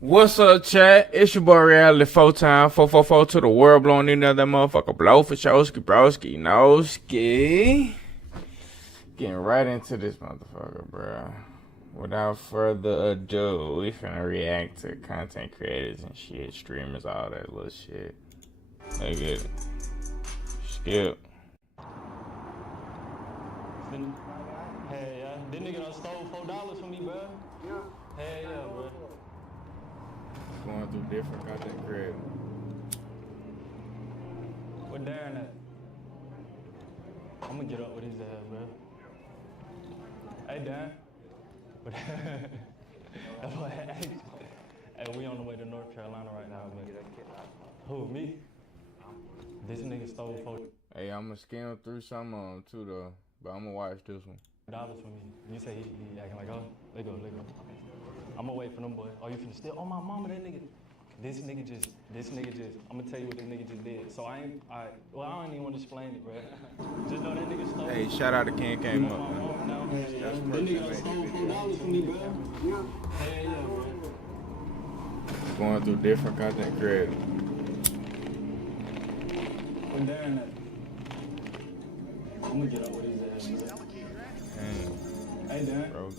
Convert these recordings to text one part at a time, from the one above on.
What's up, chat? It's your boy Reality 4x 444 to the world blowing into that motherfucker blow for Showski Broski Noski. Getting right into this motherfucker, bro. Without further ado, we finna react to content creators and shit, streamers, all that little shit. Let's get it. Skip. Hey, yeah. This nigga done stole $4 from me, bro. Yeah. Hey, yeah, bro. Going through different content creators. Where Darren at? I'm gonna get up with his ass, bro. Hey, Darren. Hey, we on the way to North Carolina right now, man. Who, me? This nigga stole $4 Hey, I'ma skim through some of them too, though. But I'ma watch this one. from me. You say he acting like, oh, let go. I'ma wait for them, boy. Oh, you finna steal? Oh, my mama, that nigga. This nigga just, I'm gonna tell you what this nigga just did. So I don't even want to explain it, bro. Just know that nigga stole. Hey, shout out to Ken came up, man. That nigga done stole $4 from me, bro. Yeah. Hey, yeah, bro. Going through different content creators. Where Darren at? I'm gonna get up with his ass, bro. Hey, Darren. Bro,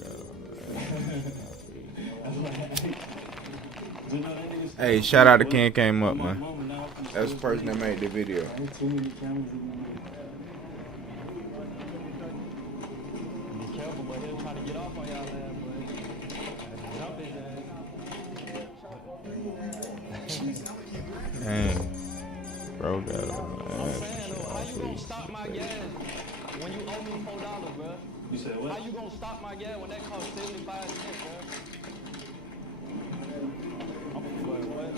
Hey, shout out to Ken came up, man. That's the person that made the video. Be careful, but he'll try to get off on y'all ass, boy. Jump his ass. Dang. Bro, I'm saying, though, how you gonna stop my gas when you owe me $4, bro? You said what? How you gonna stop my gas when that costs 75 cents, bro? What?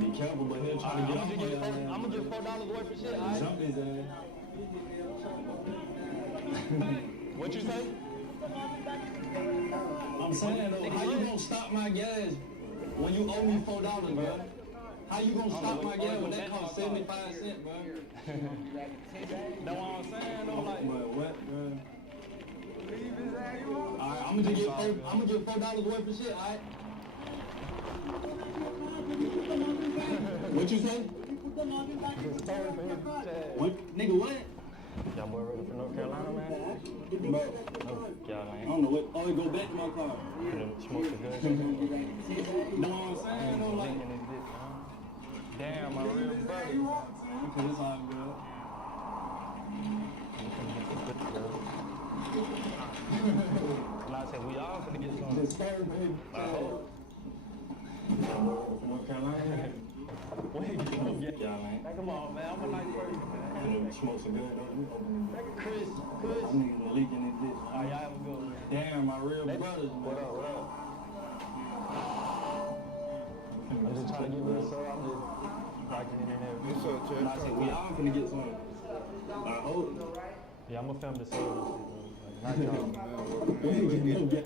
Be careful, but he'll try to get off on y'all ass. I'm gonna get $4 worth of shit, alright? Jump his ass. What you say? I'm saying, though, how you gonna stop my gas when you owe me $4, bro? How you gonna stop my gas when that costs 75 cents, bro? That's what I'm saying, though, like. What, bro? Alright, I'm gonna get $4 worth of shit, alright? What you say? What? Nigga, what? Y'all boy ready for North Carolina, man? Bro. No, y'all ain't. I don't know what. Oh, go back to my car. Smoke the good. Know what I'm saying, though, like. Damn, my real brother. Okay, it's all good. Like I said, we all finna get some. Just scared, baby. I hope. North Carolina. Where you gonna get y'all, man? Come on, man. I'm a nice person, man. Smoke some good, don't you? Chris. I'm leaking this bitch. All right, y'all have a good one. Damn, my real brothers. What up? I'm just trying to get rid of I'm just rocking it in there. What's up, Chad? I said, we all finna get some. I hope. Yeah, I'm gonna film this over. Not y'all.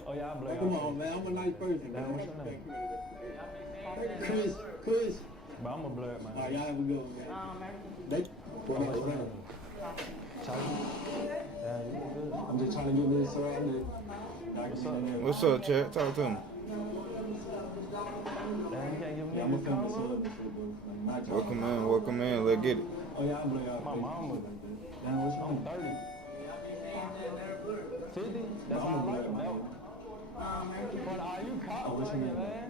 Oh, yeah, I'll blow y'all. Come on, man. I'm a nice person. Damn, what's your name? Chris. But I'm gonna blur it, man. All right, y'all have a good one, man. I'm just trying to get this What's up, Chad? Talk to him. Welcome in. Let's get it. Oh, yeah, I'll blow y'all. My mama. Damn, what's I'm 30. 50? That's all I like about. But are you caught right here, man?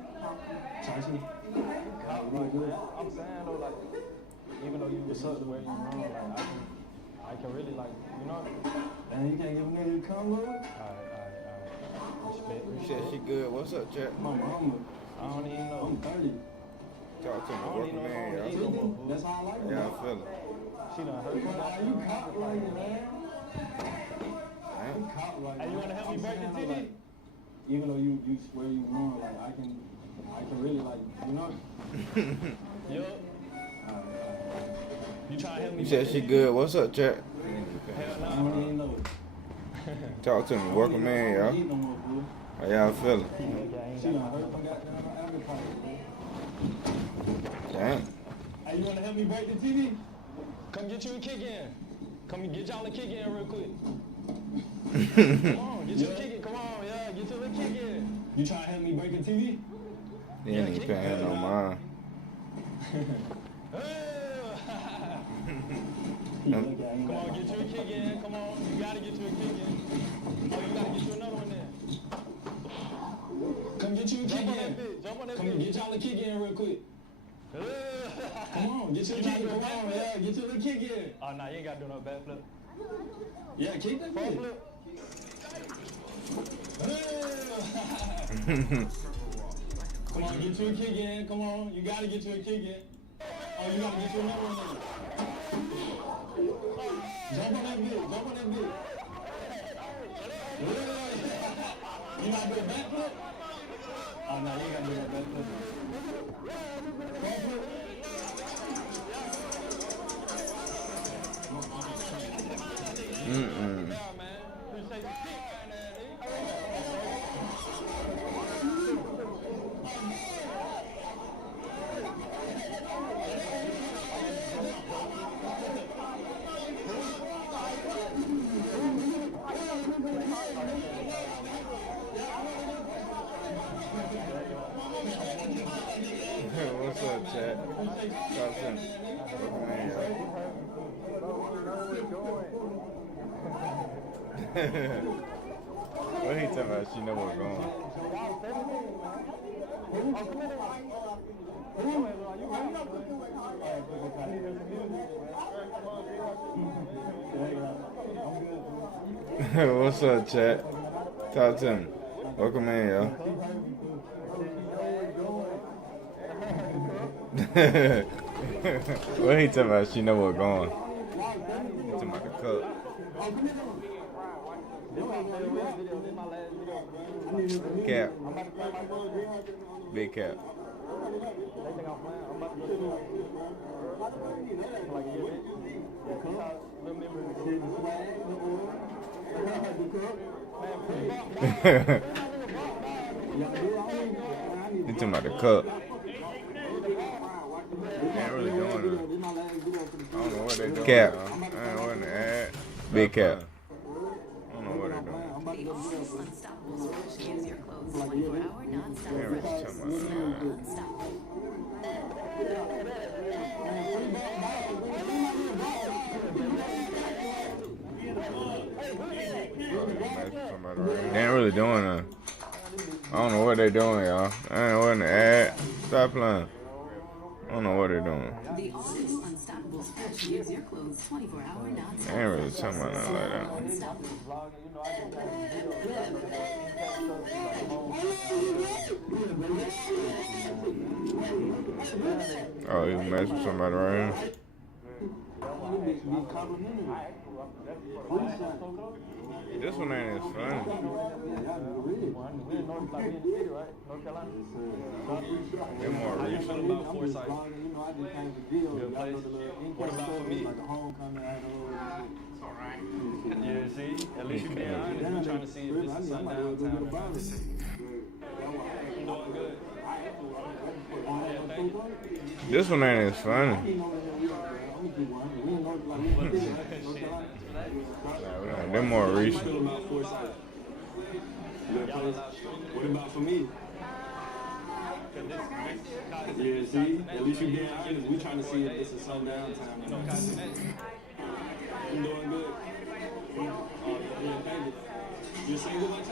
Chachi? You caught right here. I'm saying, though, like, even though you was up to where you wrong, like, I can really, like, you know? And you can't give a nigga a combo? Alright. Respect. You said she good. What's up, Chad? My mama. I don't even know. I'm 30. Talk to me. Welcome in, y'all. That's all I like. How y'all feeling? She done hurt me. Are you caught right here, man? Hey, you wanna help me break the TV? Even though you swear you wrong, like I can really, like, you know? Yup. You trying to help me? You said she good. What's up, Chad? Hell no, I don't even know. Talk to me. Welcome in, y'all. How y'all feeling? She done hurt my goddamn appetite. Damn. Hey, you wanna help me break the TV? Come get you a kick in. Come get y'all a kick in real quick. Come on, get you a kick in. Come on, yeah, get you a kick in. You trying to help me break the TV? He ain't even paying no mind. Come on, get you a kick in. Come on, you gotta get you a kick in. Oh, you gotta get you another one then. Come get you a kick in. Jump on that Come bitch. get y'all a kick in real quick. Come on, get your kick in. Come on, yeah, get your little kick in. Oh, nah, you ain't gotta do no backflip. Yeah, kick that Front bitch. flip. Come on, get you a kick in. Come on, you gotta get you a kick in. Oh, you gotta get you another one then. Jump on that bitch. Jump on that bitch. You not do a backflip? Oh, nah, you ain't gotta do no backflip. Front flip. Mm-mm. Yeah, man. Appreciate the kick, What's up, chat? Talk to me. Welcome in, yo. What he talking about? She know where we're going. What's up, chat? Talk to me. Welcome in, yo. What he talking about? She know where we're going. He talking about the cup. Cap. Big cap. He talking about the cup. They ain't really doing it. I don't know what they doing. Cap. I ain't want to add. Big cap. I don't know what they're doing. The all-new Unstoppable Switch gives your clothes 24-hour non-stop They ain't really fresh. talking about that. Unstoppable. They ain't really doing that. I don't know what they doing, y'all. I ain't want to add. Stop playing. I don't know what they're doing. The all-new Unstoppable Switch gives your clothes 24-hour non-stop They ain't really fresh. talking about nothing like that. Unstoppable. Oh, you messing with somebody right here? This one ain't as funny. We in North City, right? North Carolina. They're more How you recent. feel about Forsyth? Good place. What about for me? Yeah, see? At least you being honest. We're trying to see if it's a sundown town or not. I'm doing good. Yeah, thank you. This one ain't as funny. They're more recent. What about for me? Yeah, see? At least you being honest. We trying to see if it's a sundown time. You know, Continental. I'm doing good. Oh, yeah, thank you. You single by chance?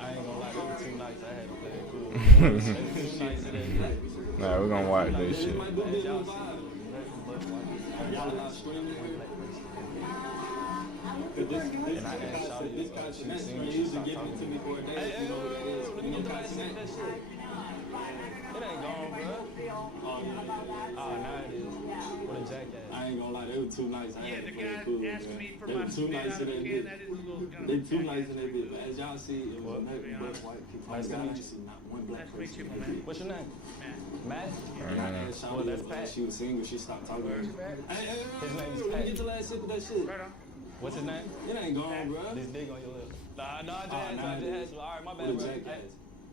I ain't gonna lie, they were too nice. I had to play it cool. They were too nice to that day. Nah, we're gonna watch this shit. My good business vibe. Y'all not streaming? This And I asked Shawty this if guy, she man, seen you me. She used to stopped give it talking to me for a day. You know what it is. Let me get that shit. It ain't gone, bro. Oh, now it is. What a jackass. I ain't gonna lie, they were too nice. I Yeah, had the to play it guy cool, asked man. me for They my were too spit nice out in of that the can. bit. That is a little kind They of too nice in that bit. But as y'all see, it was What? nothing but white people. Nice to I meet you. see not one black Nice to meet person. you, my man. What's your name? Man. Matt? And I asked Shawty Well, that's if Pat. she was single, she stopped talking to me. Hey, His name is let me Pat. get the last sip of that shit. Right on. What's his name? It ain't gone, bro. This dig on your lip. Nah, I just had to. nah, I just had to. All right, my bad, What a bro. jackass. Hey,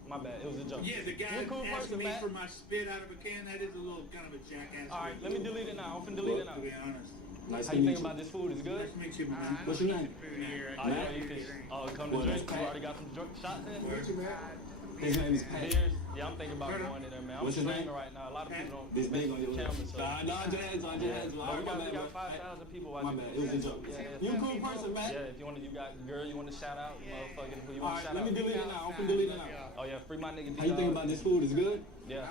my bad. It was a joke. Yeah, the guy You're a cool asked person, me Matt. for my spit out of a can. That is a little kind of a jackass. All right, let me delete it now. I'm finna delete it now. To be honest. Nice How to you meet think you. about this food? Is good? Nice to meet you, man. What's your name? Food here. Oh, yeah, you can. Oh, come to Well, drink. that's You already got some shots in? His name is Pat. Beers? Yeah, I'm thinking about going in there, man. I'm What's his name? streaming right now. A lot of people don't This respect big on the your camera, so. No, jazz, on jazz. But we got 5,000 people My watching. bad, it was a joke. You a cool person, man. Yeah, if you want to, you got girl, you want to shout out, motherfucking who you All want to right, shout let me out. delete it now. I'm finna delete it now. Oh yeah, free my nigga D. How you think about this food? Is good? Yeah.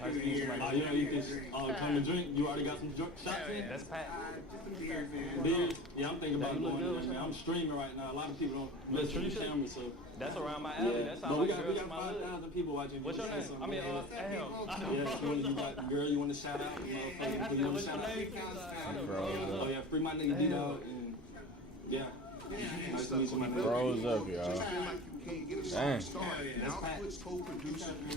Nice to meet you, my Oh, nigga. you know you can come to drink. You already got some shots in? That's Pat. Beers? Yeah, I'm thinking about you look going good, there, man. I'm streaming right now. A lot of people don't listen to the camera, so. That's around my alley. Yeah, That's but how we like got girls in my hood. 5,000 people watching. What's your name? I mean, Yeah, Al. you got girl you want to shout out? Motherfucker, you want to shout out? Oh yeah, free my nigga D-Dog. And yeah. Nice to meet you, my nigga. Froze up, y'all. Dang. That's Pat.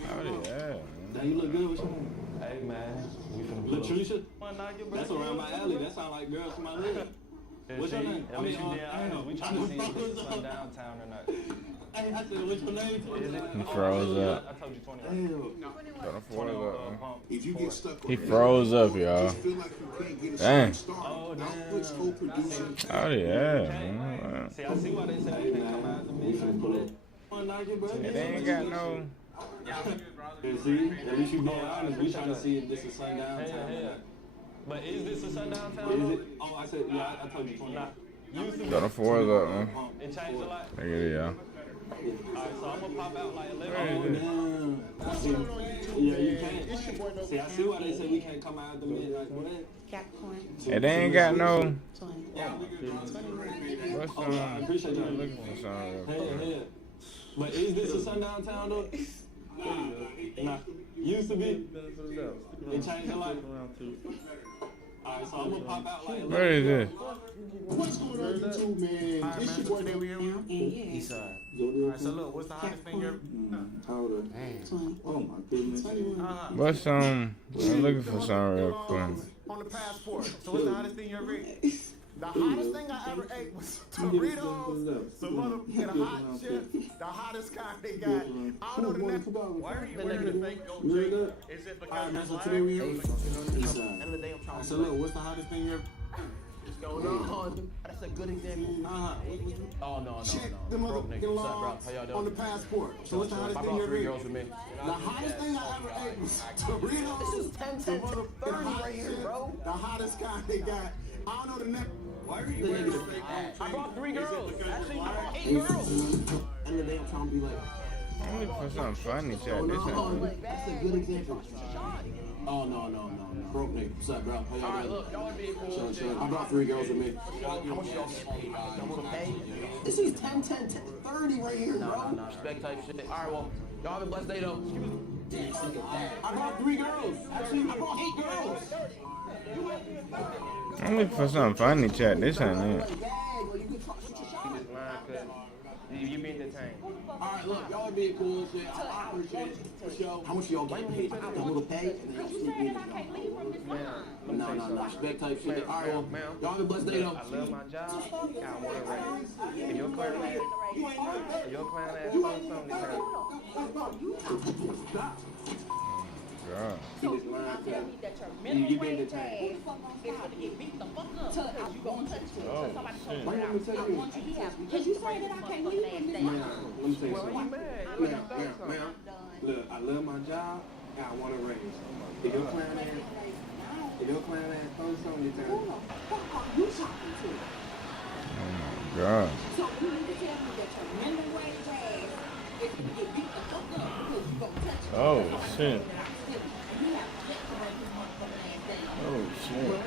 Howdy, yeah, man. Now you look good with you. Hey man, we finna blow. Latricia? That's around my alley. That sound like girls from my hood. What's your name? At least you did honest. We trying to see if this is sun downtown or not. Hey, I said, what's your name? He froze up. I told you 20. Got a froze up, man. If you get stuck He froze up, y'all. feel like you can't get a Dang. Oh Outputs damn. co-producing. Howdy, yeah, man. See, I see why they say we can't come out the midnight. They ain't got no. Yeah, see, at least you being honest. We trying to see if this is sundown town. Yeah. But is this a sundown Is town? it? Oh, I said, yeah, I told you 20. Used to Got a froze up, man. It changed a lot. Look at it, y'all. Alright, so I'm gonna pop out like 11. Oh, damn. Yeah, you can't. See, I see why they say we can't come out the midnight. Capricorn. Hey, they ain't got no. 20. What's Oh, I appreciate I'm you. looking for something real quick. Hey. But is this a sundown town though? Nah. Used to be. It changed a lot. Alright, so I'm gonna pop out like. What is this? What's going on YouTube, man? It's your boy And yeah. East side. Yo, Alright, so look, what's the hottest thing you ever? How old are you? 20. Oh my goodness. What's I'm looking for something real quick. On the passport. So what's the hottest thing you ever ate? The hottest thing I ever ate was Doritos, some motherfucking hot chips, the hottest kind they got. I don't know the next. Why are you wearing the fake gold chain? Is it because Alright, it's so live? today we here. End of the day, I'm trying to So look, what's the hottest thing you ever? what's going on. That's a good example. Oh, no. the Broke nigga. What's up, bro? law How y'all on the doing? passport. So what's the hottest I thing brought you ever 3 ate? girls with me. The hottest thing I ever ate was Doritos. This is 10, 10, 30 right here, bro. The hottest kind they got. I don't know the next. Why are you wearing the fake gold I chain? brought 3 girls. Actually, I brought 8 End girls. of the day, I'm trying to be like. I'm looking for something funny, chat. This ain't. That's a good example. Oh no. Broke nigga. What's up, bro? How y'all Alright, doing? look, y'all would be cool. Sure. I brought 3 girls with me. How much y'all get paid? Y'all want to pay? This is 10, 10, 10, 30 right here, bro. Nah. Respect type shit. Alright, well, y'all have a blessed day, though. I brought 3 girls. Actually, I brought 8 girls. I'm looking for something funny, chat. This ain't it. You be entertained. Alright, look, y'all being cool and shit. I appreciate it. For sure. How much y'all getting paid? I'm gonna pay and then y'all sneak me in. No. Respect type shit. Alright, well, y'all have a blessed day though. I love my job. I want to raise. If your clown ass, post something, God. He just lied to you. You been detained. Oh, shit. Why you want me to tell you? Because you say that I can't leave from there. Ma'am, let me tell you something. Ma'am, look, I love my job and I want to raise. If your clown ass post something, you tell me. You talking to? Oh my God. So you need to tell me that your minimum wage ass, if you get beat the fuck up because you gonna touch me. Oh, shit. And you have to separate this motherfucking ass down. Oh, shit.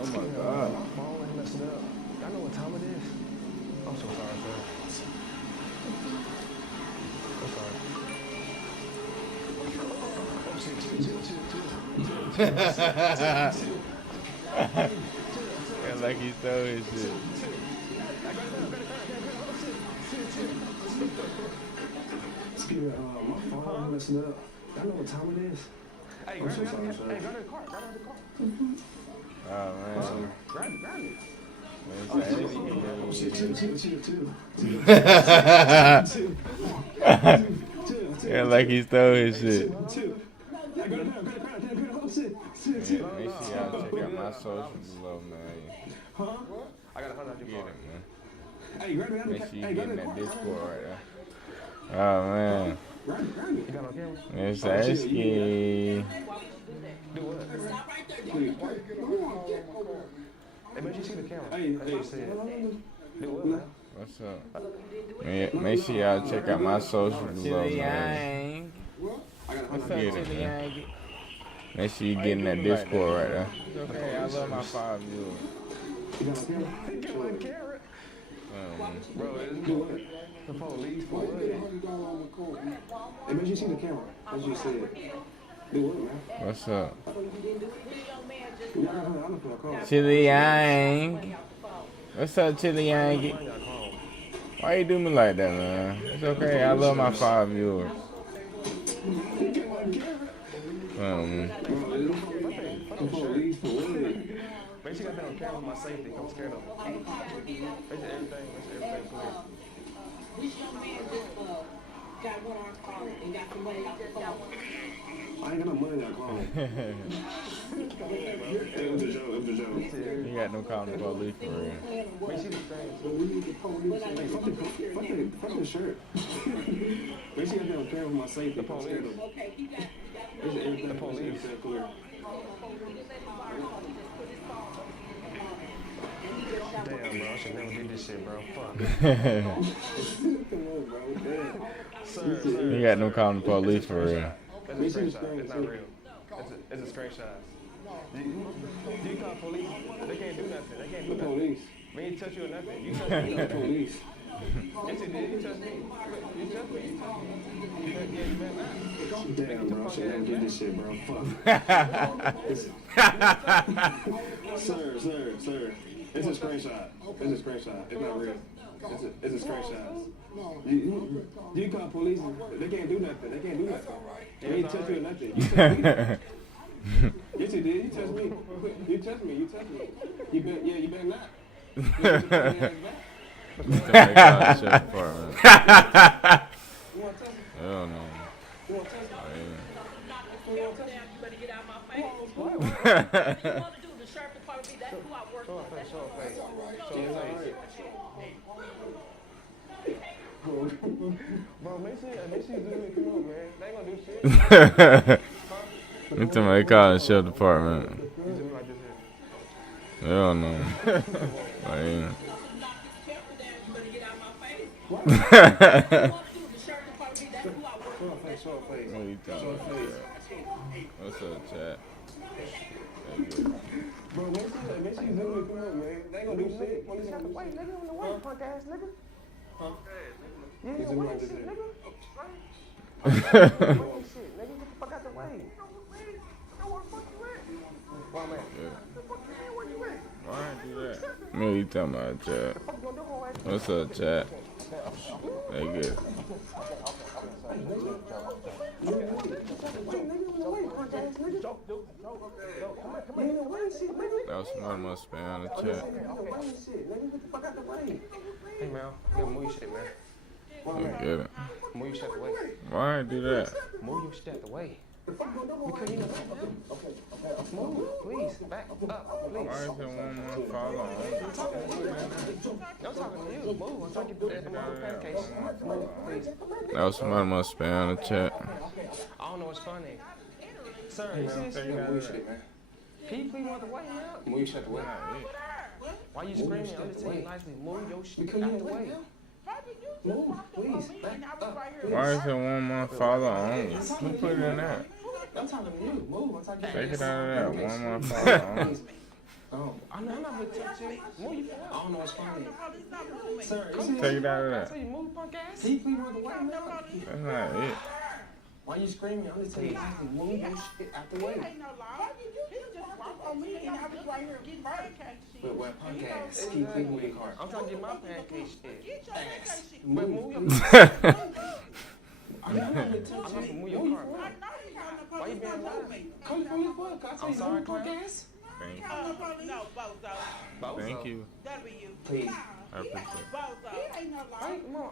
Oh my God. my phone ain't messing up. Y'all know what time it is? I'm so sorry, sir. I'm sorry. Yeah, like he stole his shit. My phone messing up. Y'all know what time it is? Hey, I'm so grab sorry, it. sir. Hey, grab the car. Grab the car. Oh, man. Grab it. Yeah, like he stole his shit. Hey, Yeah, make sure y'all check out my socials below, man. I got $100 Get your it, car. man. Hey, grab it. Make sure you Hey, get in grab that it. Discord right there. Oh man. Grab it. You got on camera? It's Asky. Do what? Please. Hey, make sure you see the camera. Hey, That's what you said. Do what, man? What's up? Make sure y'all check out my socials below, man. I got Get it, man. Make sure you get in that Discord right there. It's okay. I love my 5 viewers. He got on camera. Bro, it's the police for what? Hey, make sure you see the camera. As you said. Do what, man? What's up? You got $100 for a call. Chili Yang. What's up, Chili Yang? Why you do me like that, man? It's okay. I love my 5 viewers. The police for what? Make sure you got that on camera for my safety. I'm scared of them. Make sure everything clear. This young man just got one arm call and got some money off the phone. I ain't got no money in that call. It was a joke. It was a joke. You got no calling the police for real. Make sure the thing. But we need the police. Hey, fuck the shirt. Make sure you got that on camera for my safety. I'm scared of them. Okay, you got Make sure everything is clear. Damn, bro. I should never did this shit, bro. Fuck. Come on, bro. Damn. Sir. You got no calling the police for real. That's a screenshot. It's not real. It's a screenshot. Do you call police? They can't do nothing. They can't do The nothing. police. We ain't touch you or nothing. You touched me. The police. Yes, you did. You touched me. You touched me. You bet not. Damn, bro. I should never did this shit, bro. Fuck. Sir. It's a screenshot. It's a screenshot. It's not real. It's a screenshot. You call police, they can't do nothing. They can't do nothing. They ain't touch you or nothing. You touch me. Yes, you did. You touched me. You touched me. You bet not. Somebody call the sheriff department. Hell no. Bro, make sure you do me. Come on, man. They ain't gonna do shit. You somebody call the sheriff department. You do me like this here. Hell no. What are you talking about? What's up, chat? Bro, make sure you do me. Come on, man. They ain't gonna do shit. Police have to wait, nigga. On the way, punk ass nigga. Huh? Yeah, you wait shit, nigga. Wait shit, nigga. Get the fuck out the way. Why, man? Where you at? Why do that? Man, you talking about, chat? What's up, chat? They good. That was somebody must be on the chat. Hey, man. You gotta move your shit, man. I get it. Move your shit out the way. Why do that? Move your shit out the way. Because you know. Move, please. Back up, Why please. is it one more follow? I'm talking to you. I'm talking to you. Move. I'm talking to you. Pancakes. Move, please. That was somebody must be on the chat. I don't know what's funny. Sir, you see this? Move your shit, man. Can you please move out the way, man? Move your shit out the way. Why you screaming? I'm just telling you nicely. Move your shit Because out you the wait, way. man. Move, please. Back up. Why is it one more follow only? Who put it in that? I'm talking to you. Move. I'm talking to you. Take it out of that. One more follow only. I'm not gonna touch you. Move your I don't know what's funny. Sir, Take it out of that. So you move, punk ass. Can you please move the way, man? That's not it. Why you screaming? I'm just telling you, move your shit out the way. But what punk ass? Can you please move your car? I'm trying to get my pancake shit. But move your I'm not gonna touch I'm not you. gonna move your car, man. Why you being loud? Come from your butt. I'm sorry, punk clown. ass. Thank you. No, bozo. Thank you. That'll be you. Please. I appreciate it. Bozo. Right, come on.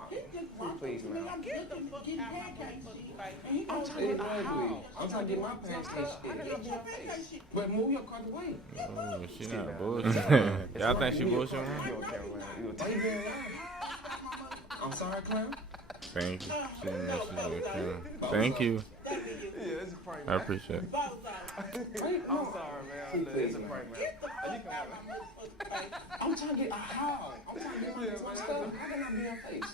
Please, man. Get the fuck out my face, baby. I'm trying to get I'm trying to get my pancake shit. But move your car away. Oh, she not bullshitting. Y'all think she bullshitting? You on camera, man. You Why you being loud? I'm sorry, clown. Thank you. She didn't know she was gonna kill him. Thank you. Yeah, it's a prank, I man. appreciate it. I'm sorry, man. It's a prank, man. Are you coming? I'm trying to get how? I'm trying to get my stuff. How can I be on face?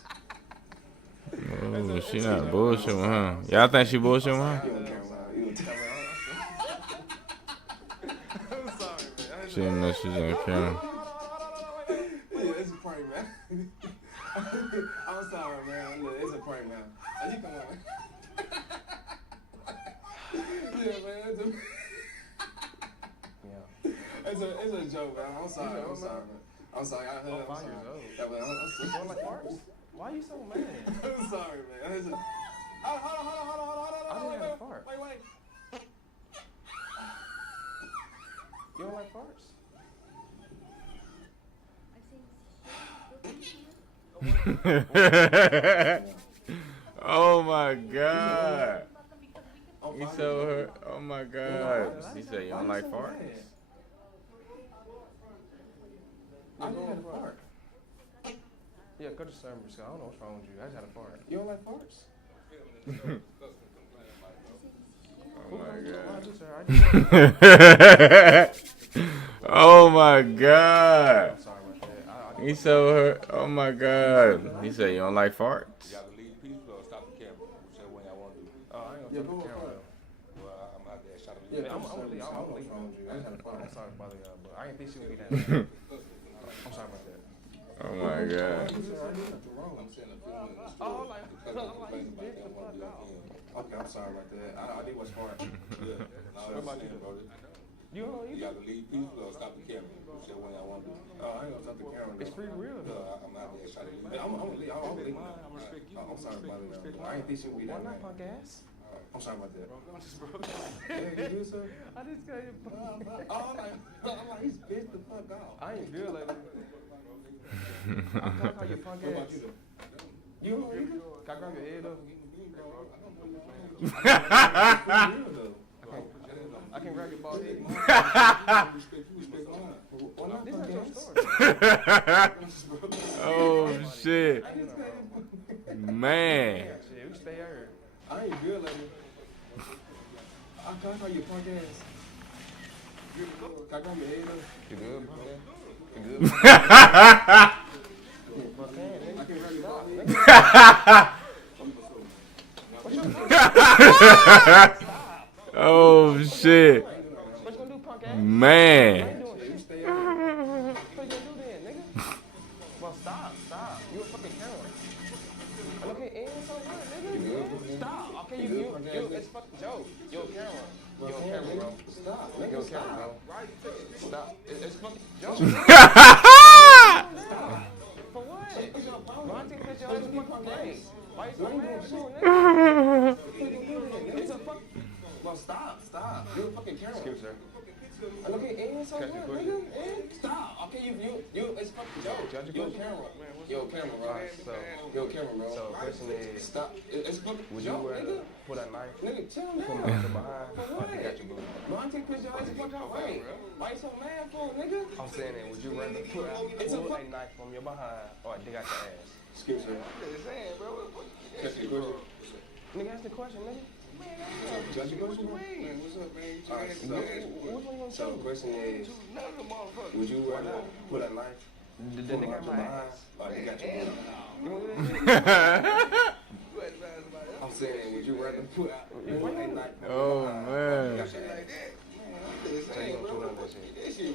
Oh, she not bullshitting, huh? Y'all think she bullshitting, huh? I'm sorry, man. She didn't know she was gonna kill him. Yeah, it's a prank, man. I'm sorry, man. Look, it's a prank, man. Are you coming? Yeah, man. It's a joke, man. I'm sorry. I'm sorry, man. I'm sorry. I heard. I'm sorry. Yeah, man. I'm sorry. Like farts? Why are you so mad? I'm sorry, man. Hold on. I didn't have a fart. Wait. You don't like farts? Oh my god. He told her, oh my god. He said, you don't like farts? I didn't have a fart. Yeah, go to service. I don't know what's wrong with you. I just had a fart. You don't like farts? Oh my god. I'm sorry about that. He told her, oh my god. He said, you don't like farts? Y'all can leave peaceful or stop the camera, whichever way y'all want to do. I ain't gonna take the camera. Well, I'm out there shot Yeah, I'm gonna leave. I just had a fart. I'm sorry to bother y'all, but I didn't think she would be that. I'm sorry about that. Oh my god. Oh, like you bitch the fuck out. Okay, I'm sorry about that. I did what's hard. What about you, bro? Y'all can leave peaceful or stop the camera, whichever way y'all want to do. Oh, I ain't gonna stop the camera. It's free real though. I'm out there shot I'm gonna leave. I'm respect you. I'm sorry about it. I ain't think she would be Why that not, mad. punk ass? I'm sorry about that. Yeah, you do, sir? I just got your I'm like, he's pissed the fuck off. I ain't good like that. I'll call you punk ass. You don't either? Can I grab your head up? I can grab your bald head. This is your story. Oh shit. Man. Shit, we stay here. I ain't good like that. I can't call you punk ass. Can I grab your head up? You good, punk ass? You good? I can grab your bald head. Oh shit. What you gonna do, punk ass? Man. What you gonna do then, nigga? Well, stop. You a fucking coward. Okay, and so what, nigga? Stop. Okay, you, it's fucking joke. Yo, camera. Yo, camera, bro. Stop. Yo, camera, bro. Stop. It's fucking joke. For what? Why I take a picture of this fucking game? Why you so mad, nigga? It's a fuck. Well, stop. You a fucking camera. Excuse me, sir. Okay, and so what, nigga? And stop. Okay, you, it's fucking joke. Yo, camera. Yo, camera, bro. Yo, camera, bro. So, question is, stop. It's fucking would joke, you rather nigga. put a knife, Nigga, chill put down. my behind, or you got your booty? No, I take pictures of this fucking way. Why you so mad for, nigga? I'm saying that, would you rather pull a knife from your behind or dig out your ass? Excuse me. That's the question. Nigga, ask the question, nigga. Judge the question? What's up, man? Alright, Which one you gonna so the choose? question is, would you rather put a knife The nigga got my ass. or they got your booty? You know what I'm saying, would you rather put a knife from Oh man. So you gonna choose on that shit?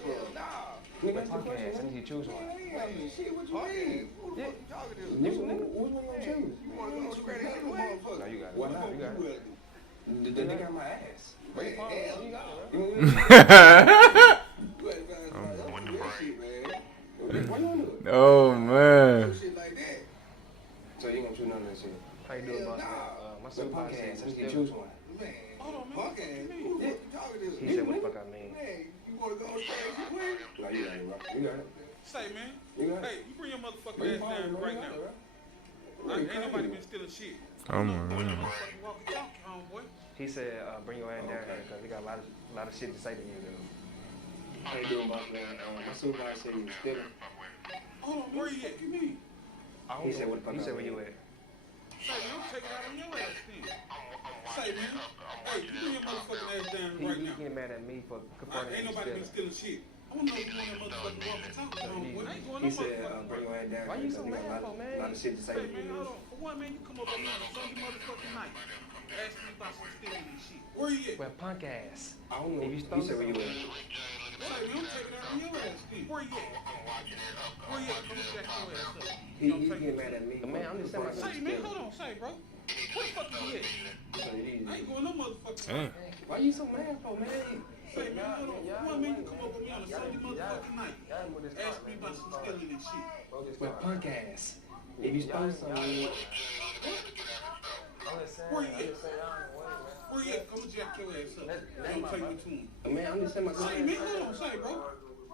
Nigga, The podcast, I need you to choose one. Shit, what you mean? Yeah. Which one you gonna choose? No, you got it. Why not? You got it. The nigga got my ass. Wait, you got it, bro. Why you wanna do it? Oh man. So you gonna choose none of that shit? How you doing, boss? My The supervisor podcast, said, I need to choose one. he said, what the fuck I mean? No, you got it, bro. You got it. Say, man. You got it. Hey, you bring your motherfucking Bring ass down it, right bro. now. Bro. Ain't nobody been stealing shit. Oh my god. Motherfucking walkie talkie, homeboy. He said, bring your ass down here because we got a lot of shit to say to you, dude. How you doing, boss man? My supervisor said you was stealing. Hold on, where you at? You mean? He said, what the fuck? He said, where you at? Say, man, I'm taking out on your ass then. Say, man, hey, you bring your motherfucking ass down right He now. getting mad at me for confronting Ain't him. nobody been stealing shit. I don't know if you want that motherfucking walk and talk to him. I ain't going He no said, motherfucking bring your ass down. Why you so because he got mad for, man? a lot of shit to say. Say, man, hold on. For one, man, you come up on me on a Sunday motherfucking night. Ask me about some stealing and shit. Where you at? Well, punk ass. I don't know. If you He stole said, where you at? Say, man, I'm taking out on your ass then. Where you at? Where you at? Come jack your ass up. He getting mad at me. Man, I'm just saying my Say, man, hold on. Say, bro. Where the fuck you at? I ain't going no motherfucking night. Why you so mad for, man? Say, man, hold on. For one, man, you come up on me on a Sunday motherfucking night. Ask me about some stealing and shit. Well, punk ass. If you stole something, Where you at? Where you at? Come jack your ass up. Don't take me to him. man, I'm just saying my Say, man, hold on. Say, bro.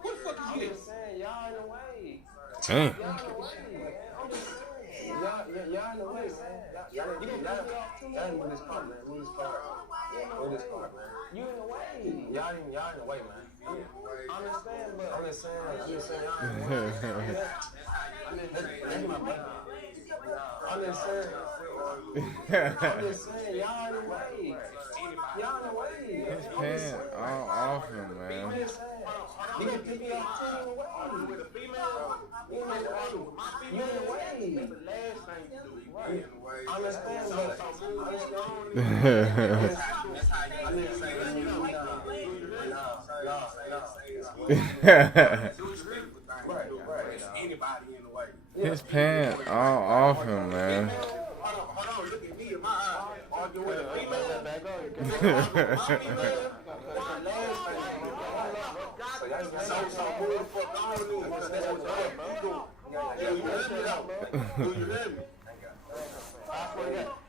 Where the fuck I'm you at? just saying, y'all in the way. Damn. Y'all in the way, man. I'm just saying. Y'all in the way, man. Y'all in this car, man. Move this car. Move this car, man. You in the way. Y'all in the way, man. I understand, but I'm just saying y'all in the way. That's my brother. I'm just saying, y'all in the way. Y'all in the way. His pants all off him, man. I'm just saying. You can pick me up too in the way. With a female, you in the way. You in the way. That's the last thing you do. Right. I understand, but Anybody in the way. His pants all off him, man. Hold on, look at me in my eyes. Arguing with a female. So who the fuck on you? That's what you do. Do you let me out? Do you let me?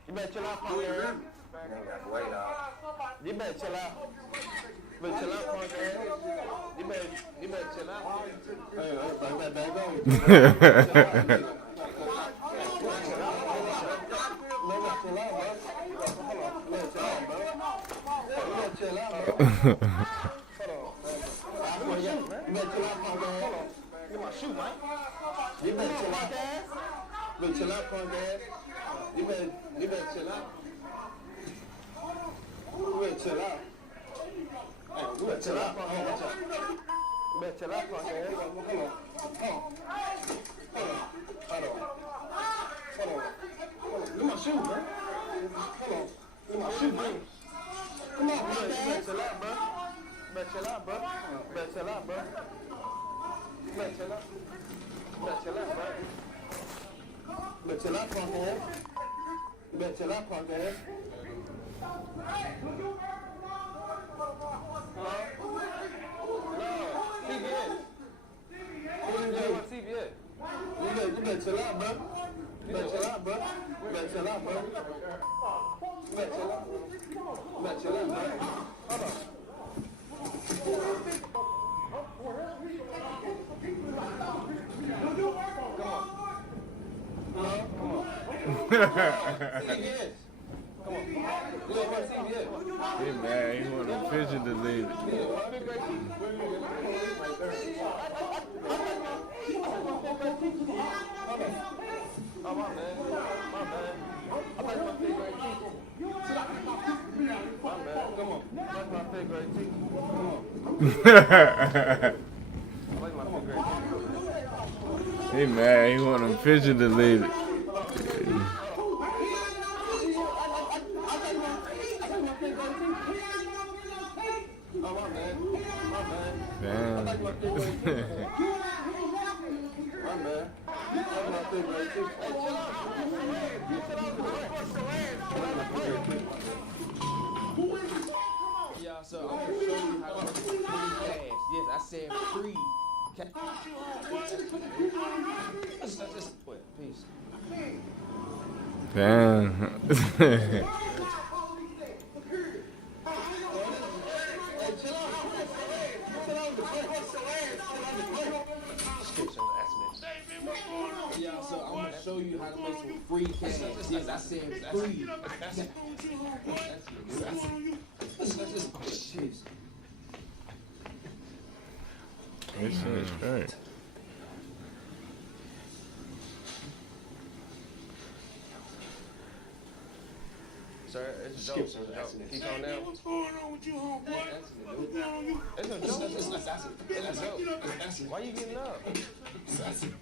you better chill out, punk ass. You better chill out. You better chill out, punk ass. You better chill out. Hey, back on. You better chill out. Better chill out, punk ass. You better chill out. You better chill out. Hey, you better chill out, punk ass. You better chill out, punk ass. Hold on. Look at my shoe, man. Hold on. Look at my shoe, man. Come on, punk ass. You better chill out, bro. You better chill out, bro. You better chill out, bro. You better chill out. You better chill out, bro. You better chill out, punk ass. You better chill out, punk ass. CBS. You better chill out, bro. You better chill out, bro. You better chill out, bro. You better chill out. You better chill out, bro. Hold on. He mad. He want a picture deleted. Oh, my bad. My bad. I like my figure 8 teeth. My bad. Come on. I like my figure 8 teeth. Come on. I like my figure 8 teeth. He mad. He want a picture deleted. Oh, my bad. My bad. Damn. I like my figure 8 teeth. My bad. I like my figure 8 teeth. Hey, chill out. Yeah, so I'm gonna show you how to make free cash. Yes, I said free cash. Wait, peace. Damn. Yeah, so I'm gonna show you how to make some free cash. Yes, I said free. This shit is great. Sir, it's a Skip, joke. sir. Accident. Keep on down. What's going on with you, homeboy? What's going on with you? It's a joke. It's accident. It's accident. Why you getting up? It's accident.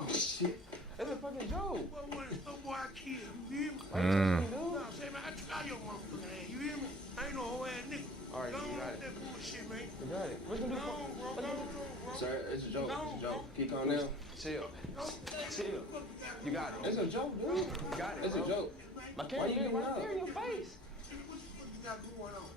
Oh, shit. It's a fucking joke. What was it? Some boy I killed. You hear me? Why you touching me, dude? No, say, man, I try your motherfucking ass. You hear me? I ain't no whole ass nigga. All right, Go you on got with it. that bullshit, man. You got it. What you gonna Go on, bro. Go on, bro. do? Sir, it's a joke. It's a joke. Keep calm down. Chill. Chill. You got it. It's a joke, dude. You got it. It's a joke. My camera right there in your face. What the fuck you got going on?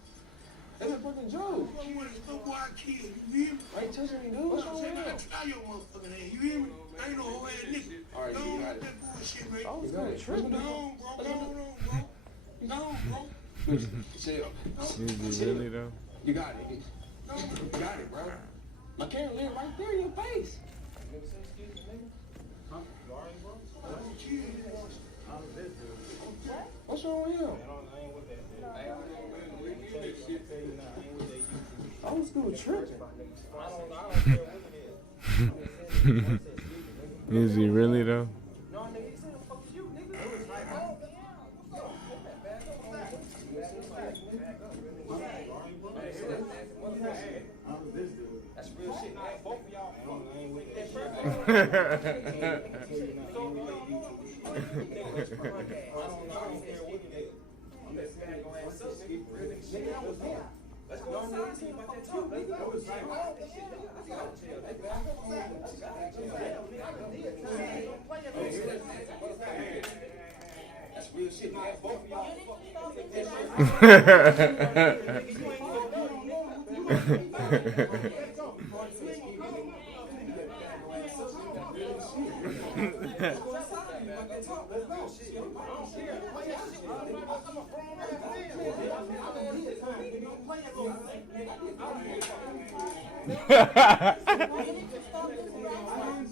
It's a fucking joke. What was it? Some boy I killed. You hear me? Why you touching me, dude? What's wrong with I you? try your motherfucking ass. You hear me? I ain't no whole ass nigga. All right, Go you on got with it. that bullshit, man. I was You got gonna it. trip. Go on, bro. Go on, bro. Go on, bro. Chill. Is it really though? You got it. You got it, bro. My camera live right there in your face. What's wrong with him? I was still tripping. Is he really though? That's real shit, man. Both of y'all Let's go outside, see about that talk. Let's That's real shit, man. Both of y'all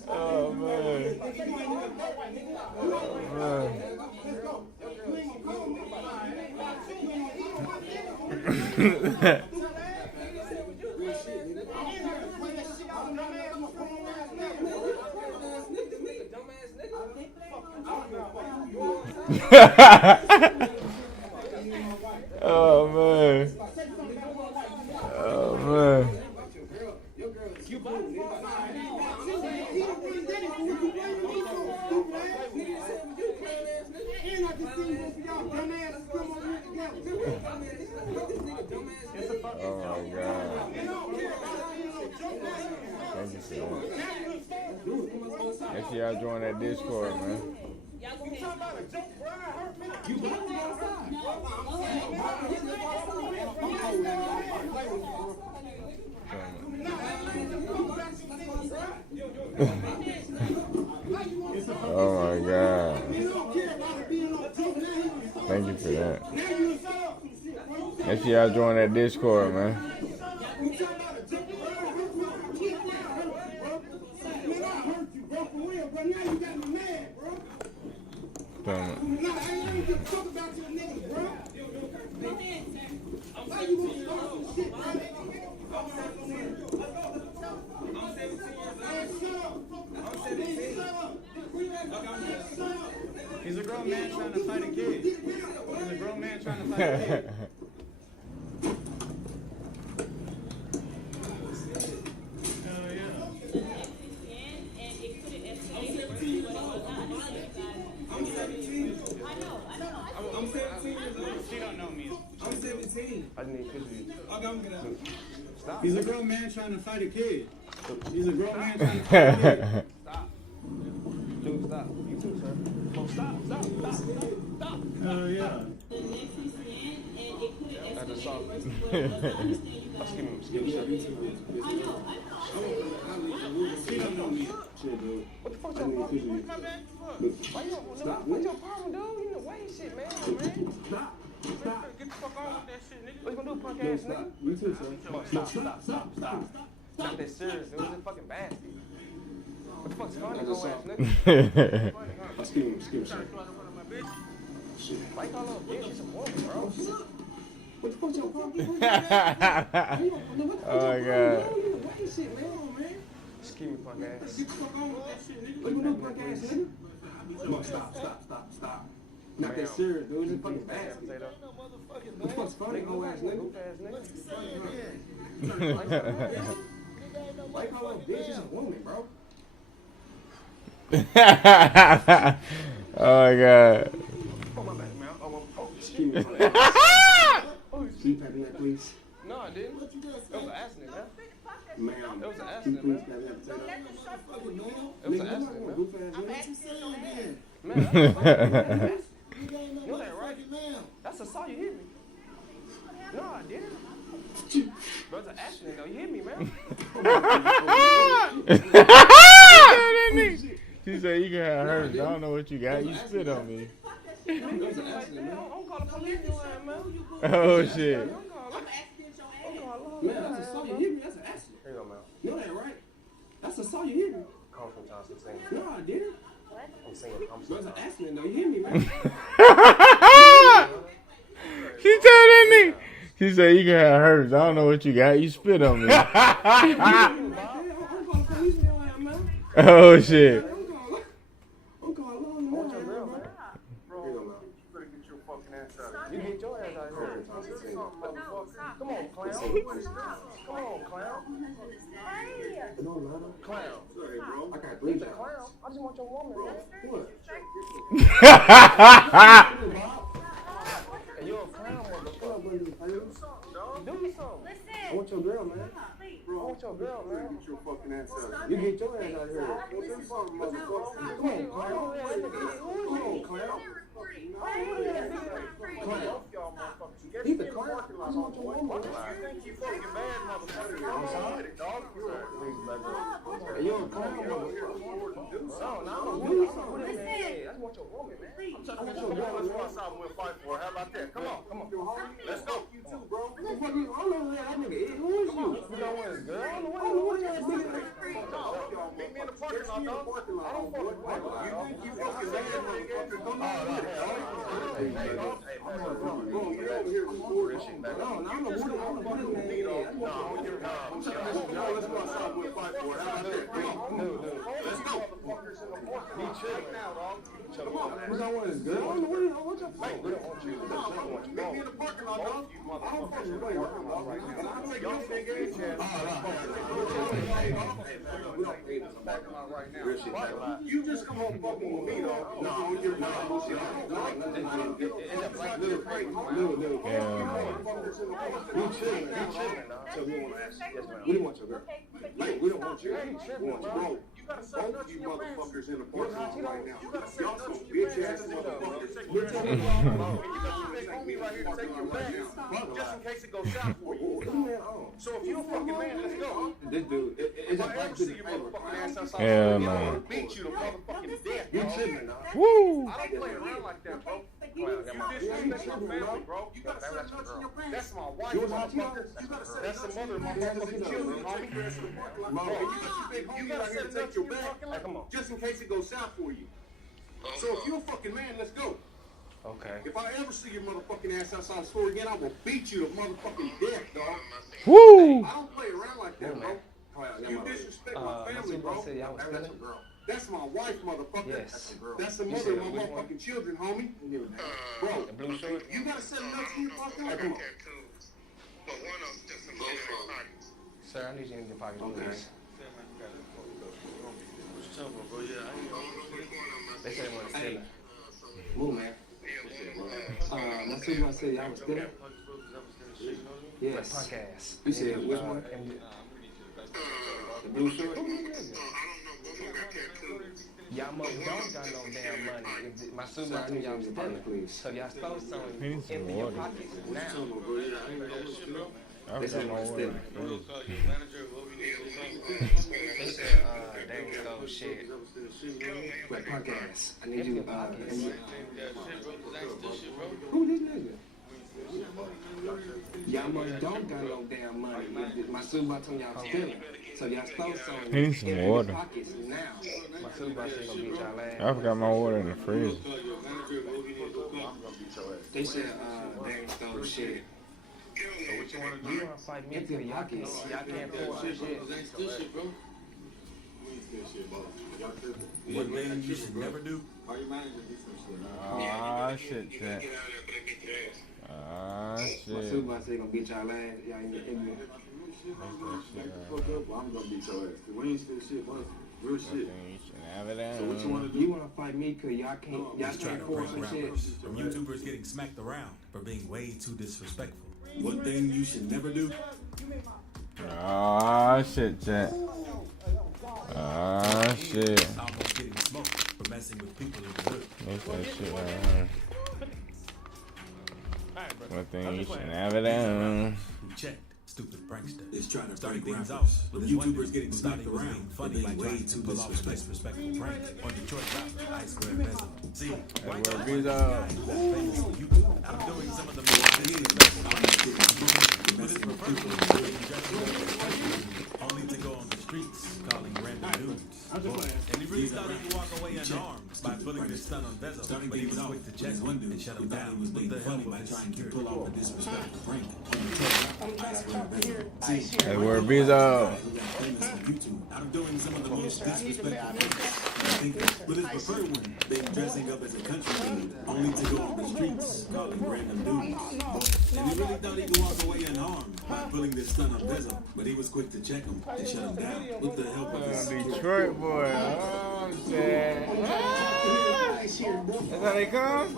Oh man. Oh man. Oh man. Oh my God. Thank you for that. Make sure y'all join that Discord, man. Oh my God. Thank you for that. Make sure y'all join that Discord, man. He's a grown man trying to fight a kid. He's a grown man trying to fight a kid. I'm 17 years old. She don't know me. I'm 17. I need a picture of you. Okay, I'm gonna. Stop. He's a grown man trying to fight a kid. He's a grown man trying to fight a kid. Stop. Dude, stop. You too, sir. Oh, stop. Oh yeah. I just saw it. Excuse me, sir. She don't know me. Shit, dude. What the fuck I your need a problem? picture of you. Why you don't what's your problem, dude? You in the way shit, man. Stop. Stop. Get the fuck on with that shit, nigga. What you gonna do, punk No, ass stop. nigga? You too, sir. Stop. Not that serious, dude. It's a fucking basket. What the fuck's funny, I go just ass saw- nigga? Excuse me, sir. Shit. Why you call her a bitch? She's a woman, bro. What the fuck's your problem? Oh my God. Excuse me, punk ass. What you gonna do, punk ass nigga? Come on, stop. Not that serious, dude. It's a fucking basket. What the fuck's funny, hoe ass nigga? Why you call her a bitch? She's a woman, bro. Oh my god. Oh, my bad, man. Oh, Excuse me. Can you pass me that, please? no, I didn't. It was an accident, man. Ma'am. It was an Can you accident, please man. pass me that potato? It was an Nigga, accident, you man. goof ass nigga. Man, you know that, right? That's a saw you hit me. No, I didn't. But it's an accident, though. You hit me, man. She said you can have hers. I don't know what you got. You spit on me. I'm calling the police on that, man. Oh shit. Man, that's a saw you hit me. That's an accident. Here you go, man. You know that, right? That's a saw you hit me. Come from Johnson singing. No, I didn't. I'm singing. I'm That's singing. an accident, though. You hit me, man. She told that nigga. She said you can have hers. I don't know what you got. You spit on me. I'm calling the police on your ass, man. Oh shit. I'm calling law on your ass, man. Bro, you better get your fucking ass out of here. You get your ass out of here. Come on, clown. Come on, clown. No, no, Clown. sorry, bro. I got three He's a jobs. clown. I just want your woman, man. What? And you're a clown, motherfucker. Do something. I want your girl, man. I want your girl, man. Get your fucking ass out. You get your ass out of here. Come on, clown. He's a clown. I just want your woman. Hey, you're a clown. No, I just want your woman, man. I want your girl. Let's go outside and we'll fight for her. How about that? Come on, come on. Let's go. You too, bro. What the fuck you? I don't know who that nigga is. Who is you? You know what is good? I don't know what that nigga is. Meet me in the parking lot, dog. I don't fuck with white guys. You think you fucking bad, motherfucker? Come on with it, dog. Hey, Bro, you're over here recording shit back. No, I'm a Buddha. I'm a Buddha, man. let's go outside and we'll fight for it. How about that? Come on. Let's go. Be chill now, dog. Come on. What I want is good. I don't know what y'all Hey, we don't want you. Meet me in the parking lot, dog. I don't fucking play right now. I'm like, y'all think it's We don't pay this parking lot right now. you just come home fucking with me, dog. No, you're not. We chilling, dog. So we want to ask you, we don't want your girl. Like, we don't want you. We want you, bro. Both of you motherfuckers in the parking lot right now. Y'all some bitch ass motherfuckers. We're talking about me right here to take your back, just in case it goes south for you. So if you're a fucking man, let's go. This dude, If I ever see your motherfucking ass outside, Hell I'm no. gonna beat you to motherfucking death, you dog. tripping, dog. Woo. I don't play around like that, bro. You disrespect my family, bro. That's my wife, motherfucker. That's the mother of my motherfucking children, homie. You gotta set take your back, just in case it goes south for you. So if you're a fucking man, let's go. Okay. If I ever see your motherfucking ass outside the store again, I will beat you to motherfucking death, dog. Woo. I don't play around like that, bro. You disrespect my family, bro. That's my wife, motherfucker. Yes. That's the mother of my motherfucking children, homie. Bro, blue shirt? you gotta set enough to your fucking come on. Sir, I need you in your pocket, please. They said they want to steal it. Move, man. My supervisor said y'all was stealing? Yes. Punk ass. You said which one? The blue shirt? Y'all mother don't got no damn money. My supervisor told y'all was stealing. So y'all stole something in your pockets now. I forgot my water. They said, they stole shit. Like punk ass. I need you, pockets. Who this nigga? Y'all mother don't got no damn money. My supervisor told y'all was stealing. So y'all stole something He needs some in water. your pockets now. My supervisor said gonna beat y'all ass. I forgot my water in the fridge. They said, they stole shit. You wanna fight me till y'all can't afford shit. This shit, bro. One thing you should never do. Oh shit, chat. Oh My shit. supervisor gonna beat y'all ass. Y'all ain't ignorant. I'm gonna beat your ass. We ain't still shit, but real shit. So what you wanna do? You wanna fight me cause y'all can't force some shit. From YouTubers getting smacked around for being way too disrespectful. One thing you should never do. Oh shit, chat. Oh shit. Almost getting smoked for messing with people in the hood. That's that shit right here. One thing you should never do. Who checked? Stupid prankster. It's trying to Starting break things rappers. off with YouTubers getting smacked around for being way too disrespectful prank on Detroit rapper Ice Square Bezel. See, white guys like this guy who got famous on YouTube. I'm doing some of the most disrespectful pranks with his preferred only to go on the streets calling random dudes. And he really thought he could walk away unarmed by pulling this stunt on Bezel, but he was quick to check him and shut him down with the help of his security. Pull off a disrespectful prank on the Ice Square Bezel. Hey, where Bezo? I'm doing some of the most disrespectful things. With his preferred one, being dressing up as a country dude, only to go on the streets calling random dudes. And he really thought he could walk away unharmed by pulling this stunt on Bezel, but he was quick to check him and shut him down with the help of his security. Detroit boy. Oh shit. That's how they come?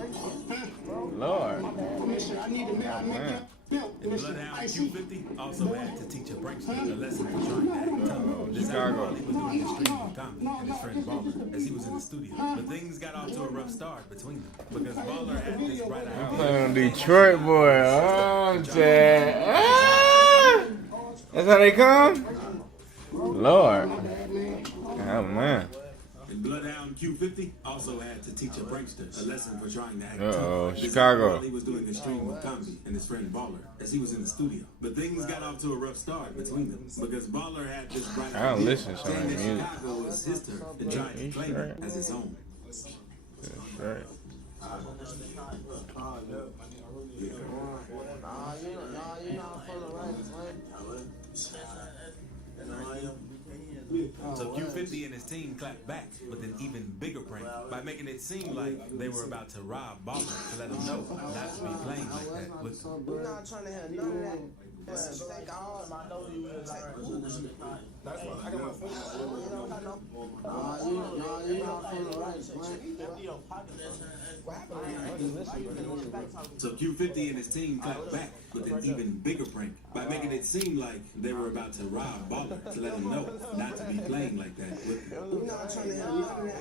Lord. Man. And Bloodhound Q50 also had to teach a prankster a lesson for trying to act tough. This happened while he was doing the stream with Tommy and his friend Baller as he was in the studio. But things got off to a rough start between them because Baller had this bright idea. Detroit boy. Oh shit. That's how they come? Lord. Oh man. And Bloodhound Q50 also had to teach a prankster a lesson for trying to act Uh-oh, tough. Chicago. While he was doing the stream with Tommy and his friend Baller as he was in the studio. But things got off to a rough start between them because Baller had this bright I don't idea listen to some saying that music. Chicago was his turn and tried to claim it as his own. That's right. So Q50 and his team clapped back with an even bigger prank by making it seem like they were about to rob Baller to let him know not to be playing like that with them. We're not trying to have none of that. Thank all of my know you was like, that's why I got my phone. You know, I know. You're not feeling right, So Q50 and his team clapped back with an even bigger prank by making it seem like they were about to rob Baller to let him know not to be playing like that with him. We're not trying to have none of that.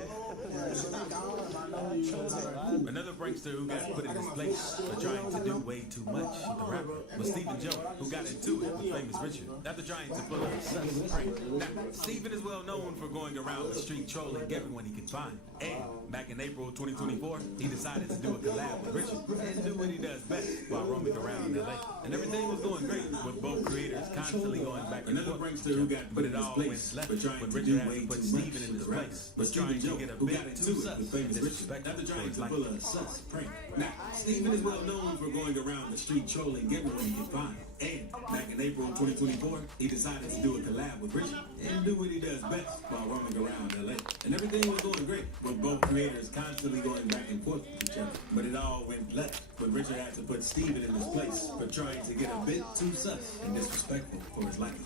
Another prankster who got put in his place for trying to do way too much with the rapper was Stephen Joe, who got into it with Famous Richard after trying to pull a sus prank. Now, Stephen is well known for going around the street trolling everyone he can find. And back in April 2024, he decided to do a collab with Richard and do what he does best while roaming around in LA. And everything was going great with both creators constantly going back and Another forth. prankster who got But put it in his all place went for left trying when to Richard do had way to put too Stephen much in with his the rapper place. was Was trying Stephen to get a Joe, who bit got too into it sus with Famous and Richard disrespectful after for trying his to life. pull a sus prank. Now, Stephen is well known for going around the street trolling everyone he can find. And back in April 2024, he decided to do a collab with Richard and do what he does best while roaming around LA. And everything was going great, with both creators constantly going back and forth with each other. But it all went left when Richard had to put Stephen in his place for trying to get a bit too sus and disrespectful for his liking.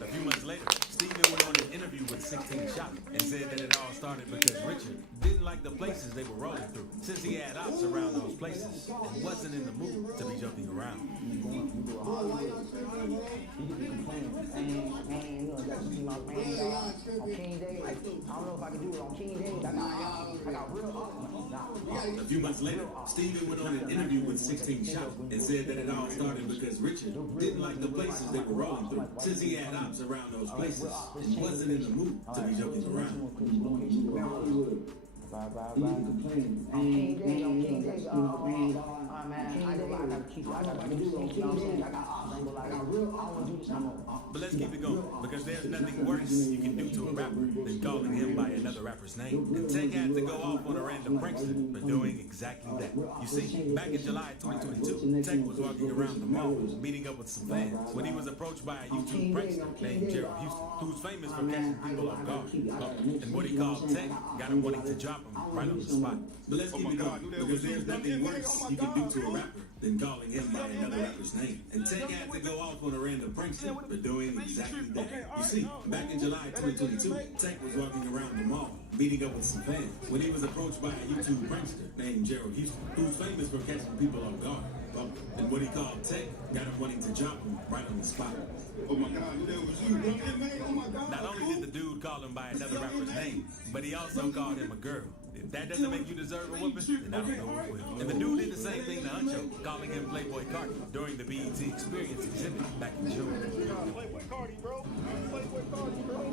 A few months later, Stephen went on an interview with 16 Shot and said that it all started because Richard didn't like the places they were rolling through, since he had ops around those places and wasn't in the mood to be joking around. A few months later, Stephen went on an interview with 16 Shot and said that it all started because Richard didn't like the places they were rolling through, since he had ops around those places and wasn't in the mood to be joking around. but like I don't want to do this no more. But let's keep it going, because there's nothing worse you can do to a rapper than calling him by another rapper's name. And Tech had to go off on a random prankster for doing exactly that. You see, back in July 2022, Tech was walking around the mall, meeting up with some fans, when he was approached by a YouTube prankster named Gerald Houston, who's famous for catching people off guard. And what he called Tech got him wanting to drop him right on the spot. But let's keep it going, because there's nothing worse you can do to a rapper than calling him by another rapper's name. And Tech had to go off on a random prankster for doing exactly that. You see, back in July 2022, Tech was walking around the mall, meeting up with some fans, when he was approached by a YouTube prankster named Gerald Houston, who's famous for catching people off guard. And what he called Tech got him wanting to drop him right on the spot. Oh my God, that was you, bro. Oh my God. Not only did the dude call him by another rapper's name, but he also called him a girl. If that doesn't make you deserve a whooping, then I don't know what will. And the dude did the same thing to Huncho, calling him Playboy Cardi during the BET Experience exhibit back in June. Playboy Cardi, bro. Playboy Cardi, bro.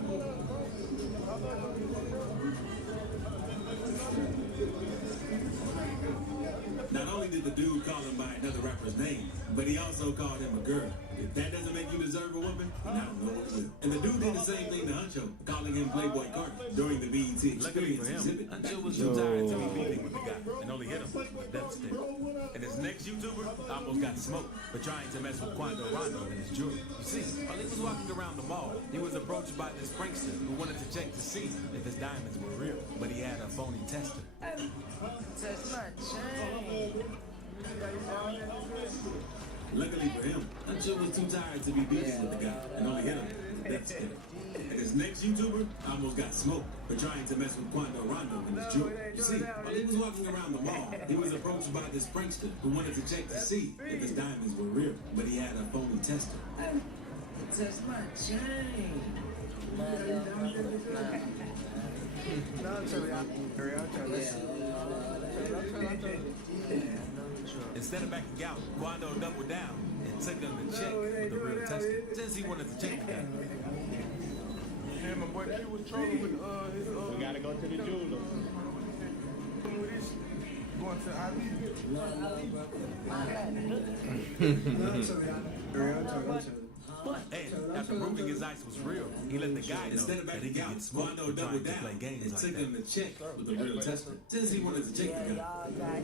Not only did the dude call him by another rapper's name, but he also called him a girl. If that doesn't make you deserve a woman, then I don't know what will. And the dude did the same thing to Huncho, calling him Playboy Cardi during the BET Luckily for Experience him, exhibit. Huncho was too tired to be beefing with the guy and only hit him with a death stare. And his next YouTuber almost got smoked for trying to mess with Quando Rondo and his jewelry. You see, while he was walking around the mall, he was approached by this prankster who wanted to check to see if his diamonds were real, but he had a phony tester. Test my chain. Luckily for him, Huncho was too tired to be beefing with the guy and only hit him with a death stare. And his next YouTuber almost got smoked for trying to mess with Quando Rondo and his jewelry. You see, while he was walking around the mall, he was approached by this prankster who wanted to check to see if his diamonds were real, but he had a phony tester. Test my chain. Instead of backing out, Quando doubled down and took him to check with the real tester, since he wanted to check the guy. Yeah, my boy Q was trolling with his We gotta go to the jeweler. with his going to And after proving his ice was real, he let the guy know Instead of that he backing could out, get smoked Quando for trying doubled to down play games and like took that. him to check with the real tester, since he wanted to check the guy.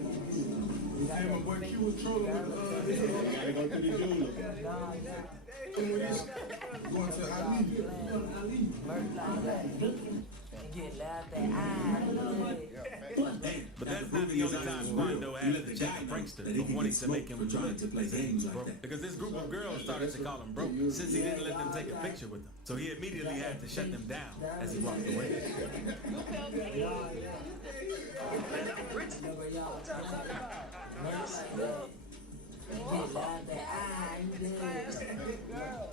Yeah, my boy Q was trolling with his We gotta go to the jeweler. going to Get laughed at. But that's not the only time Quando had to check a prankster for wanting to make him trying to play games like that. because this group of girls started to call him broke since he didn't let them take a picture with him. So he immediately had to shut them down as he walked away.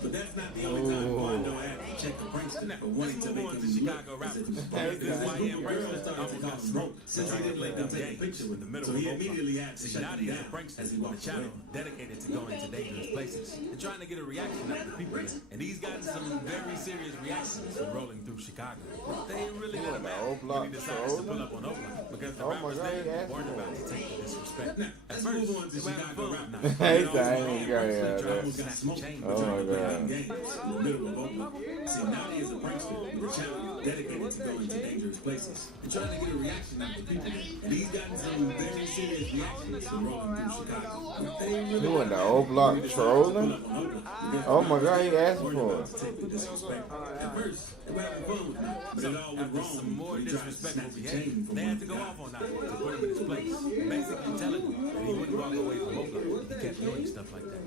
But that's not the only time Quando had to check the prankster for wanting to Let's make move on to him Chicago look rappers. as if he was This This YN group of girls prankster started to almost call got him broke smoked since he trying to didn't play let them dumb take a games picture in with the him. middle So of he Oakland. immediately had to See, shut them Nadia is a down prankster as he with a walked channel away. dedicated to going to dangerous places and trying to get a reaction out of the people there. And he's gotten some very serious reactions from rolling through Chicago. They ain't really let him out when he decides to pull up on Oakland because the rappers there weren't about to take the disrespect. Now, At let's first, move on to they were having Chicago fun. rap. Now, Hey, they I almost ain't got it, tried to Almost got snatch smoked the chain for Oh trying my to play God. them games in the middle of Oakland. See, Nadia is a prankster with a channel dedicated to going to dangerous places and trying to get a reaction out of the people there. And he's gotten some very serious reactions from rolling through Chicago. They ain't really You in the let him old out. block He decided to trolling? pull up on Oakland because Oh the my God, he rappers asking weren't for about it. to take the disrespect. At first, they were having fun with me, but it all went after wrong some more when he tried to disrespectful snatch the behavior, chain from they one had of to the go guys. off on Nadia to put him in his place, basically telling him that he wouldn't walk away from Oakland if he kept doing stuff like that.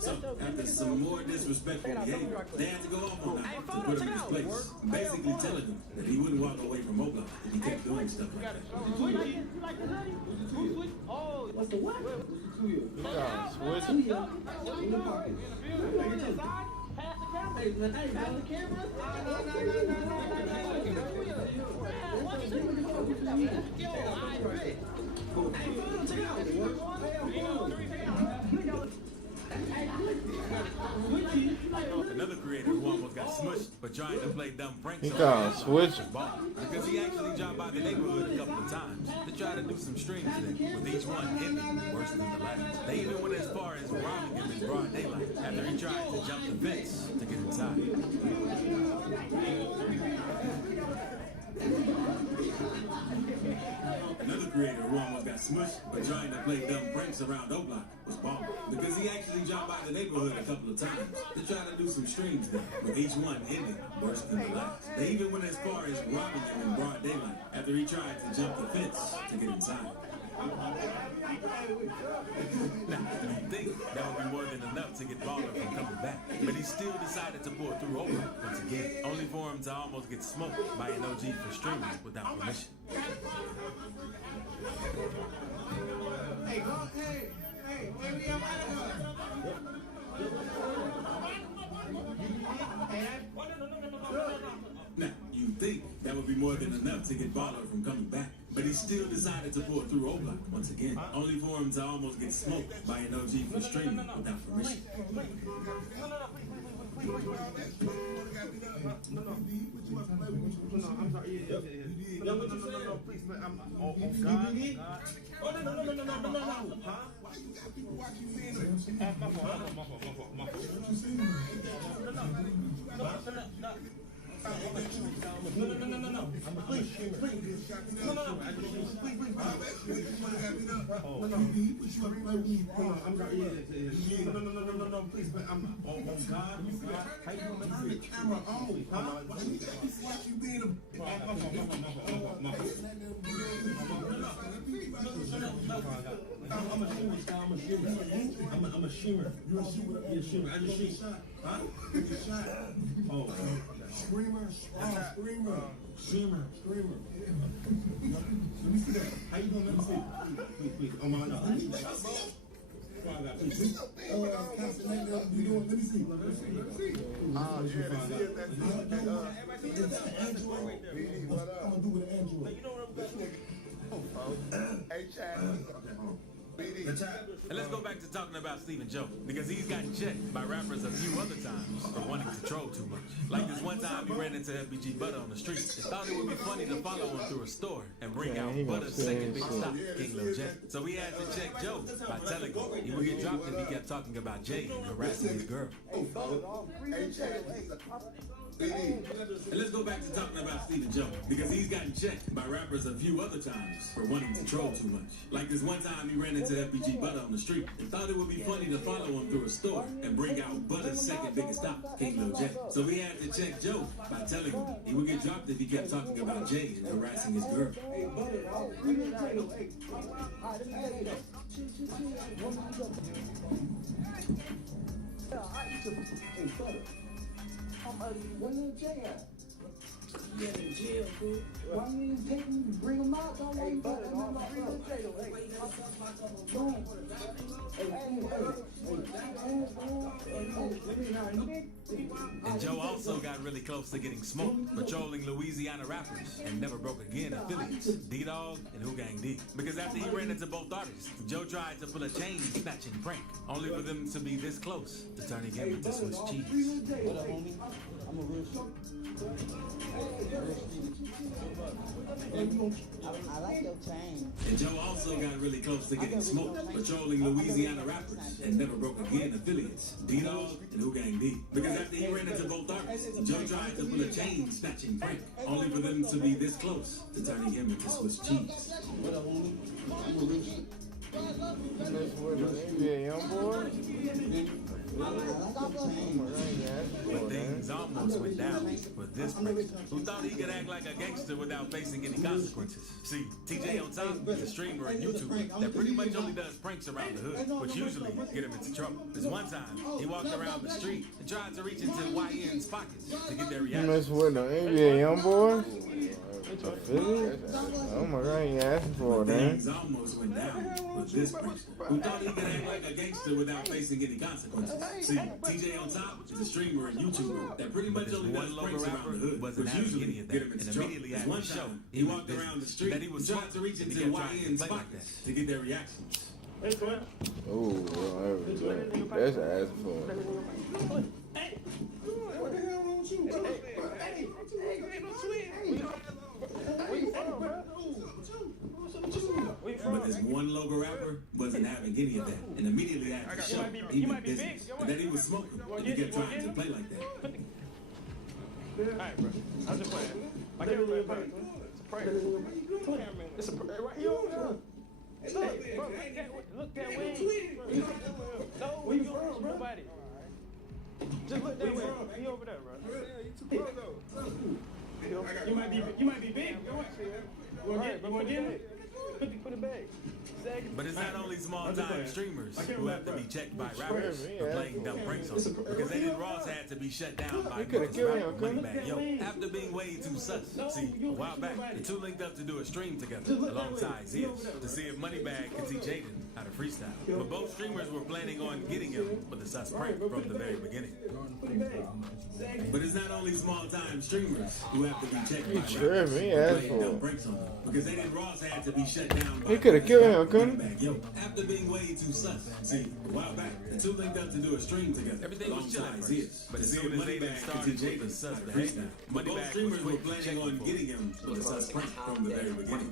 So, after some more disrespectful behavior, they had to go off on him to put him in his place, basically telling him that he wouldn't walk away from Oakland if he kept doing stuff like that. What's the what? Another creator who but trying to play dumb pranks He on called his switching. because he actually dropped by the neighborhood a couple of times to try to do some strings there, with each one ending worse than the last. They even went as far as robbing him in broad daylight after he tried to jump the fence to get inside. Another creator who almost got smushed by trying to play dumb pranks around O-Block was Ball, because he actually dropped by the neighborhood a couple of times to try to do some streams there, with each one ending worse than the last. They even went as far as robbing him in broad daylight after he tried to jump the fence to get inside. Now, you'd think that would be more than enough to get Baller from coming back, but he still decided to pull through over once again, only for him to almost get smoked by an OG for streaming without permission. Hey, go, hey, where we at? Now, you'd think that would be more than enough to get Baller from coming back, but he still decided to pull through O-Block once again, only for him to almost get smoked by an OG for streaming without permission. I'm a shimmer. You're a shimmer. You're a shimmer. I just shoot. Huh? Shot. Oh. Screamer. Screamer. Shimmer. Screamer. Let me see that. How you doing? Let me see. Please. Oh my God. Let me see. Let me see. Ah, you find out. It's an Android. I'm gonna do with an Android. You know what I'm doing? Hey, Chad. And let's go back to talking about Stephen Joe, because he's gotten checked by rappers a few other times for wanting to troll too much. Like this one time he ran into FBG Butter on the street and thought it would be funny to follow him through a store and bring out Butter's second big stop, King Lil J. So he had to check Joe by telling him he would get dropped if he kept talking about Jay and harassing his girl. And let's go back to talking about Stephen Joe, because he's gotten checked by rappers a few other times for wanting to troll too much. Like this one time he ran into FBG Butter on the street and thought it would be funny to follow him through a store and bring out Butter's second biggest stop, King Lil J. So he had to check Joe by telling him he would get dropped if he kept talking about Jay and harassing his girl. Where Lil J at? He in jail, dude. Why you didn't take him, bring him out? Don't let him get him out. And Joe also got really close to getting smoked for trolling Louisiana rappers and Never Broke Again affiliates, D-Dog and Who Gang D. Because after he ran into both artists, Joe tried to pull a chain snatching prank, only for them to be this close to turning him into Swiss cheese. I'm a real I like your chain. And Joe also got really close to getting smoked for trolling Louisiana rappers and Never Broke Again affiliates, D-Dog and Who Gang D. Because after he ran into both artists, Joe tried to pull a chain snatching prank, only for them to be this close to turning him into Swiss cheese. What up, homie? I'm a real Young boy. But things almost went down for this prankster, who thought he could act like a gangster without facing any consequences. See, TJ on Top is a streamer and YouTuber that pretty much only does pranks around the hood, which usually get him into trouble. This one time, he walked around the street and tried to reach into YN's pockets to get their reaction. Mess with the NBA Young boy. Oh my God, he asking for it, man. Things almost went down with this prankster, who thought he could act like a gangster without facing any consequences. See, TJ on Top is a streamer and YouTuber that pretty much only does pranks around the hood, which usually get him into trouble. This one time, he walked around the street and tried to reach into YN's pockets to get their reactions. Oh, that's asking for it. What the hell wrong with you, bro? the show, even business, and that he was smoking, and he kept trying to play like that. Alright, bro. I'm just playing. My camera bro. It's a prank. It's a prank. Right here over there. Hey, bro, look that way. No, where you from, bro? Nobody. Just look that way. He over there, bro. You might be big. You want to get it? Put it back. But it's not only small-time streamers who have to be checked by rappers for playing dumb pranks on them. Because Aiden Ross had to be shut down by Memphis rapper Moneybagg Yo after being way too sus. See, a while back, the two linked up to do a stream together alongside Zias to see if Moneybagg could teach Aiden how to freestyle. But both streamers were planning on getting him with a sus prank from the very beginning. But it's not only small-time streamers who have to be checked by rappers tripping, for yeah, playing dumb pranks on them. Because Aiden Ross had to be shut down by He could have killed him, couldn't he? Moneybagg Yo after being way too sus. See, a while back, the two linked up to do a stream together. Everything was chill at alongside first, Zias but to as see soon if as Aiden Moneybagg could started teach with Aiden sus how to behavior, freestyle. But both Moneybagg streamers was were quick to planning check on him getting him with a sus prank from the very beginning.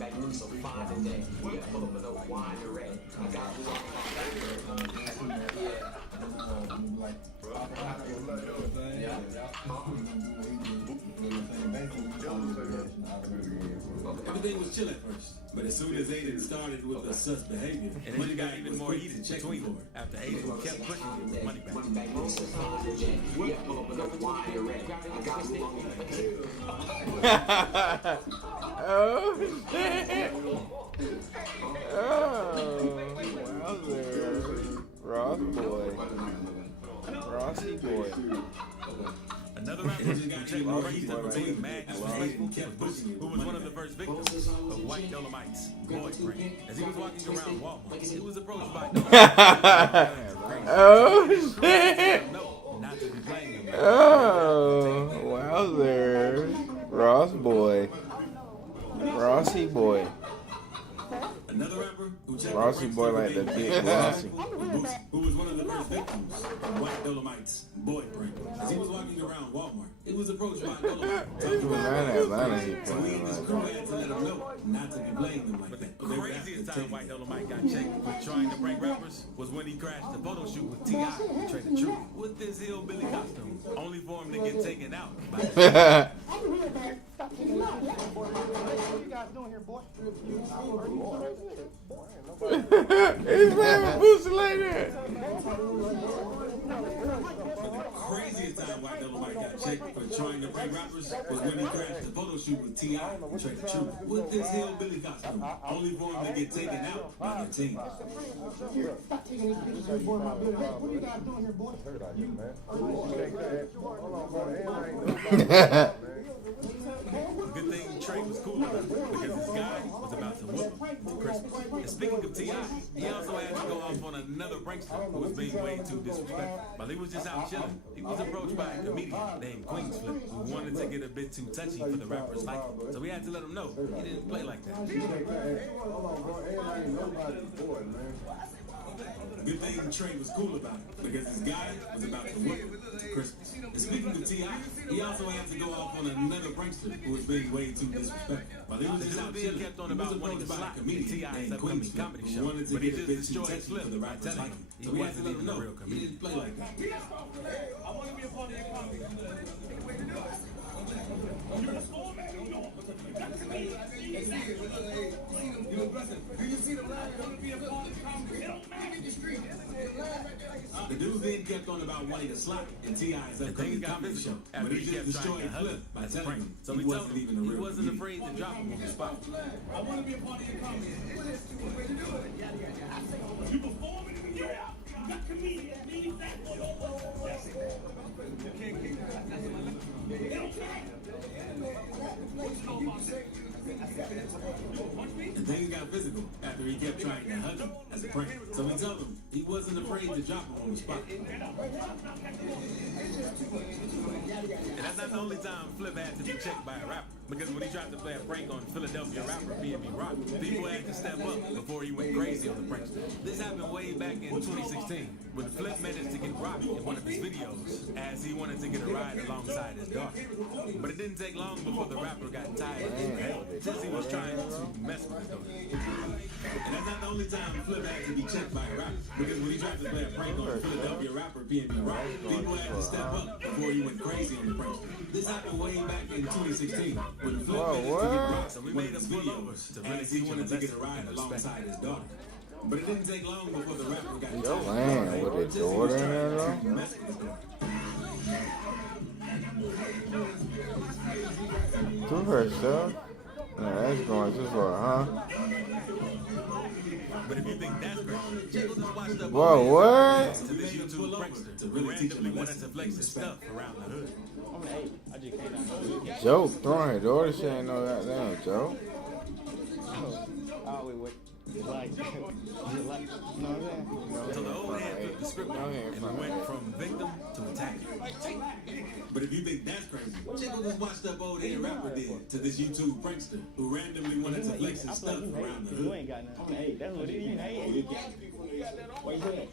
Everything was chill at first, but as soon as Aiden started with the sus behavior, and it got even more heated between them after Aiden kept pushing him with Moneybagg. Oh, shit. Oh, wowzer. Ross boy. Rossy boy. Another rapper who checked the race for being mad disrespectful was Boosie, who was one of the first victims of White Dolomite's boy prank. As he was walking around Walmart, he was approached by Oh, shit. no, not to be playing him. Oh, wowzer. Ross boy. Rossy boy. Another rapper who checked Rossy boy like the big Rossy. who was one of the first victims of White Dolomite's boy prank. As he was walking around Walmart, he was approached by Dolomite. Even not Atlanta, he So he playing and his like crew that. had to let him know not to be playing them like But that. the craziest time White Dolomite got checked for trying to prank rappers was when he crashed the photo shoot with T.I. and Trey the Truth with this hillbilly costume, only for him to get taken out by the What you guys doing here, boy? He's playing with Boosie like that. Craziest time White Dolomite got checked for trying to prank rappers was when he crashed the photo shoot with T.I. and Trey the Truth with this hillbilly costume, only for him to get taken out by their team. Stop taking these pictures here, boy, my building. Hey, what you guys doing here, boy? Good thing Trey was cool about it because this guy was about to whoop him for Christmas. And speaking of T.I., he also had to go off on another prankster who was being way too disrespectful. While he was just out chilling, he was approached by a comedian named Queensflip who wanted to get a bit too touchy for the rapper's liking. So we had to let him know he didn't play like that. Good thing Trey was cool about it because this guy was about to whoop him for Christmas. And speaking of T.I., he also had to go off on another prankster who was being way too disrespectful. While he was just out chilling, kept on he was about wanting to approached by a slap comedian T.I.'s named upcoming Queensflip comedy who show, wanted to but he get a just bit too destroyed touchy Flip for the by rapper's telling liking. him So he we had to wasn't let even him a know real he comedian. didn't play like that. I want to be a part of your comedy. You're a soul man. That's me. The dude then kept on about wanting to slap in T.I.'s And upcoming things got comedy show, physical but after he he just kept trying destroyed to hug him Flip by as a telling prank. him So he we told wasn't even a him he real wasn't comedian. afraid to drop him on the spot. I want to be a part of your comedy. You perform it, you got comedians needing that. You can't keep that. They don't care. What you know about that? And things got physical after he kept trying to hug him as a prank. So we told him he wasn't afraid to drop him on the spot. And that's not the only time Flip had to be checked by a rapper. Because when he tried to play a prank on Philadelphia rapper B&B Rock, people had to step up before he went crazy on the prankster. This happened way back in 2016 when Flip managed to get Rock in one of his videos as he wanted to get a ride alongside his daughter. But it didn't take long before the rapper got tired of his head since he was trying to mess with his daughter. And that's not the only time Flip had to be checked by a rapper. Because when he tried to play a prank on Philadelphia rapper B&B Rock, people had to step up before he went crazy on the prankster. This happened way back in 2016 when Flip managed to get Rock So we one made of a his videos to really as he teach him wanted a to get a lesson ride and respect. alongside his daughter. But it didn't take long before the rapper got Yo, man, with his daughter in there, though. To herself? Nah, that's going too far, huh? But if you think that's crazy, check out this washed up Whoa, old what? man to this YouTube prankster who randomly wanted to flex his stuff around the hood. I just can't. Joke throwing her daughter, she ain't no goddamn joke. Oh, wait. Like, you know what I'm saying? So the old head flipped the script and went from victim to attacker. But if you think that's crazy, check out this washed up old head rapper did to this YouTube prankster who randomly wanted to flex his stuff around the You hood. ain't got nothing. Hey, that's what it is. You hate. What you saying?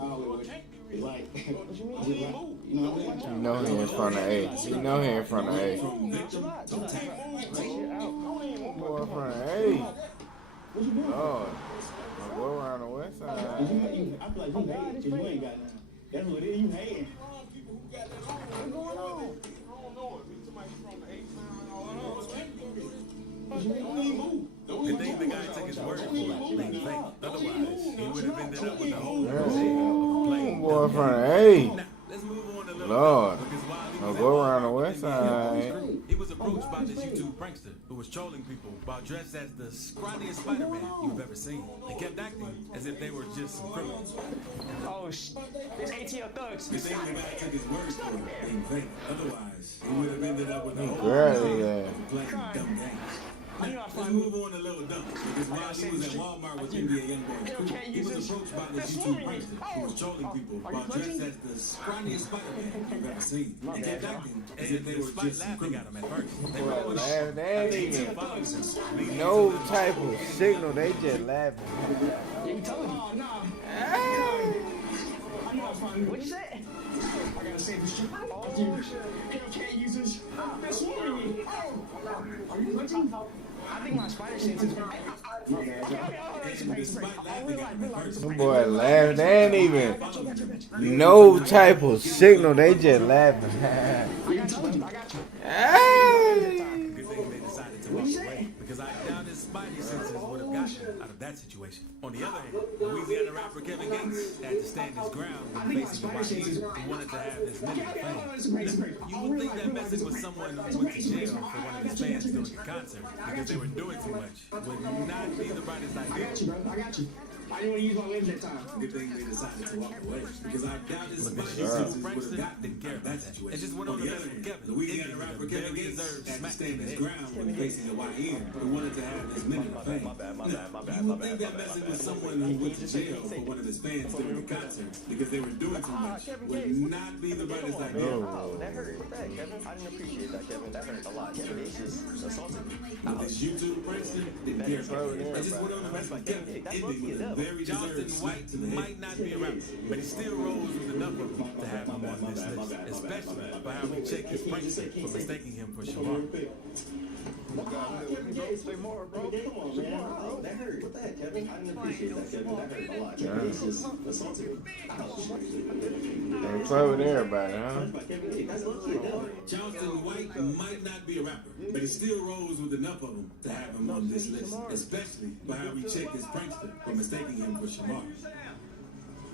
Oh, wait. Like, what you mean? You know what I'm saying? You know he in front of A. You know he in front of A. From victim to attacker. Boy in front of A. Lord. I'll go around the west side. I feel like you hate because you ain't got nothing. That's what it is. You hating. What's going on? Good thing the guy took his word for it, being fake. Otherwise, he would have ended up with the whole Boy in front of A. Now, let's move on a little Lord. bit, because while he I'll was go at around the Walmart west with Indiana side. Crew, he was approached by this YouTube prankster who was trolling people while dressed as the scrawniest Spider-Man you've ever seen. They kept acting as if they were just some criminals. Oh, it's ATL thugs. Good thing the guy took his word for it, being fake. Otherwise, he would have ended up with the whole Grab thing that. of playing dumb games. Now, let's move on a little dumb. Because while he was at Walmart with NBA Youngboy's crew, he was approached by this YouTube prankster who was trolling people while dressed as the scrawniest Spider-Man you've ever seen. They kept acting as if they were Despite just some laughing at criminals. him at first, they Boy, were laugh, they ain't even followers him. no type of signal, they just laughing. You told you. Oh, no. I know it's funny. What'd you say? I gotta say this shit. Oh, shit. Can't use this. They're swarming me. Are you looking? I think my spider sense is Despite laughing at him at first, Them boy laugh, they ain't even no type of signal, they just laughing. Good thing they decided to walk away, because I doubt his spidey senses would have gotten out of that situation. On the other hand, Louisiana rapper Kevin Gates had to stand his ground when facing a YN who wanted to have his minute of fame. Now, you would think that messing with someone who went to jail for one of his fans during a concert because they were doing too much would not be the brightest idea. I got you. I didn't want to use my limbs that time. good thing they decided to walk away. Because I doubt his But spidey this senses YouTube would have prankster gotten didn't care out of about that that. situation. It just went on to mess with Kevin. Louisiana rapper Kevin Gates had to stand his ground when facing a YN who wanted to have his minute of fame. You would think that messing with someone who went to jail for one of his fans during a concert because they were doing too much would not be the brightest idea. Oh, that hurt. That, Kevin. I didn't appreciate that, Kevin. That hurt a lot. Kevin Gates just assaulted me. But this YouTube prankster didn't care about it. I just went on to mess with Kevin, ending with a very Justin deserved smack White to the might head. not be a rapper, but he still rolls with enough of them to have him on this list, especially by how we check his prankster for mistaking him for Shamar. Say more, bro. Come on, man. Bro, that hurt. What the heck, Kevin? I didn't appreciate that, Kevin. That hurt a lot. Kevin Gates just assaulted me. They play with everybody, huh? Kevin Gates, that's legit. Charleston White might not be a rapper, but he still rolls with enough of them to have him on this list, especially by how we check his prankster for mistaking him for Shamar.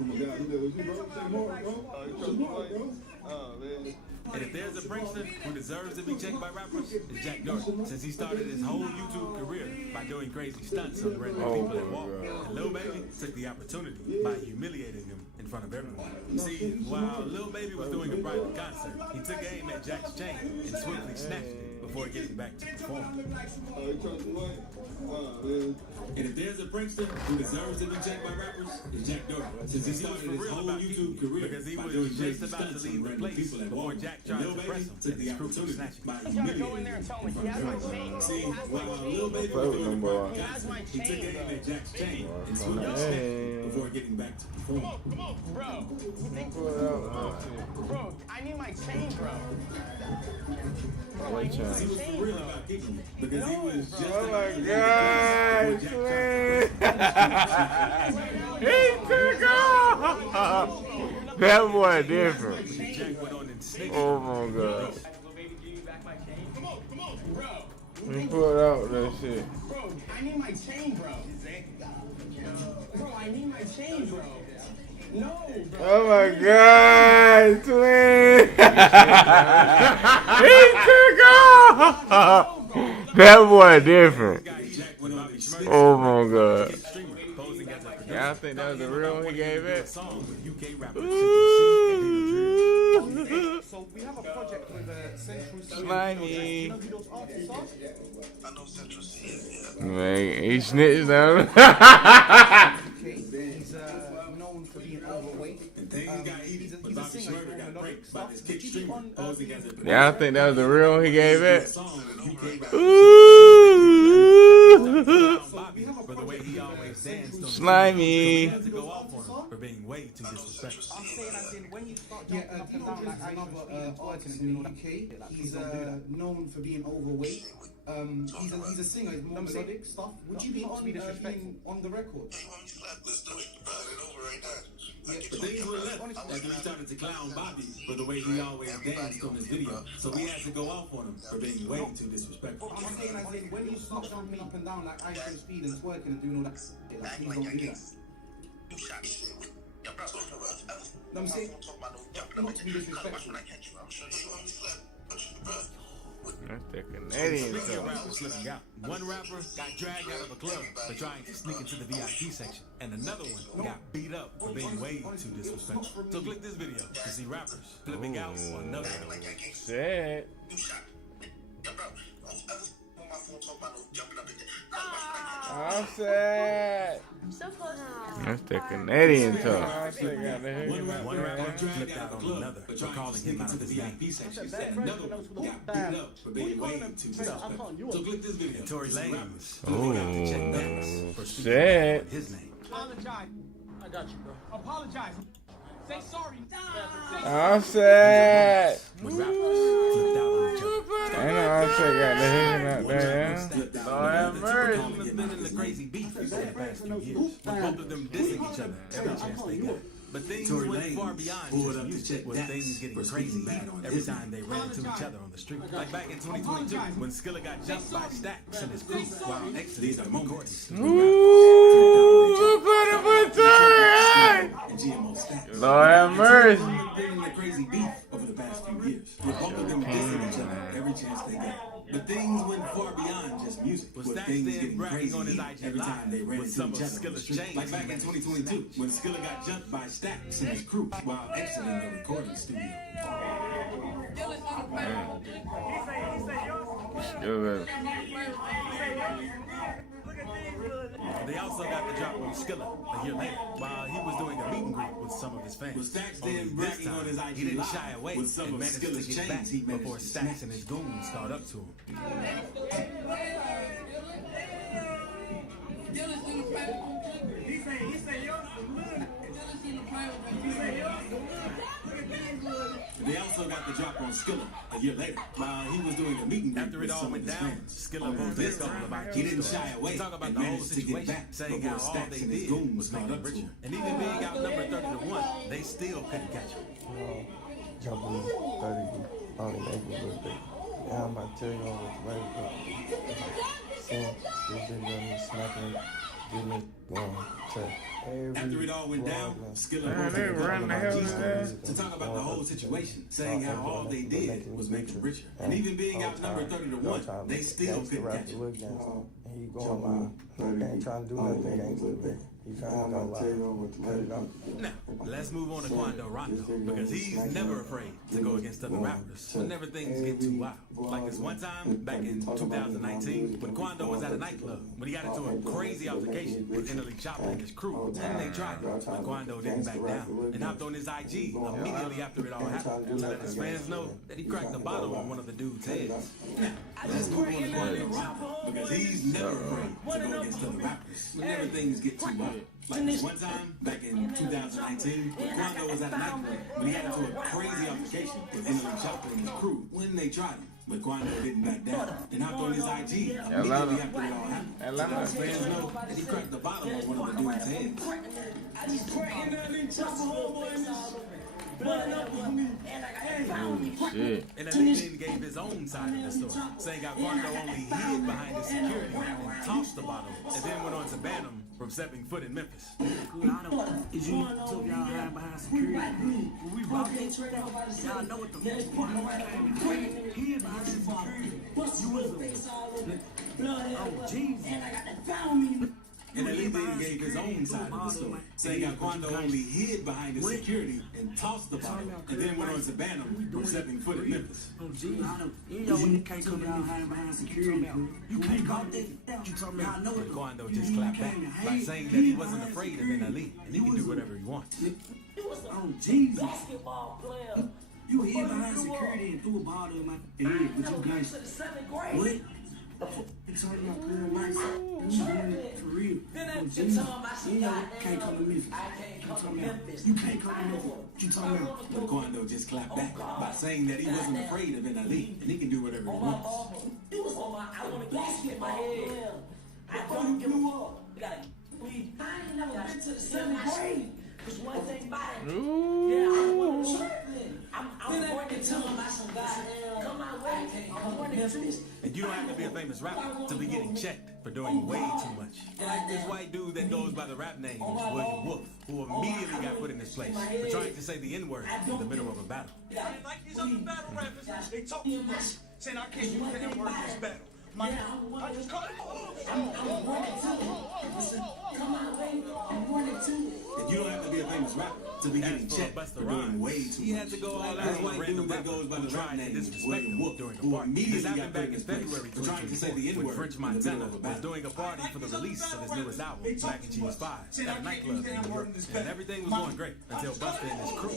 Oh my God, he was you, bro. Say more, bro. Say more, bro. Oh, man. And if there's a prankster who deserves to be checked by rappers, it's Jack Dorton, since he started his whole YouTube career by doing crazy stunts on random people at Walmart. And Lil Baby took the opportunity by humiliating him in front of everyone. See, while Lil Baby was doing a private concert, he took aim at Jack's chain and swiftly snatched it. before getting back to performing. And if there's a prankster who deserves to be checked by rappers, it's Jack Dorsey. Since he started his whole YouTube career because he by was doing just crazy about to stunts leave on the random place people at before Walmart. Jack And tried Lil to press Baby him took and the his crew from opportunity snatching. by He's gotta go in there humiliating and tell him he has my chain. See, while Lil Baby Fuck was doing them, the boy. part Johnson, he took aim at Jack's chain and swooped his Hey. neck before getting back to performing. Bro, bro, I need my chain, bro. Bro, I need my He was chain, for real bro. about kicking him because he was just Oh about my to God, Jack tried to he took off. That boy different. Jack went on and snitched. Oh my God. Bro, He pulled out that shit. bro, I need my chain, bro. Bro, I need my chain, bro. No, bro. Oh my God, twin. He took off. That boy different. Oh my God. Yeah, I think that was the real one he gave it. Song with UK rapper Ooh. So we have a project with Central C. Slimy. You know who those artists are? I know Central C is, yeah. Man, he snitched on him. Okay. He's known for being overweight. And things got heated when Bobby Schmurder got pranked by this kick streamer posing as a Yeah, I think that was the real one he gave it. song with UK rappers. Ooh. Bobby for the way he always danced on the Slimy. He had to go off on him for being way too disrespectful. I'm saying as in when you start jumping up and down like another artist in the UK, he's known for being overweight. He's a singer, he's more melodic stuff. Would you be on the record? Let's do it. It over right now. But things were left after we started to clown Bobby for the way he always danced on this video. So we had to go off on him for being way too disrespectful. I'm saying as in when you start jumping up and down like ice and speed and twerking and doing all that shit, like please don't do that. No, I'm saying not to be disrespectful. That's the Canadian Speaking of stuff. rappers slipping out, one rapper got dragged out of a club for trying to sneak into the VIP section, and another one got beat up for being way too disrespectful. So click this video to see rappers flipping out on another one. Shit. I'm sad. That's the Canadian talk. One rapper flipped out on another for calling him out of his name. Another one got beat up for being way too disrespectful. So click this video. And Tory Lanez Oh, got to check Banks for speaking shit. out his name. Apologize. I got you, bro. Apologize. Say sorry. I'm sad. When rappers flipped out on each other. I know I'm got the hand out there. Lord have The two mercy. of them have been in the crazy beef for the past few years, with both of them dissing each other every chance they got. But things Tory went Lanez far beyond pulled just up to music, check with Dax things getting for crazy speaking bad on every his time they ran into each other on the street. Like back in 2022, when Skilla got jumped by Stacks and his crew while exiting the recording studio. Ooh, put it with Tory. And GMO Stack. Lord have mercy. Been in a crazy beef over the past few years, with both of them dissing each other every chance they got. But things went far beyond just music, with Stacks things then getting bragging crazy on his IG every time they Live ran with into some each of other. on the Skilla's street. chains Like back in he 2022, when Skilla got jumped by Stacks and his crew while exiting the recording studio. They also got the drop on Skilla a year later, while he was doing a meet and greet with some of his fans. With Stacks Only then this bragging on his time, IG he didn't Live shy away with some and of managed to Skilla's get back chains he managed before to Stacks snatch. and his goons caught up to him. They also got the drop on Skilla a year later, while he was doing a meet and greet After it with all some of went his down, fans. Skilla posted a couple of IG He didn't stories shy away to talk about and the whole managed to get situation, back saying before how all Stacks they and his did goons was make caught him up to richer. him. And even being outnumbered 30-1, they still couldn't catch him. Jumping 30 on the ankle a little bit. Yeah, I'm about to tell you all what's right. Saying this been done, smacking, getting it going to every. After it all went down, Skilla Man, they posted a couple run the of hell IG out stories there. to talk about the whole situation, saying how all they did was make him richer. And even being outnumbered 30-1, they still couldn't catch him. And he going by, he ain't trying to do nothing gangster. He You kind of gonna cut it off. Now, let's move on to Quando Rondo, because he's never afraid to go against other rappers whenever things get too wild. Like this one time, back in 2019, when Quando was at a nightclub, when he got into a crazy altercation with Italy Chopper and his crew, and they tried him, but Quando didn't back down, and hopped on his IG immediately after it all happened, to let his fans know that he cracked the bottle on one of the dude's heads. Now, let's move on to Quando Rondo, because he's never afraid to go against other rappers whenever things get too wild. Like this one time, back in 2019, when Quando was at a nightclub, when he got into a crazy altercation with Italy Chopper and his crew, when they tried him, but Quando didn't back down, and hopped on his IG immediately after it all happened. To let his fans know that he cracked the bottle on one of the dude's heads. Oh, shit. And the nigga gave his own side of the story, saying how Quando only hid behind his security and tossed the bottle, and then went on to ban him from stepping foot in Memphis. Is you took y'all hide behind security? When we walked in, y'all know what the most part came hid behind security. You was oh, Jesus. And the nigga gave his own side of the story, saying how Quando only hid behind his security and tossed the bottle, and then went on to ban him from stepping foot in Memphis. Oh, Jesus. You know when you can't come out hide behind security. You can't come that. You talking about know But Quando just clapped back by saying that he wasn't afraid of NLE, and he can do whatever he wants. Oh, Jesus. Basketball player. You hid behind security and threw a ball in my head, but you guys. What? It's on your career life. You doing it for real. Oh, Jesus. You know, can't come to Memphis. You can't come to Memphis. What you talking about? But Quando just clapped back by saying that he wasn't afraid of NLE, and he can do whatever he wants. I want to basket my head. I don't give a fuck. I ain't never been to the 7th grade. Cause one thing about it, I want to I'm going to tell them about some goddamn come my way. I'm going to Memphis. And you don't have to be a famous rapper to be getting checked for doing way too much. Like this white dude that goes by the rap name William Wolf, who immediately got put in his place for trying to say the N-word in the middle of a battle. Like these other battle rappers, they talk too much, saying I can't use the N-word in this battle. I just call it. I'm running to it. Come my way. I'm running to it. And you don't have to be a famous rapper to be getting checked for doing way too much. He had to go all out as white dude that goes by the rap name William Wolf, who immediately got put in his place for trying to say the N-word French Montana was doing a party for the release of his newest album, Mac and Cheese 5, at a nightclub in New York. And everything was going great until Busta and his crew.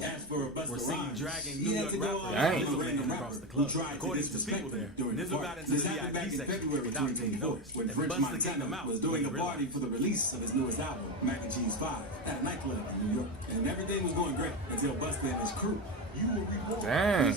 As for Busta We're seeing dragging New York rappers across the club. According to people there, Nizzle got into the VIP section without being noticed. When French Montana was doing a party for the release of his newest album, Mac and Cheese 5, at a nightclub in New York. And everything was going great until Busta and his crew. You will be damn.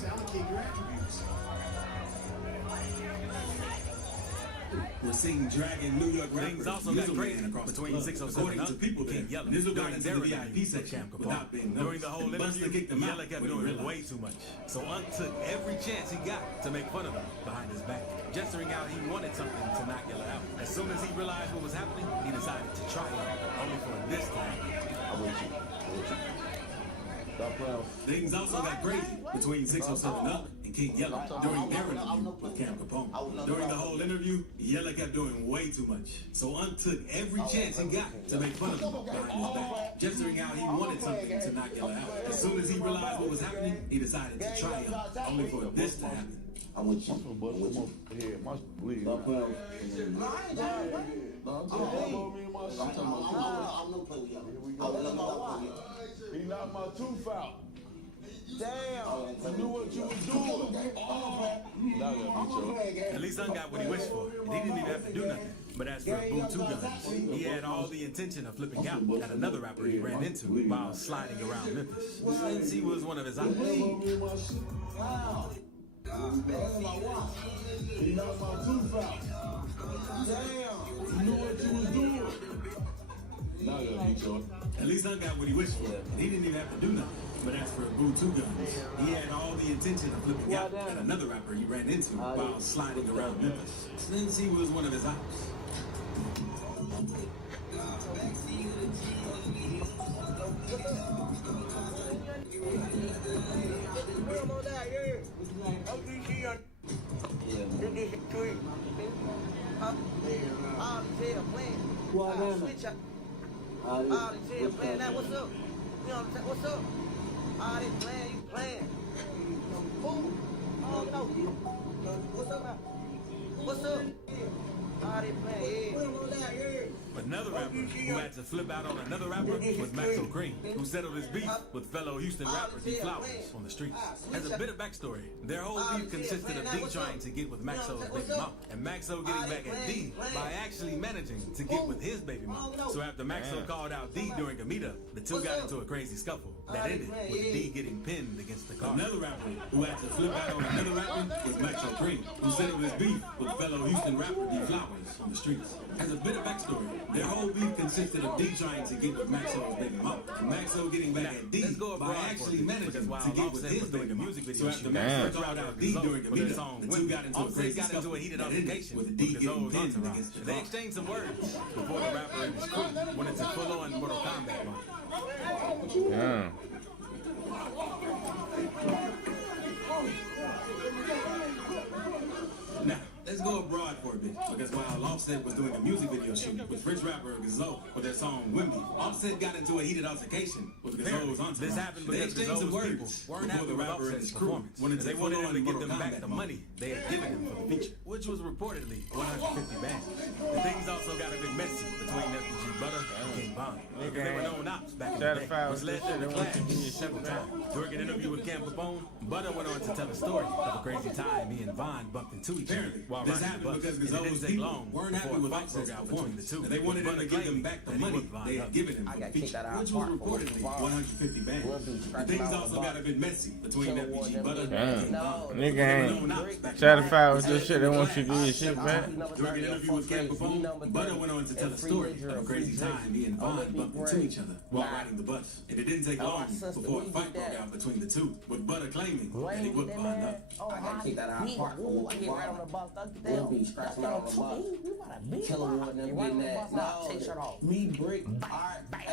We're seeing dragging New York rappers. Things also got crazy between 607 and people there. Nizzle got into the VIP section without being noticed. During the whole interview, Yella kept doing way too much. So Unc took every chance he got to make fun of him behind his back, gesturing out he wanted something to knock Yella out. As soon as he realized what was happening, he decided to try it, only for this to happen. Things also got crazy between 607 Unc and King Yella during their interview with Cam Capone. During the whole interview, Yella kept doing way too much. So Unc took every chance he got to make fun of him behind his back, gesturing out he wanted something to knock Yella out. As soon as he realized what was happening, he decided to try it, only for this to happen. I'm with you. I'm with you. Yeah, my bleed. I'm talking about he knocked my tooth out. Damn, I knew what you was doing. At least Unc got what he wished for, and he didn't even have to do nothing. But as for Boo Two Guns, he had all the intention of flipping out at another rapper he ran into while sliding around Memphis, since he was one of his idols. He knocked my tooth out. Damn, you knew what you was doing. At least Unc got what he wished for, and he didn't even have to do nothing. But as for Boo Two Guns, he had all the intention of flipping out at another rapper he ran into while sliding around Memphis, since he was one of his idols. quick. All the jail playing. Switch up. All the jail playing. Now, what's up? You know what I'm saying? What's up? All they playing, you playing. Who? Oh, no. What's up now? What's up? All they playing, yeah. Another rapper who had to flip out on another rapper was Maxo Cream, who settled his beef with fellow Houston rapper D Flowers on the streets. As a bit of backstory, their whole beef consisted of D trying to get with Maxo's baby mama, and Maxo getting back at D by actually managing to get with his baby mama. So after Maxo called out D during a meetup, the two got into a crazy scuffle that ended with D getting pinned against the car. Another rapper who had to flip out on another rapper was Maxo Cream, who settled his beef with fellow Houston rapper D Flowers on the streets. As a bit of backstory, their whole beef consisted of D trying to get with Maxo's baby mama, and Maxo getting back at D by actually managing to get with his baby mama. So after Maxo called out D during a meetup, the two got into a crazy scuffle heated that ended altercation with D getting pinned against the They car. exchanged some words before the rapper and his crew went into full-on Mortal Kombat mode. Yeah. Now, let's go abroad for a bit, because while Offset was doing a music video shoot with French rapper Gazzo for their song Wimby, Offset got into a heated altercation with Gazzo's entourage. This happened They because exchanged some Gazzo's people words weren't before happy the with rapper and his Offset's crew performance. went into They wanted him to give Mortal them back Kombat the mode. money they had given him for the feature, which was reportedly 150 bands. And things also got a bit messy between FBG Butter and King Von, because they were known ops back in the day, which led to the clash several times. During an interview with Cam Capone, Butter went on to tell a story of a crazy time he and Von bumped into each other while This riding the happened bus. because And it didn't Gazzo's take people long weren't happy before a with fight Offset's broke out between the performance, two. and they wanted him Butter to give them claimed back the that he money whipped Von they up. had given him for the feature, which was reportedly 150 bands. And things also got a bit messy between FBG Butter and Von. Nigga ain't satisfied with this shit. They want you to do your shit back. During an interview with Cam Capone, Butter went on to tell a story of a crazy time he and Von bumped into each other while riding the bus. And it didn't take long before a fight broke out between the two, with Butter claiming that he whipped Von up. I got kicked out of our park. I get right on the bus. We'll be scratching out on the bus. Kill him with them getting that. No, me brick.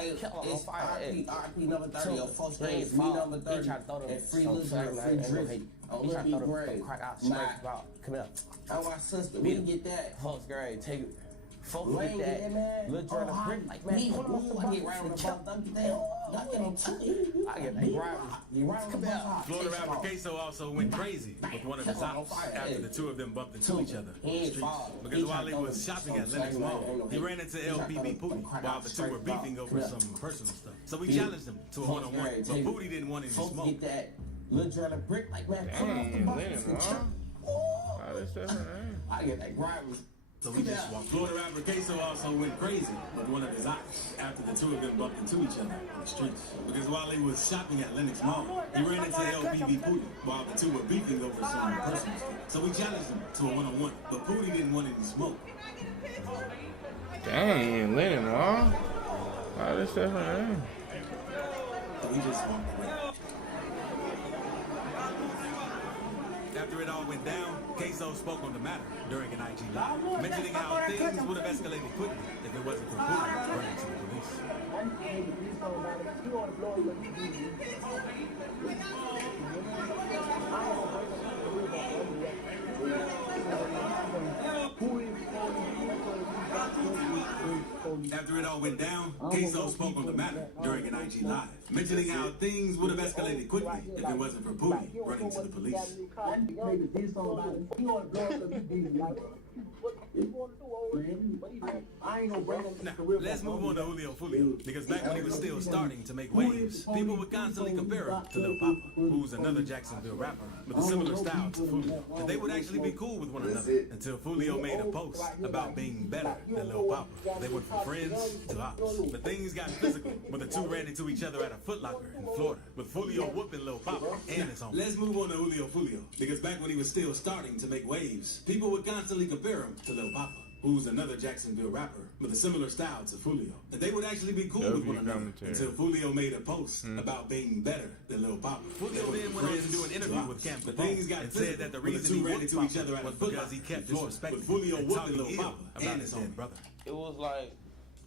It's RP number 30 or first grade. Me number 30 and free Lizard, free Drift. On Lil B grade. Our sister, we get that. First grade, take it. Folks Lane get get that. that, Little joint of brick like me, man. I get right on the bus. Y'all get on two. I get the grab. You right on the bus. Florida rapper Queso also went crazy with one of his ops after the two of them bumped into each other on the streets. Because while he was shopping at Lennox Mall, he ran into LPB Pootie while the two were beefing over some personal stuff. So we challenged him to a one-on-one, but Pootie didn't want any Folks smoke. get that. Little joint of brick like man. Come off the bus. I get that grab. So we just walked. Florida rapper Queso also went crazy with one of his ops after the two of them bumped into each other on the streets. Because while he was shopping at Lennox Mall, he ran into LPB Pootie while the two were beefing over some personal stuff. So we challenged him to a one-on-one, but Pootie didn't want any smoke. Dang, Lennon, huh? All this stuff, man. So we just walked away. After it all went down, Queso spoke on the matter during an IG Live, mentioning how things would have escalated quickly if it wasn't for Pootie running to the police. After it all went down, Queso spoke on the matter during an IG Live, mentioning how things would have escalated quickly if it wasn't for Pootie running to the police. Now, let's move on to Julio Fulio, because back when he was still starting to make waves, people would constantly compare him to Lil Papa, who's another Jacksonville rapper with a similar style to Fulio. And they would actually be cool with one another until Fulio made a post about being better than Lil Papa. They went from friends to ops. But things got physical when the two ran into each other at a Foot Locker in Florida, with Fulio whooping Lil Papa and his homie. Let's move on to Julio Fulio, because back when he was still starting to make waves, people would constantly compare him to Lil Papa, who's another Jacksonville rapper with a similar style to Fulio. And they would actually be cool with one another until Fulio made a post about being better than Lil Papa. Fulio then went on to do an interview with Cam Capone and said that the reason he ran into each other was because he kept disrespecting Fulio and whooping talking Lil ill Papa about and his his dead homie. brother. It was like,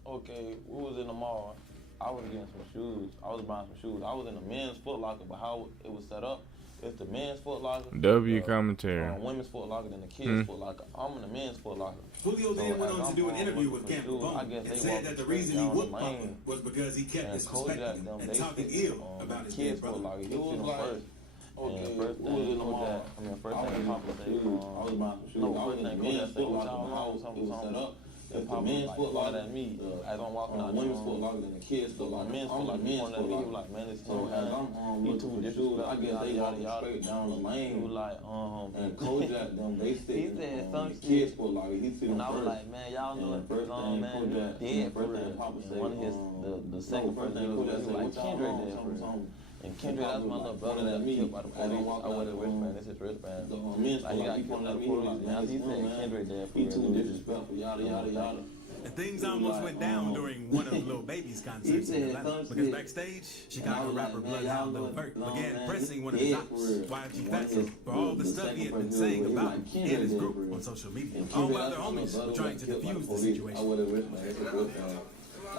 okay, we was in the mall. I was getting some shoes. I was buying some shoes. I was in the men's Foot Locker, but how it was set up, It's the men's Foot Locker. W commentary. Women's Foot Locker and the kids' Foot Locker. I'm in the men's Foot Locker. Julio then went on to do an interview with Cam I Capone guess and they said walk that the straight reason he down the whooped Papa lane. was because he kept And disrespecting Kojak, him them, and they talking stick, ill about his kids big brother. Foot Locker. He It was was like, first. and Okay, first who was in the mall? Kojak, I mean, first thing Papa said, I was about to shoot. no, I was first in the thing men's Kojak said, Foot what Locker. y'all My house, know, it was set up. And It's the Papa men's like, Foot pointed Locker. at me as I'm walking out. Women's Foot Locker and the kids Foot Locker. Men's Foot I'm the Locker. men's Pointed at Foot me, he was Locker. like, man, it's So as I'm he looking too for the shoes, disrespectful. I guess they walking straight down the He lane. was like, And Kojak, them, they he sitting said on some the kids Foot Locker. He sitting and I was first. like, man, y'all know And it first was on, thing man, Kojak, dead for first thing real. Papa And said, one of his, the second first person, thing he was Kojak said, like, what y'all Kendrick on? dead for real. Something. And Kendrick, that's my little brother that me killed by the police. I wear the wristband, it's his wristband. Men's Like, he Foot got Locker, killed by the he police. Now he said, said Kendrick dead for he real. too disrespectful, yada, yada, yada. And things almost went down during one of Lil Baby's concerts in Atlanta. Because backstage, Chicago rapper Bloodhound Lil Vert began pressing one of his ops, YG Fatso, for all the stuff he had been saying about him and his group on social media. All while their homies were trying to defuse the situation.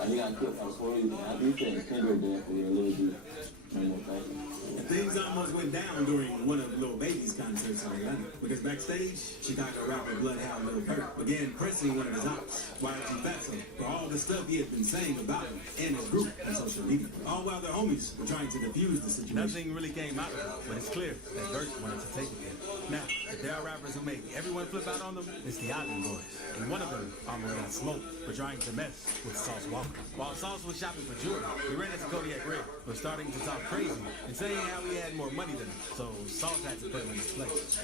He got killed by the police. I do think Kendrick did for a little bit. And things almost went down during one of Lil Baby's concerts in Atlanta. Because backstage, Chicago rapper Bloodhound Lil Vert began pressing one of his ops, YG Fatso, for all the stuff he had been saying about him and his group on social media. All while their homies were trying to defuse the situation. Nothing really came out of it, but it's clear that Vert wanted to take it there. Now, if there are rappers who make everyone flip out on them, it's the Island Boys. And one of them almost got smoked for trying to mess with Sauce Walker. While Sauce was shopping for jewelry, he ran into Kodiak Red for starting to talk crazy and saying how he had more money than him. So Sauce had to put him in his place.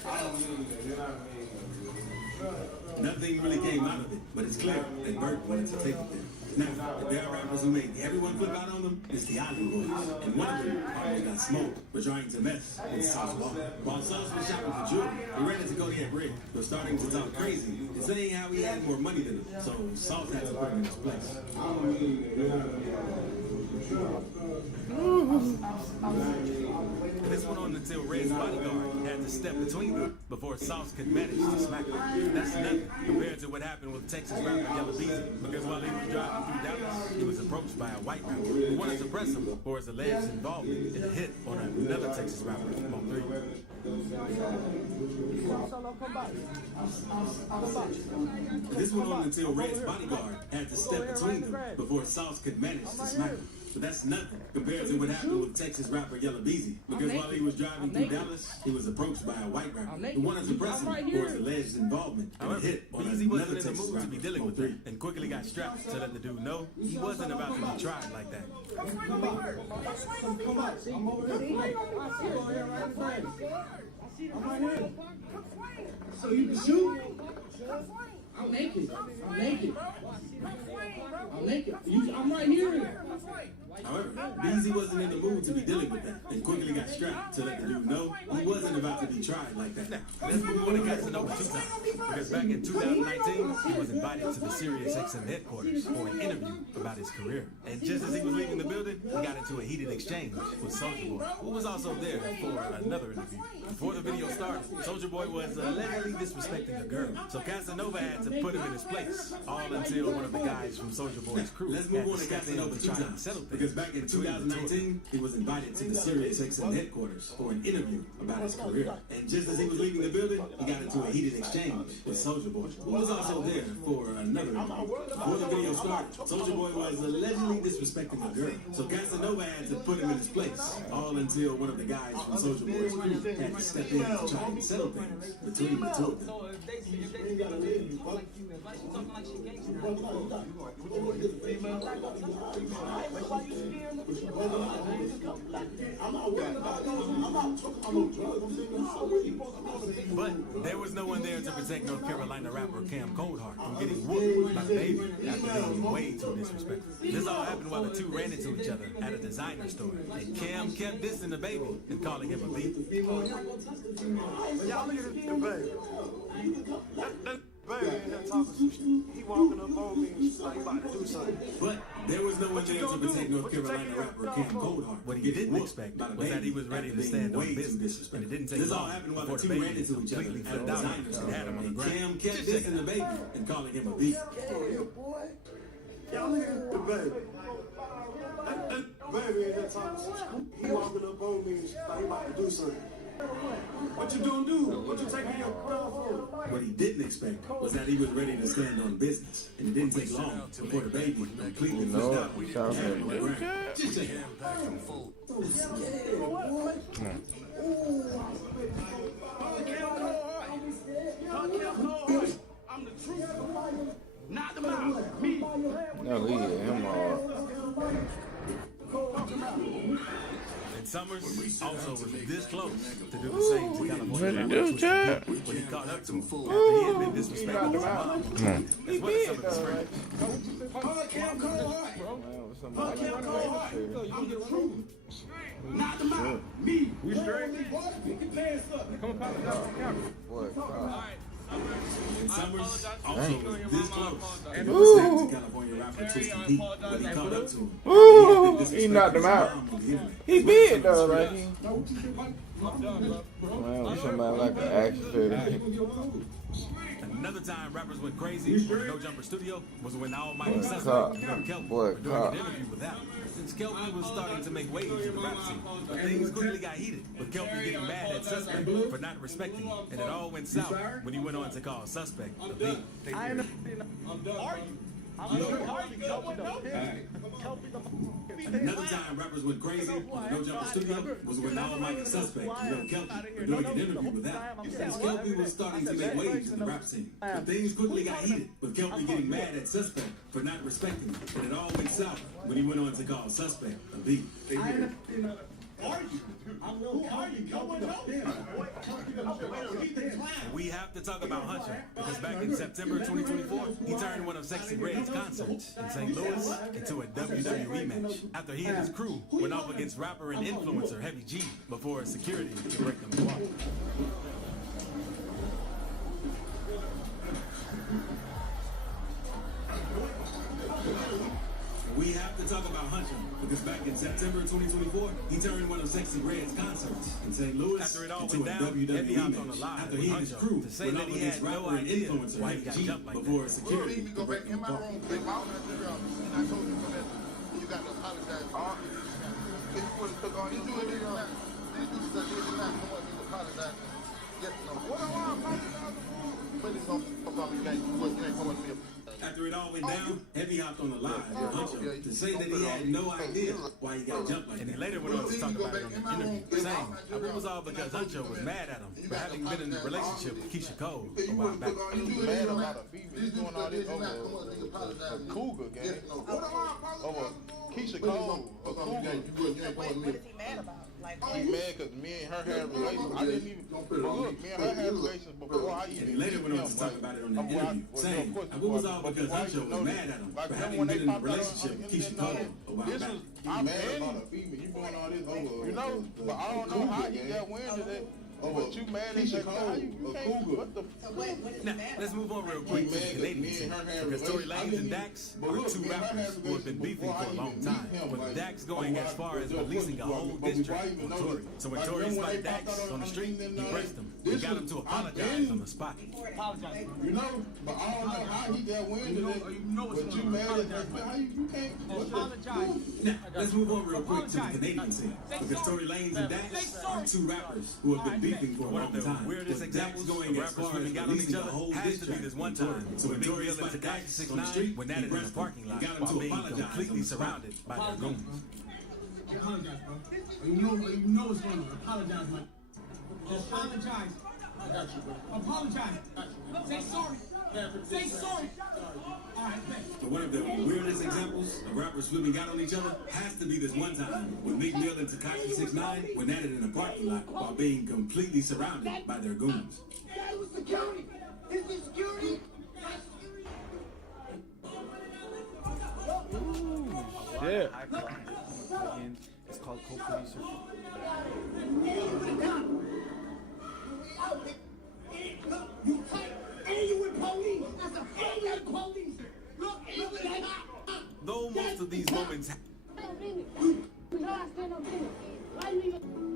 Nothing really came out of it, but it's clear that Vert wanted to take it there. Now, if there are rappers who make everyone flip out on them, it's the Island Boys. And one of them almost got smoked for trying to mess with Sauce Walker. While Sauce was shopping for jewelry, he ran into Kodiak Red for starting to talk crazy and saying how he had more money than him. So Sauce had to put him in his place. This went on until Red's bodyguard had to step between them before Sauce could manage to smack him. That's nothing compared to what happened with Texas rapper Yella Beezy, because while he was driving through Dallas, he was approached by a white rapper who wanted to press him for his alleged involvement in a hit on another Texas rapper, Mo 3. This went on until Red's bodyguard had to step between them before Sauce could manage to smack him. But that's nothing compared to what happened with Texas rapper Yella Beezy. Because while he was driving through Dallas, he was approached by a white rapper who wanted to press him for his alleged involvement in a However, hit on Beezy another wasn't in the Texas mood to rapper, be dealing Mo with 3. it and quickly got strapped to let the dude know he wasn't about to be tried like that. I'm over here. I'm right here. So you can shoot? I'm naked. I'm naked. I'm naked. I'm right here. However, Beezy wasn't in the mood to be dealing with that and quickly got strapped to let the dude know he wasn't about to be tried like that. Now, let's move on to Casanova 2 times, because back in 2019, he was invited to the Sirius XM headquarters for an interview about his career. And just as he was leaving the building, he got into a heated exchange with Soulja Boy, who was also there for another interview. Before the video started, Soulja Boy was allegedly disrespecting a girl, so Casanova had to put him in his place, all until one of the guys from Soulja Boy's crew Let's had move to on to step in Casanova to 2 try to times. settle things. Because back in between the two of them. 2019, he was invited to the Sirius XM headquarters for an interview about his career. And just as he was leaving the building, he got into a heated exchange with Soulja Boy, who was also there for another interview. Before the video started, Soulja Boy was allegedly disrespecting a girl. So Casanova had to put him in his place, all until one of the guys from Soulja Boy's crew had to step in to try and settle things between the two of them. But there was no one there to protect North Carolina rapper Cam Coldheart from getting whooped by the Baby after being way too disrespectful. This all happened while the two ran into each other at a designer store, and Cam kept dissing the Baby and calling him a beat. Y'all look at the Baby. That Baby in there talking some shit. He walking up on me like he about to do something. But there was no one there to protect North Carolina rapper Cam Coldheart. What he didn't expect was that he was ready to stand on business, and it didn't take This all long happened while before the the two ran Baby into each other completely at a flipped out designer and store. had him on the And ground. Cam kept dissing the Baby and calling him a beat. Y'all look at the Baby. That Baby in there talking some shit. He walking up on me like he about to do something. What you gonna do? What you taking your crown for? What he didn't expect was that he was ready to stand on business, and it didn't take long before the baby completely flipped out and had him on the ground. Just check it out. I'm the truth. Knock them out. Me. No, he hit him hard. And Summers also was this close to do the same to California What you do, Chad? when he caught up to him after he had been disrespectful to his mom. That's what some of his friends. Knock them out. Me. We straight? Get your pants up. Come apologize on camera. What? And Summers also was this close to do the same to California rapper Twisty P when he caught up to him. Ooh, he knocked him out. He big though, like he. Man, we somebody like an action figure. Another time rappers went crazy in the No Jumper studio was when Almighty Suspect cop. and Kelpie Boy, were doing cop. an interview with them. Since Kelpie was starting to make waves in the rap scene, but things quickly got heated, with Kelpie getting mad at Suspect for not respecting him, and it all went south when he went on to call Suspect a beat. Another time rappers went crazy in the No Jumper studio was when Almighty Suspect and Kelpie were doing an interview with them. Since Kelpie was starting to make waves in the rap scene, but things quickly got heated, with Kelpie getting mad at Suspect for not respecting him, and it all went south when he went on to call Suspect a beat. And we have to talk about Huncho, because back in September 2024, he turned one of Sexy Red's concerts in St. Louis into a WWE match after he and his crew went off against rapper and influencer Heavy G before security could break them apart. We have to talk about Huncho, because back in September 2024, he turned one of Sexy Red's concerts in St. Louis After it all into a went down, Heavy WWE hopped on the match. line After with he and his Huncho crew to say went that off he against had no rapper and idea influencer why he Heavy got G jumped like before that. security could break them apart. And I told you that you got to apologize. If you would have took on, you do it now. These dudes that did it now, I want you to apologize. Yes, no. What do I apologize for? But it's no fuck off, you ain't coming to me. After it all went down, Heavy hopped on the line with Huncho to say that he had no idea why he got jumped like And he that. later went on to talk about it in the interview, saying it was all because Huncho was mad at him for having been in a relationship with Keisha Cole a while back. You mad about a female? You doing all this over a cougar game? Over Keisha Cole, a cougar. What is he mad about? Like, He mad because me and her had relations. I didn't even look. Me and her had relations before I And even he later went on to talk about it on the interview, saying it was all because Huncho was mad at him for having been in a relationship with Keisha Cole a while This back. was I'm mad about a female. You doing all this over? You know, but I don't know how he got wind of that. But you mad at that guy? You can't. What the? Now, let's move on real quick to the Canadian scene, because Tory Lanez and Dax are two rappers who have been beefing for a long time, with Dax going as far as releasing a whole diss track on Tory. So when Tory spotted Dax on the street, he pressed him and got him to apologize on the spot. You know, but I don't know how he got wind of that. But you mad at that? How you can't? Apologize. Now, let's move on real quick to the Canadian scene, because Tory Lanez and Dax are two rappers who have been beefing for a One long of the time. weirdest With Dax examples going of as rappers far as really got on each releasing a other whole has diss to be track this one on Tory. time So when when Big Tory Bill and spotted Tekashi Dax 6 on the 9 street, went he at it in the pressed him parking lot and got him while to being apologize on completely the spot. surrounded by their goons. Apologize, bro. You know what's going on. Apologize, Mike. Just apologize. I got you, bro. Apologize. Say sorry. Say sorry. All right, thanks. But one of the weirdest examples of rappers flipping out on each other has to be this one time when Meek Mill and Tekashi 6 9 went at it in a parking lot while being completely surrounded by their goons. That was security. Is this security? Shit. Again, it's called co-producer. You tight and you with police. That's a and you with police. Look at that. Though most of these moments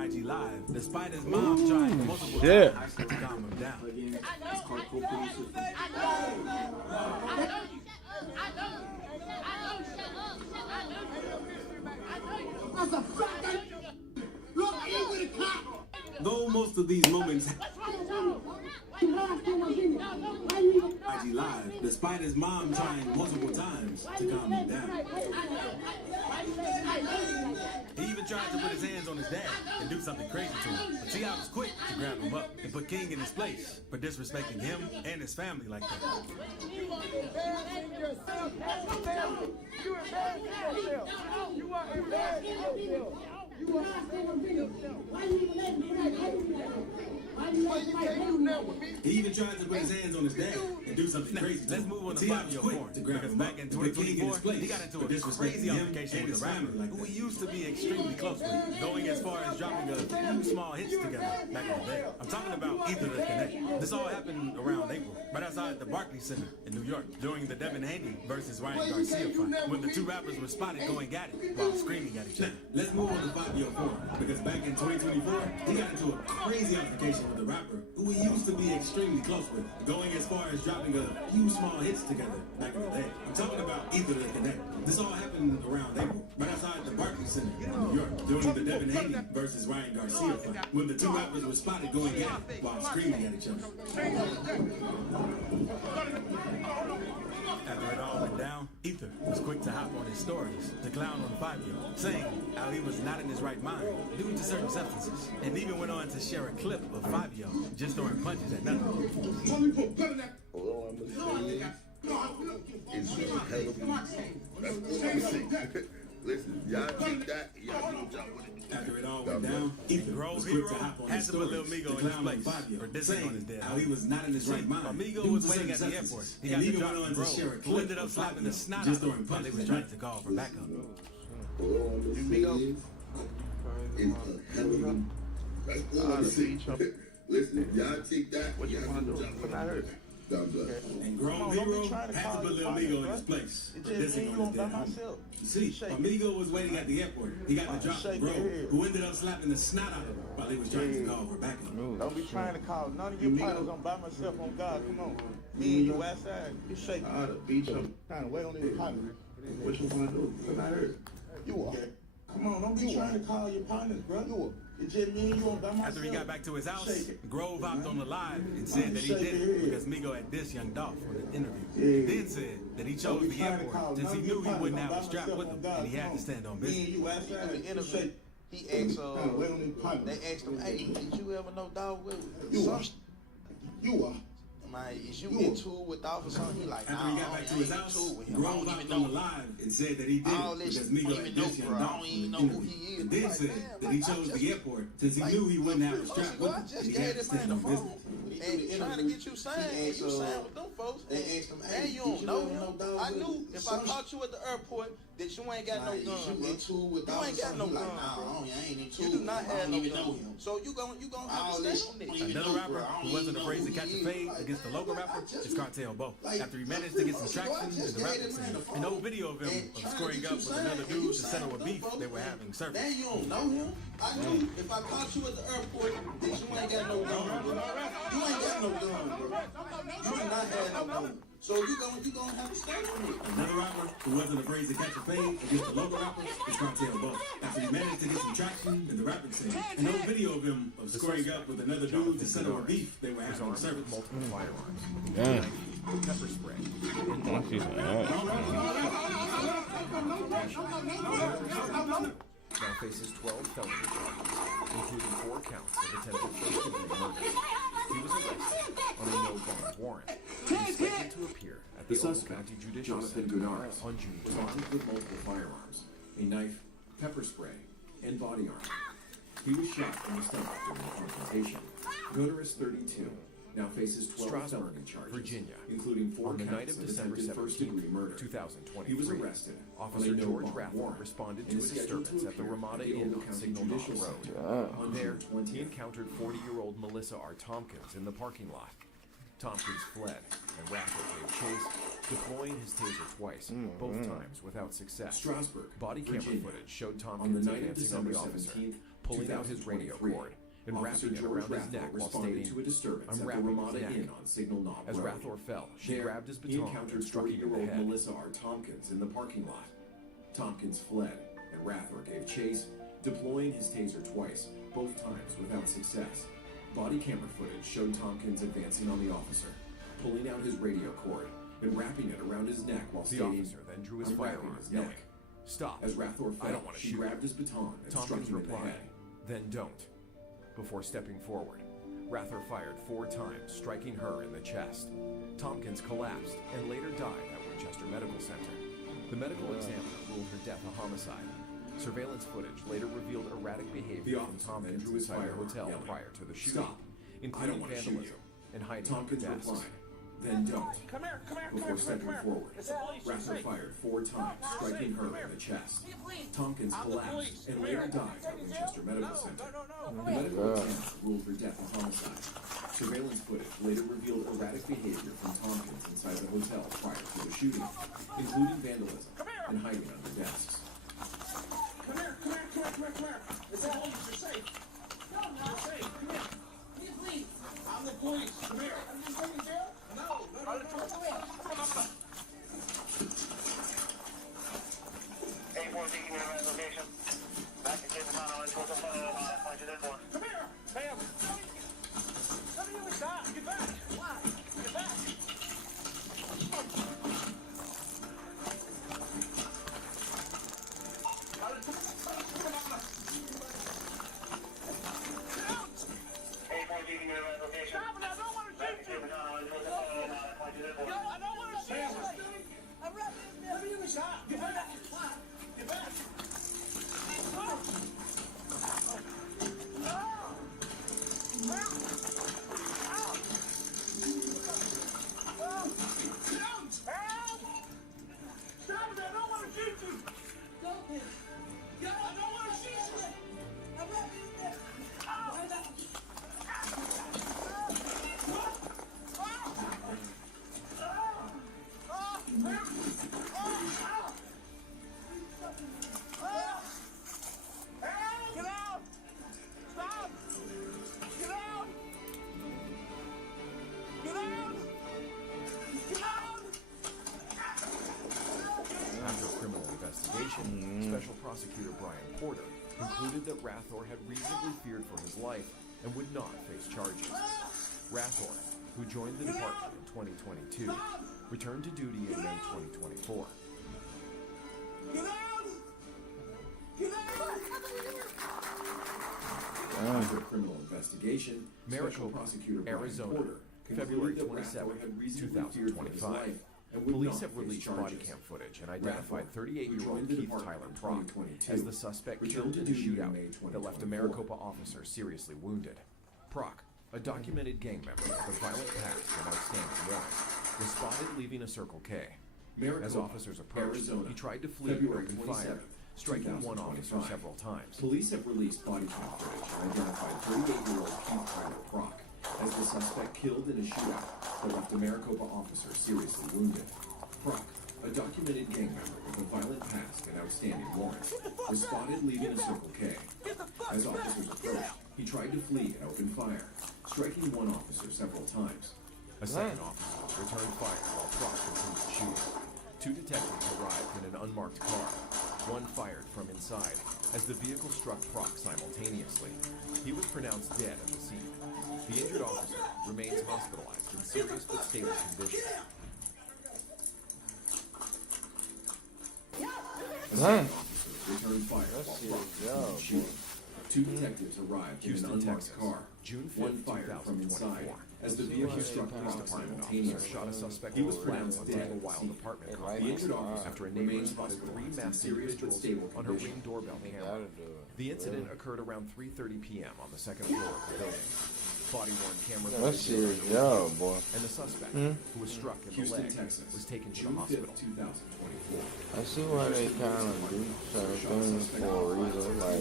IG Live, despite his mom trying multiple Shit. times to calm him down. It's called co-producer. That's a fact. Look, in with a cop. Though most most of these moments IG Live, despite his mom trying multiple times to calm him down. He even tried to put his hands on his dad and do something crazy to him, but T.I. was quick to grab him up and put King in his place for disrespecting him and his family like that. You are embarrassing yourself. You embarrassing yourself. You are embarrassing yourself. You are embarrassing yourself. Why you let me He even tried to put his hands on his dad and do something crazy. Let's move on to T.I. Fabio was Foreign, quick to grab because him back up in and put King in his 2024, place he got into for a disrespecting crazy him altercation and with his a rapper family like who that. he used to be extremely close with, going as far as dropping a few small hits together back in the day. I'm talking about Ether the Connect. This all happened around April, right outside the Barclays Center in New York, during the Devin Haney versus Ryan Garcia fight, when the two rappers were spotted going at it while screaming at each other. Let's move on to Fabio Foreign, because back in 2024, he got into a crazy altercation with a rapper who he used to be extremely close with, going as far as dropping a few small hits together back in the day. I'm talking about Ether the Connect. This all happened around April, right outside the Barclays Center in New York, during the Devin Haney versus Ryan Garcia fight, when the two rappers were spotted going at it while screaming at each other. After it all went down, Ether was quick to hop on his stories to clown on Fabio, saying how he was not in his right mind due to certain substances, and even went on to share a clip of Fabio just throwing punches at nothing. All I'm gonna say is a hell of a. That's all I'm saying. Listen, y'all take that, y'all do what y'all want to do. After it all went down, Ether was quick to hop on his had to put stories Lil Migo to in his clown on place Fabio, for dissing saying on his dad. how he was not in his right mind. Amigo due was to waiting at the certain airport. substances, He got and the even drop went on and to roll, share a who clip ended up of slapping Fabio the snot just out throwing of him while they punches was at trying nothing. to call for backup. All I'm gonna say is a hell of a. That's all I'm saying. Listen, y'all take that, y'all do what y'all want to do. God bless. And Grown Hero had to put Lil Migo in his place for dissing on his dad. You see, Amigo was waiting at the airport. He got the drop from Bro, who ended up slapping the snot out of him while he was trying to call for backup. Don't be trying to call none of your partners. I'm by myself on God. Come on. Me and you outside. You shake. I ought to beat you. Trying to wait on your partner. What you want to do? Because I heard. You are. Come on, don't be trying to call your partners, bro. You are. It's just me and you on by myself. After he got back to his house, Grove hopped on the live and said that he did it because Migo had dissed Young Dolph on the interview. He then said that he chose the airport since he knew he wouldn't have a strap with him and he had to stand on business. Me and you outside the interview. He asked, they asked him, hey, did you ever know Dolph with You are. Man, is you in tour with Dolph or something? He like, After he got back to his house, Grove hopped on the live and said that he did it because Migo had dissed Young Dolph on the interview. And then said that he chose the airport since he knew he wouldn't have a strap with him and he had to stand on business. And trying to get you signed, you signed with them folks, and you don't know him. I knew if I caught you at the airport that you ain't got no gun, bro. You ain't got no gun, bro. You do not have no gun. So you gonna have to stay on it. Another rapper who wasn't afraid to catch a fade against the local rapper is Cartel Bo. After he managed to get some traction in the rapper scene, an old video of him squaring up with another dude to settle a beef they were having service. Now you don't know him. I knew if I caught you at the airport that you ain't got no gun, bro. You ain't got no gun, bro. You do not have no gun. So you gonna have to stay on it. Another rapper who wasn't afraid to catch a fade against the local rapper is Cartel Bo. After he managed to get some traction in the rapping scene, an old video of him squaring up with another dude to settle a beef they were having service. Multiple firearms, Damn. pepper spray, now faces 12 felony charges, including 4 counts of attempted first-degree murder. He was arrested on a no-bond warrant. He is scheduled to appear at the Oakland County Judicial Center on June 20th. Armed with multiple firearms, a knife, pepper spray, and body armor. He was shot in the stomach during the confrontation. Motorist 32 now faces 12 felony charges, Virginia, including 4 on the counts night of of December attempted 17th, first-degree murder. 2023. He was arrested. Officer George Rathor responded to a disturbance at the Ramada Inn on Signal Knot Road. There, he encountered 40-year-old Melissa R. Tompkins in the parking lot. Tompkins fled, and Rathor gave chase, deploying his taser twice, both times without success. Strasburg, Body camera Virginia, footage showed on the Tompkins night of advancing on December the officer, 17th, pulling out his radio 2023. cord and Officer wrapping it George around his Rathor neck while responded stating, to a disturbance "I'm at the wrapping Ramada his neck." Inn on Signal Knot As Road. Rathor fell, she There, grabbed his he baton encountered and struck him in the 40-year-old head. Melissa R. Tompkins in the parking lot. Tompkins fled, and Rathor gave chase, deploying his taser twice, both times without success. Body camera footage showed Tompkins advancing on the officer, pulling out his radio cord and wrapping it around his neck while The stating, officer then drew his "I'm wrapping firearm, his yelling, neck." "Stop. As Rathor I fell, don't want to she shoot." grabbed his baton and struck Tompkins him in the replied, head. "Then don't." Before stepping forward, Rathor fired 4 times, striking her in the chest. Tompkins collapsed and later died at Winchester Medical Center. The medical examiner ruled her death a homicide. Surveillance footage later revealed erratic behavior from Tompkins drew his inside the firearm, hotel yelling, prior to the shooting, "Stop. I including don't want to shoot vandalism you." and hiding Tompkins under desks. replied, "Then don't." Come here, come here, come Before here, stepping come here. forward, It's the police. You're Rathor safe. fired 4 times, striking her in the chest. Tompkins I'm the collapsed police. and Come later here. died at Winchester Medical Center. No. The medical examiner ruled her death a homicide. Surveillance footage later revealed erratic behavior from Tompkins inside the hotel prior to the shooting, including vandalism and hiding under desks. Come here, come here, come here, come here, come here. It's the police. You're safe. You're safe. Come here. Please. I'm the police. Come here. I'm just going to jail? No. A4 taking your location. Back to the tunnel. It's also point you this one. Come here, ma'am. What are you doing? Stop. Get back. Why? Get back. A4 taking your location. Stop it. I don't want to shoot you. Point you this one. I don't want to shoot you. I'm right there. What are you doing? Stop. Get back. Why? Get back. Get out! Stop! Get out! Get out! Get out! After a criminal investigation, Special Prosecutor Brian Porter concluded that Rathor had reasonably feared for his life and would not face charges. Rathor, who joined the department in 2022, returned to duty in May 2024. Get out! Get out! After a criminal investigation, Special Maricopa, Prosecutor Brian Arizona, Porter February concluded that 27, Rathor had reasonably feared for his 2025. life and would Police not have face released charges. body cam footage and identified Rathor, who 38-year-old joined the Keith department Tyler in Prock 2022, as the suspect returned killed to in a duty in shootout May that left a 2024. Maricopa officer seriously wounded. Prock, a documented gang member with a violent past and outstanding warrants, was spotted leaving a Circle K. Maricopa, As officers approached, Arizona, he tried to flee and February opened fire, 27th, striking one officer 2025. several times. Police have released body cam footage and identified 38-year-old Keith Tyler Prock as the suspect killed in a shootout that left a Maricopa officer seriously wounded. Prock, a documented gang member with a violent past and outstanding warrants, was spotted leaving a Circle K. As officers approached, he tried to flee and opened fire, striking one officer several times. A second officer returned fire while Prock continued shooting. 2 detectives arrived in an unmarked car. One fired from inside as the vehicle struck Prock simultaneously. He was pronounced dead at the scene. The injured officer remains hospitalized in serious but stable condition. A second officer returned fire while Prock continued shooting. 2 detectives arrived in an Houston, unmarked Texas, car. June 5th, One fired from inside 2024. as the The vehicle Houston struck Police Prock Department officer simultaneously. shot a suspect He was in the pronounced on dead a at the Wild scene. apartment The complex injured officer after a neighbor remains spotted 3 hospitalized in masked serious but individuals stable on her condition. Ring doorbell camera. The incident occurred around 3:30 p.m. on the second floor of the building. Body-worn camera That's footage serious job, boy. and the suspect, Hmm? who was struck in the Houston, leg, Texas, was taken to June the hospital. 5th, 2024. I see why they kind of do certain things for a reason, like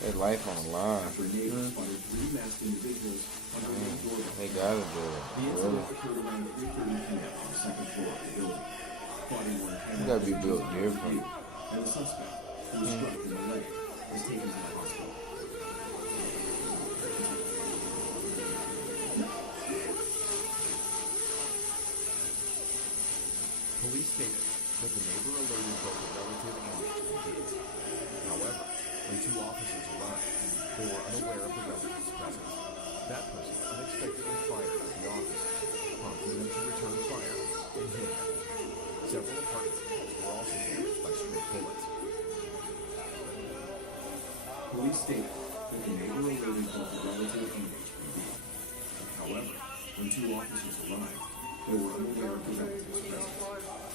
their life on the line. After neighbors spotted 3 masked individuals on her Ring doorbell. They gotta do The it. incident Really. occurred around 3:30 p.m. on the second floor of the building. Body-worn camera You gotta be footage built was different. reviewed, and the suspect, who was struck in the leg, was taken to the hospital. Police stated that the neighbor alerted both a relative and HPD. However, when 2 officers arrived, they were unaware of the relative's presence. That person unexpectedly fired at the officer, prompting them to return fire and hit him. Several apartment units were also damaged by stray bullets. Police stated that the neighbor alerted both the relative and HPD. However, when two officers arrived, they were unaware of the relative's presence.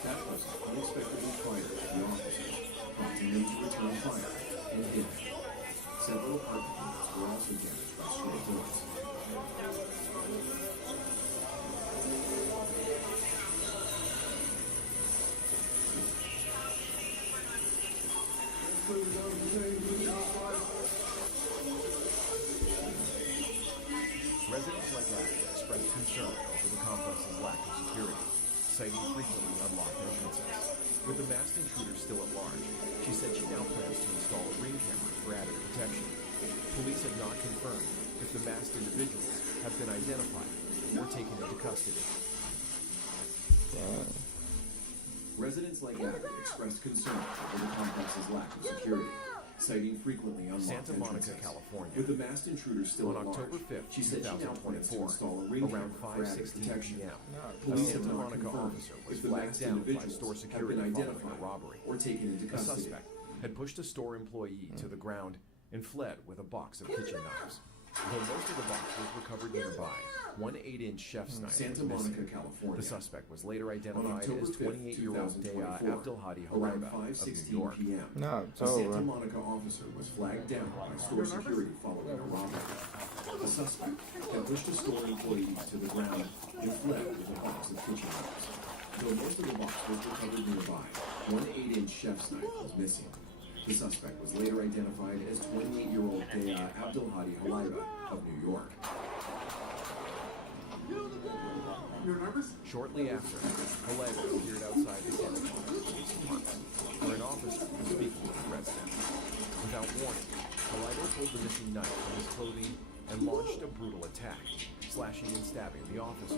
That person unexpectedly fired at the officer, prompting them to return fire and hit him. Several apartment units were also damaged by stray bullets. Residents like that expressed concern over the complex's lack of security, citing frequently unlocked entrances. With the masked intruder still at large, she said she now plans to install a ring camera for added protection. Police have not confirmed if the masked individuals have been identified or taken into custody. Residents like Abbott expressed concern over the complex's lack of security, citing frequently unlocked Santa Monica, entrances. California. With the masked intruder still On at large, October 5th, she said she now plans to 2024, install a ring around camera for added 5:16 protection. p.m., Police a have Santa not Monica confirmed officer was if the flagged masked down by individuals store have security been following a identified robbery. or taken into The custody. suspect had pushed a store employee to the ground and fled with a box of kitchen knives. Though most of the box was recovered nearby, one 8-inch chef's knife Santa was Monica, missing. California. The suspect was later On identified October as 5th, 28-year-old Daya 2024, Abdelhadi around Halaiba of 5:16 New York. p.m. No, A it's Santa over. Monica officer was flagged down by store security following a robbery. The suspect had pushed a store employee to the ground and fled with a box of kitchen knives. Though most of the box was recovered nearby, one 8-inch chef's knife was missing. The suspect was later identified as 28-year-old Daya Abdelhadi Halaiba of New York. You're nervous? Shortly after, Halaiba appeared outside the Santa Monica Police Department, where an officer was speaking with the resident. Without warning, Halaiba pulled the missing knife from his clothing and launched a brutal attack, slashing and stabbing the officer.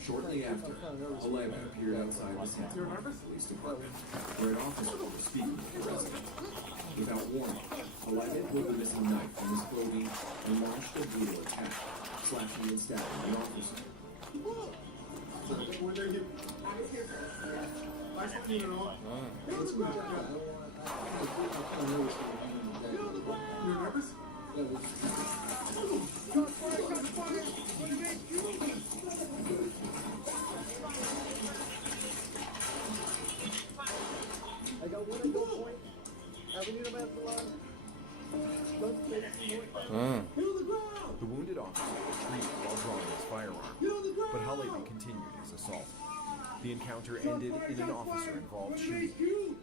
Shortly after, Halaiba appeared outside the Santa Monica Police Department, where an officer was speaking with the resident. Without warning, Halaiba pulled the missing knife from his clothing and launched a brutal attack, slashing and stabbing the officer. You're nervous? I got one at goal point. We need him at the line. The wounded officer retreated while drawing his firearm, but Halaiba continued his assault. The encounter ended in an officer-involved shooting.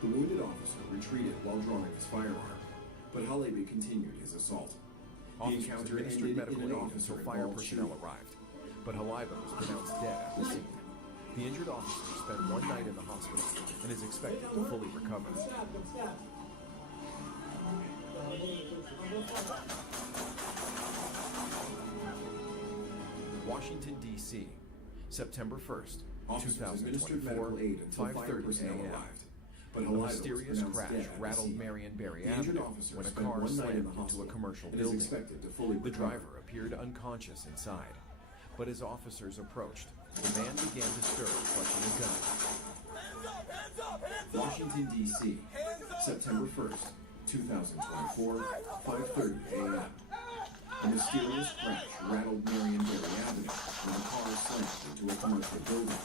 The wounded officer retreated while drawing his firearm, but Halaiba continued his assault. The Officers encounter administered ended medical in an aid until fire officer-involved personnel shooting. arrived, but Halaiba was pronounced dead at the scene. The injured officer spent one night in the hospital and is expected to fully recover. Washington, D.C., September 1st, Officers administered medical 2024, aid until fire 5:30 personnel a.m. arrived, but A Halaiba was mysterious pronounced crash dead at the rattled scene. Marion Barry The injured Avenue officer when a spent car one night in slammed the into a hospital commercial and is building. expected to fully The recover. driver appeared unconscious inside, but as officers approached, the man began to stir, clutching a gun. Washington, D.C., September 1st, 2024, 5:30 a.m. A mysterious crash rattled Marion Barry Avenue when a car slammed into a commercial building.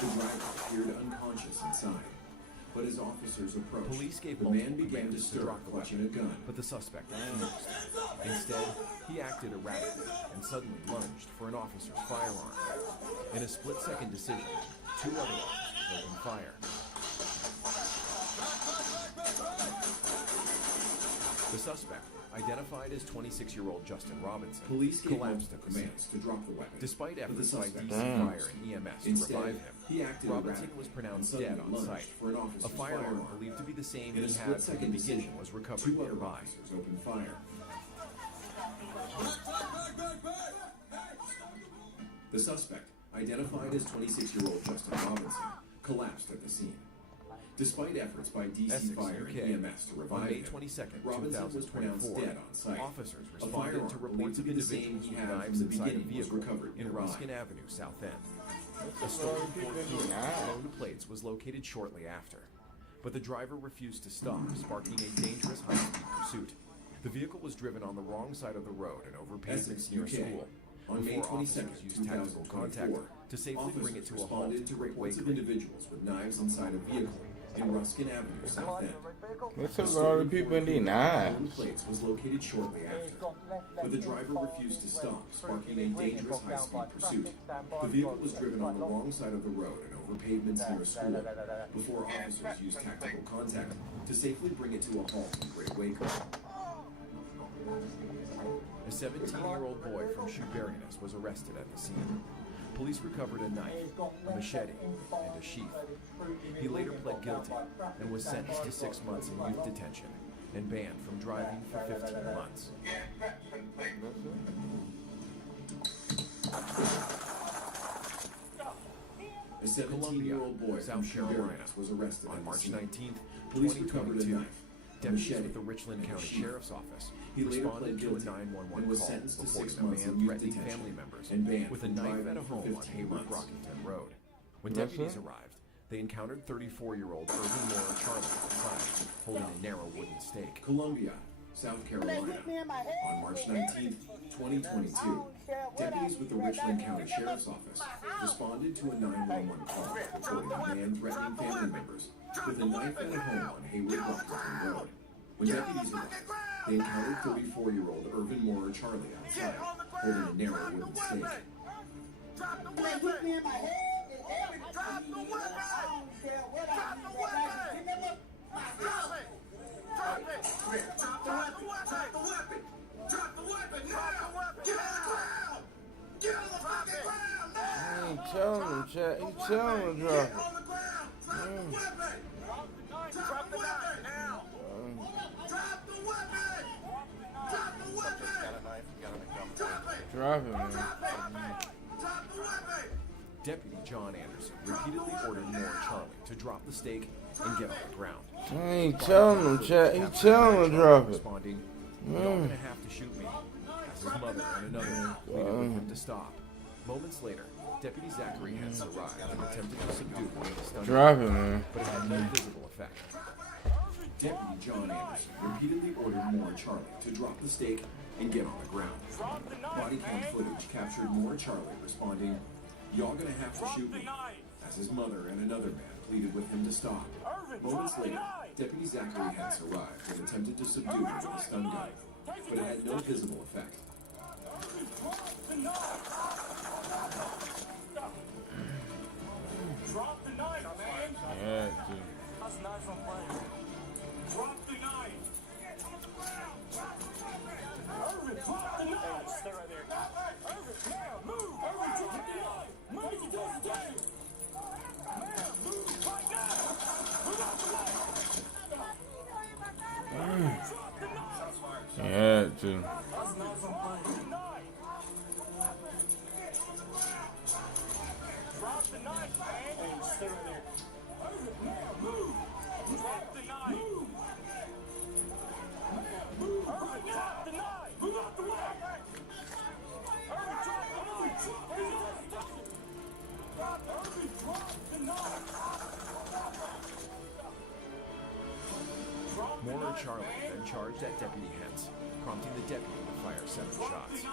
The driver appeared unconscious inside, but as officers approached, Police gave the multiple man began to commands stir, drop the clutching a weapon, gun. but the suspect refused. Instead, he acted erratically and suddenly lunged for an officer's firearm. In a split-second decision, two other officers opened fire. The suspect, identified as 26-year-old Justin Robinson, Police gave collapsed multiple at the scene. commands to drop the weapon. Despite but the efforts by suspect DC refused. Fire and EMS to Instead, revive he him, acted Robinson erratically was and pronounced suddenly dead on lunged site. for an officer's A firearm firearm. believed to be the same In a he had from the split-second beginning decision, was recovered 2 other nearby. officers opened fire. The suspect, identified as 26-year-old Justin Robinson, collapsed at the scene. Despite efforts by DC Essex, Fire UK. and EMS to On revive May him, 22nd, Robinson was pronounced 2024, dead on site. officers A responded firearm to believed reports to of be the same individuals he with had from knives the inside a beginning was vehicle recovered in nearby. Ruskin Avenue, South End. A stolen 14 plates was located shortly after, but the driver refused to stop, sparking a dangerous high-speed pursuit. The vehicle was driven on the wrong side of the road and over pavements Essex, near a UK. school. On May Before 22nd, officers used tactical contact 2024, to safely bring it to a halt responded to Great reports of Wakery. individuals with knives inside a vehicle in Ruskin Avenue, South End. What's up with all the people in these knives? Plates was located shortly after, but the driver refused to stop, sparking a dangerous high-speed pursuit. The vehicle was driven on the wrong side of the road and over pavements near a school before officers used tactical contact to safely bring it to a halt in Great Wakery. A 17-year-old boy from Shoeburyness was arrested at the scene. Police recovered a knife, a machete, and a sheath. He later pled guilty and was sentenced to 6 months in youth detention and banned from driving for 15 months. A 17-year-old boy from South Carolina Shoeburyness was arrested on at the March scene. 19th, Police recovered a 2022. knife, a Deputies machete, with the Richland and a County sheath. Sheriff's Office He later responded pled to a guilty 911 and was call sentenced to 6 reporting a months man in youth threatening detention family members and banned with a from knife driving at a for home on 15 Hayward months. Brockington Road. When Yes, deputies sir. arrived, they encountered 34-year-old Irvin Moore Charlie outside, holding a narrow wooden stake. Columbia, South Carolina. On March 19th, 2022, deputies with the Richland County Sheriff's Office responded to a 911 call reporting a man threatening family members with a knife at a home on Hayward Brockington Road. When deputies arrived, they encountered 34-year-old Irvin Moore Charlie outside, holding a narrow wooden stake. Drop the weapon! Drop the weapon! Drop the weapon! Drop the weapon! Drop it! Drop it! Drop the weapon! Drop the weapon! Drop the weapon! Now! Get on the ground! Get on the fucking ground now! He ain't telling him, Chad. He telling him to drop it. Get on the ground! Drop the weapon! Drop the weapon! Now! Drop the weapon! Drop the weapon! Drop it! Drop it, man. Drop the weapon! Deputy John Anderson repeatedly ordered Moore Charlie to drop the stake and get on the ground. He ain't telling him, Chad. He telling him to drop it. Responding, "You're gonna have to shoot me," as his mother and another man pleaded with him to stop. Moments later, Deputy Zachary Hens arrived and attempted to subdue one of the stunned Drop it, men, man. but it had no visible effect. Deputy John Anderson repeatedly ordered Moore Charlie to drop the stake and get on the ground. Body cam footage captured Moore Charlie responding, "Y'all gonna have to shoot me," as his mother and another man pleaded with him to stop. Moments later, Deputy Zachary Hens arrived and attempted to subdue him with a stun gun, but it had no visible effect. Drop the knife, man! Yeah, dude. That's nice on plane. Drop the knife! Irvin, drop the knife! Stay right there. Irvin, now, move! Irvin, drop the knife! Move to the game! Man, move right now! Move out the way! Drop the knife! Yeah, dude. That's nice on plane. Drop the knife, man! Hey, stay right there. Irvin, now, move! Drop the knife! Move! Move! Irvin, drop the knife! Move out the way! Irvin, drop the knife! Drop the knife! Irvin, drop the knife! Moore Charlie then charged at Deputy Hens, prompting the deputy to fire 7 shots.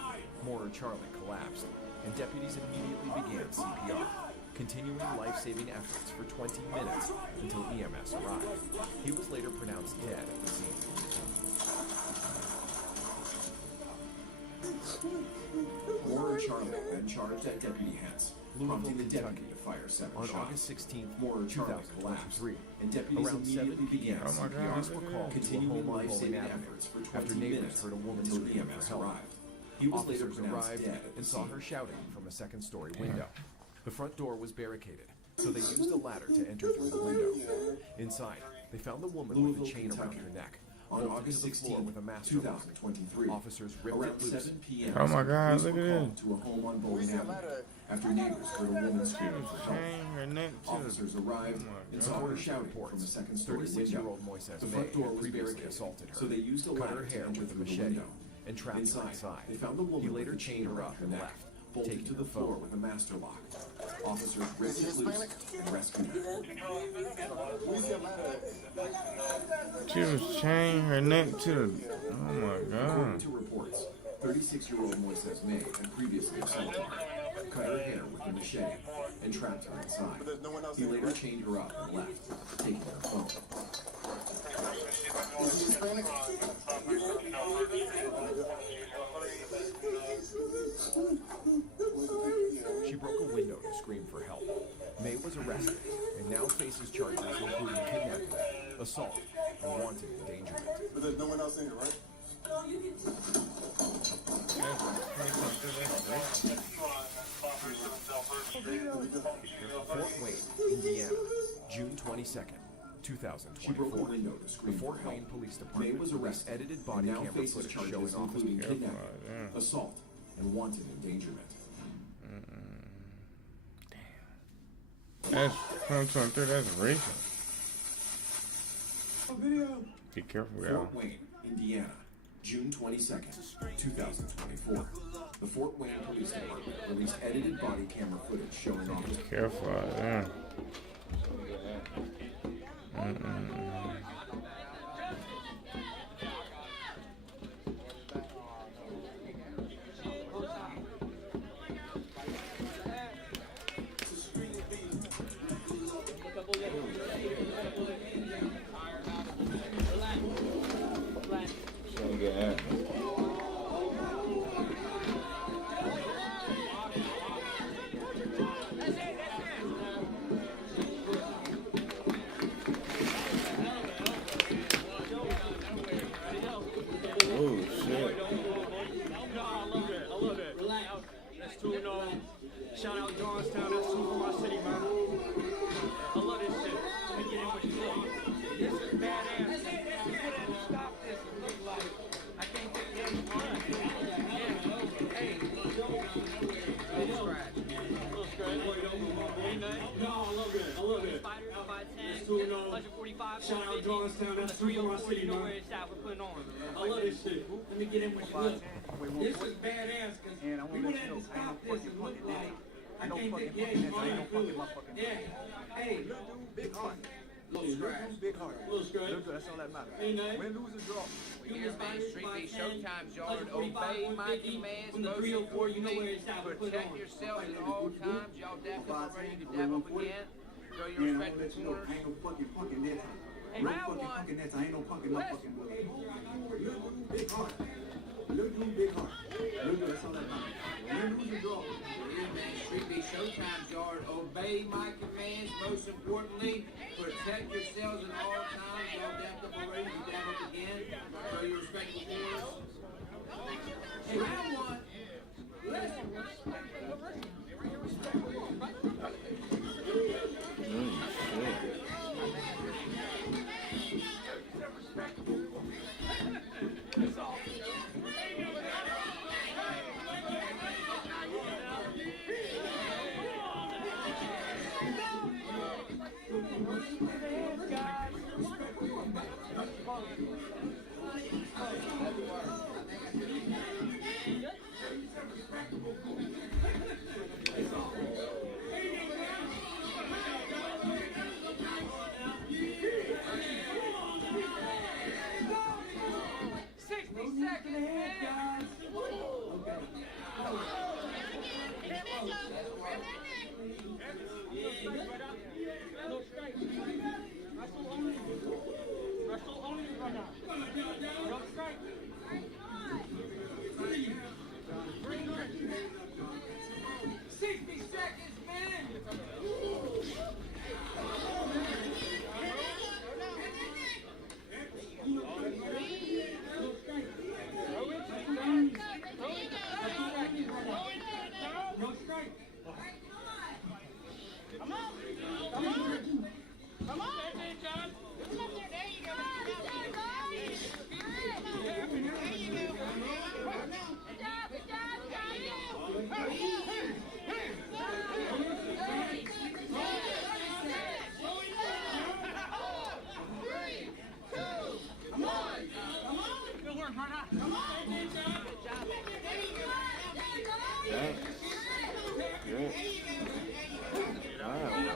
Moore Charlie collapsed, and deputies immediately began CPR, continuing life-saving efforts for 20 minutes until EMS arrived. He was later pronounced dead at the scene. Moorer Charlie then charged at Deputy Hens, prompting the deputy to fire 7 On shots. August 16th, Moorer Charlie collapsed, 2003, and deputies around 7 immediately began p.m., police were called to a continuing home on Bowling life-saving Avenue efforts for 20 after neighbors minutes heard a woman until screaming EMS for help. arrived. He was later Officers pronounced arrived dead at the and saw scene. her shouting from a second-story window. The front door was barricaded, so they used a ladder to enter through the window. Inside, they found the woman with a chain around her neck, On bolted August to the floor 16, with a master lock. 2023, Officers ripped around it loose. 7 p.m. Oh my God, police look were at called this. to a home on Bowling Avenue after neighbors heard a woman screaming for help. Officers arrived and saw her shouting from a second-story window. 36-year-old Moises The May front door had was previously barricaded, assaulted her, so they used a cut ladder her to hair enter with a through the machete, window. and trapped her inside. They found the woman He with later the chained her up her and neck, left, bolted taking to her the floor phone. with a master lock. Officers ripped it loose and rescued her. She was chained her neck to the. Oh my According God. to reports, 36-year-old Moises May had previously assaulted her, cut her hair with a machete, and trapped her inside. He later chained her up and left, taking her phone. Is he Hispanic? She broke a window to scream for help. May was arrested and now faces charges including kidnapping, assault, and wanted endangerment. But there's no one else in here, right? Fort Wayne, Indiana, June 22nd, 2024. She broke a window to The scream Fort for help. Wayne Police May Department was released arrested edited and body now camera faces footage charges showing officers including Careful, kidnapping, yeah. assault, and wanted endangerment. That's 2023. That's racist. Video. Be careful, y'all. Fort Wayne, Indiana, June 22nd, 2024. The Fort Wayne Police Department released edited body camera footage showing officers. Careful, yeah. Oh shit. That's too shout out Johnstown, that's too for my city, man. I love this shit. Let me get in with you. This is badass. People didn't stop this and look like I can't take the other one. Yeah. Hey. Little scratch. Little scratch. No, I love it. I love it. That's too 145. Shout out Johnstown, that's too for my city, man. I love this shit. Let me get in with you. Look. This is badass because people didn't stop this and look like I can't take yeah. Hey, big heart. Little scratch. Big heart. Little scratch. That's all that matters. Ain't nothing. Win, lose, or draw. Street be Showtime Yard, obey my commands, from the 304, you know where it's at. protect yourselves at all times. Y'all dap up ready to dap up again. Throw your respective corners. Ain't no fucking punkin' that time. Hey, No round fucking one. punkin' that time. Ain't no punkin' no fucking boy. Little dude, big heart. Little dude, big heart. Little dude, that's all that matters. Win, lose, or draw. Street be Showtime Yard, obey my commands. Most importantly, protect yourselves at all times. Y'all dap up ready to dap up again. Throw your respective corners. Hey, round one. shit. Wow.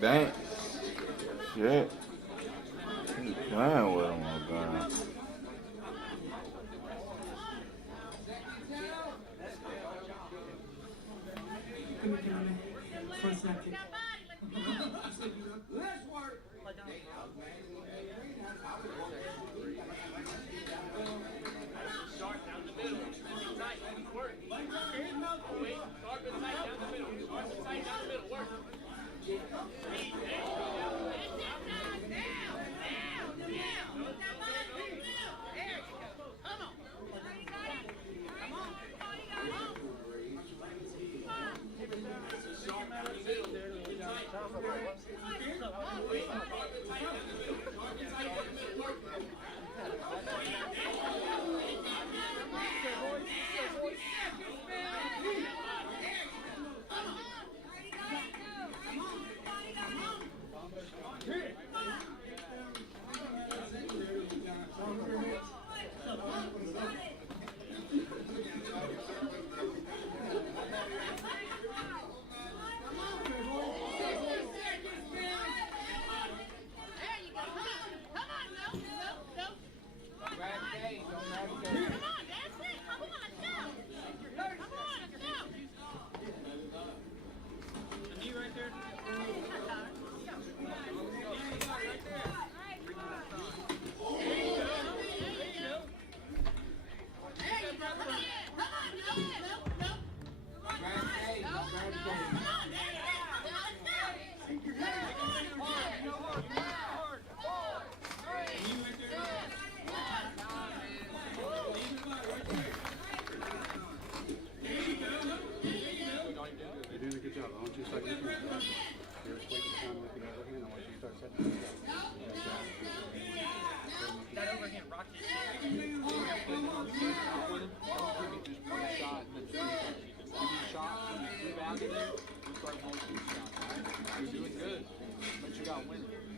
Dang. Shit. He's playing with him, my God.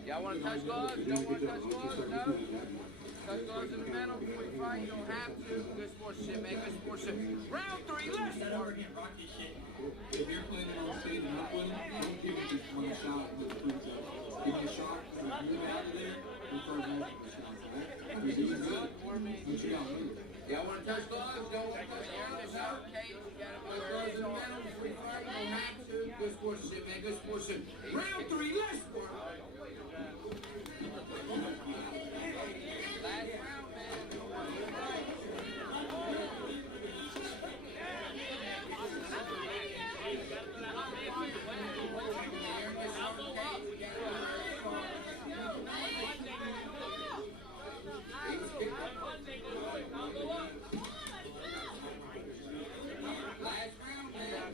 Y'all want to touch gloves? Don't want to touch gloves? No? Touch gloves in the middle before you fight. You don't have to. Good sportsmanship, man. Good sportsmanship. Round 3, let's start. If you're planning on staying in Brooklyn, don't give me just one shot with the fruits up. Give me a shot. If you get out of there, prefer multiple shots, right? You're doing good, but you got to move. Y'all want to touch gloves? Don't want to touch gloves? No? Cage, you got to put gloves in the middle before you fight. You don't have to. Good sportsmanship, man. Good sportsmanship. Round 3, let's start. Last round, man.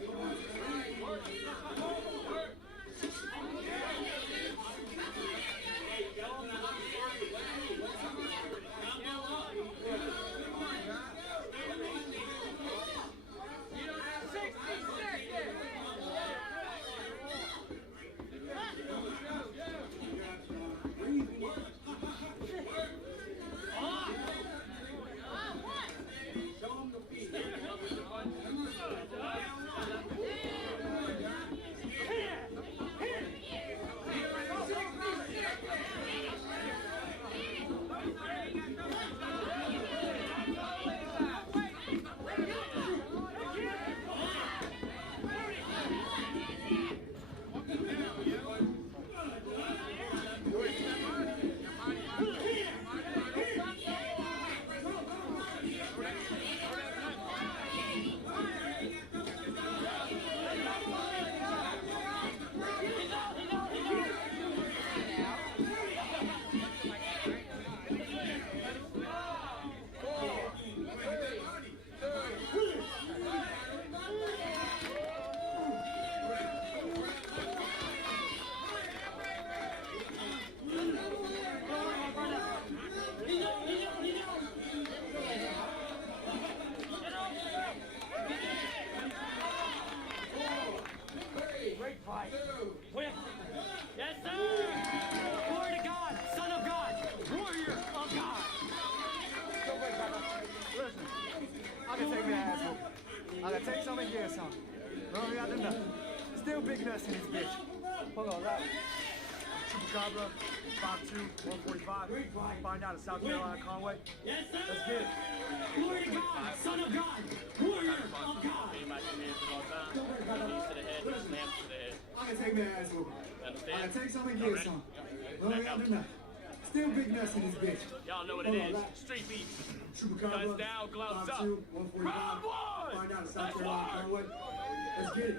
something here, son. No, we got them nuts. Still big nuts in this bitch. Hold on, right. Chupacabra, 5'2", 145. Find out in South Carolina, Conway. Yes, sir. Let's get it. Glory to God, Son of God, Warrior of God. Be my command at all times. Knees to the head, slams to the head. I'm gonna take my ass over. Understand? I'm gonna take something here, son. No, we got them nuts. Still big nuts in this bitch. Y'all know what it is. Street beef. Guns down, gloves up. 145. Round one. Find out in South Carolina, Conway. Let's get it.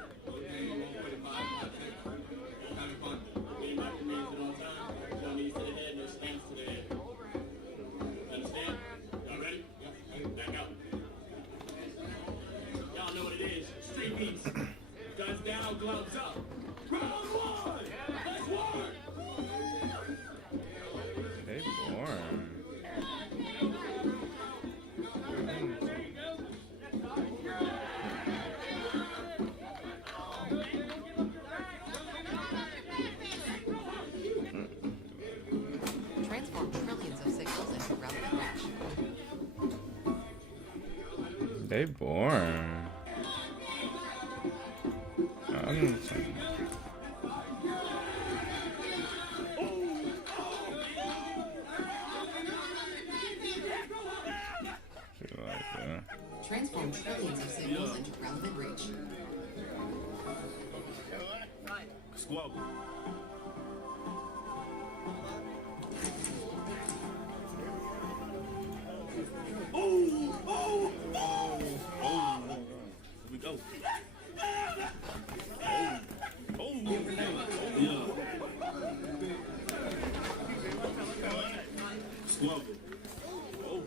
Be my command at all times. No knees to the head, no slams to the head. Understand? Y'all ready? Back out. Y'all know what it is. Street beef. Guns down, gloves up. Round one. Let's work. They boring. Transform trillions of signals into relevant reach. They boring. Transform trillions of signals into relevant reach. Squabble. Oh! Oh! Oh! Oh! Here we go. Oh! Oh! Yeah. Squabble. Oh!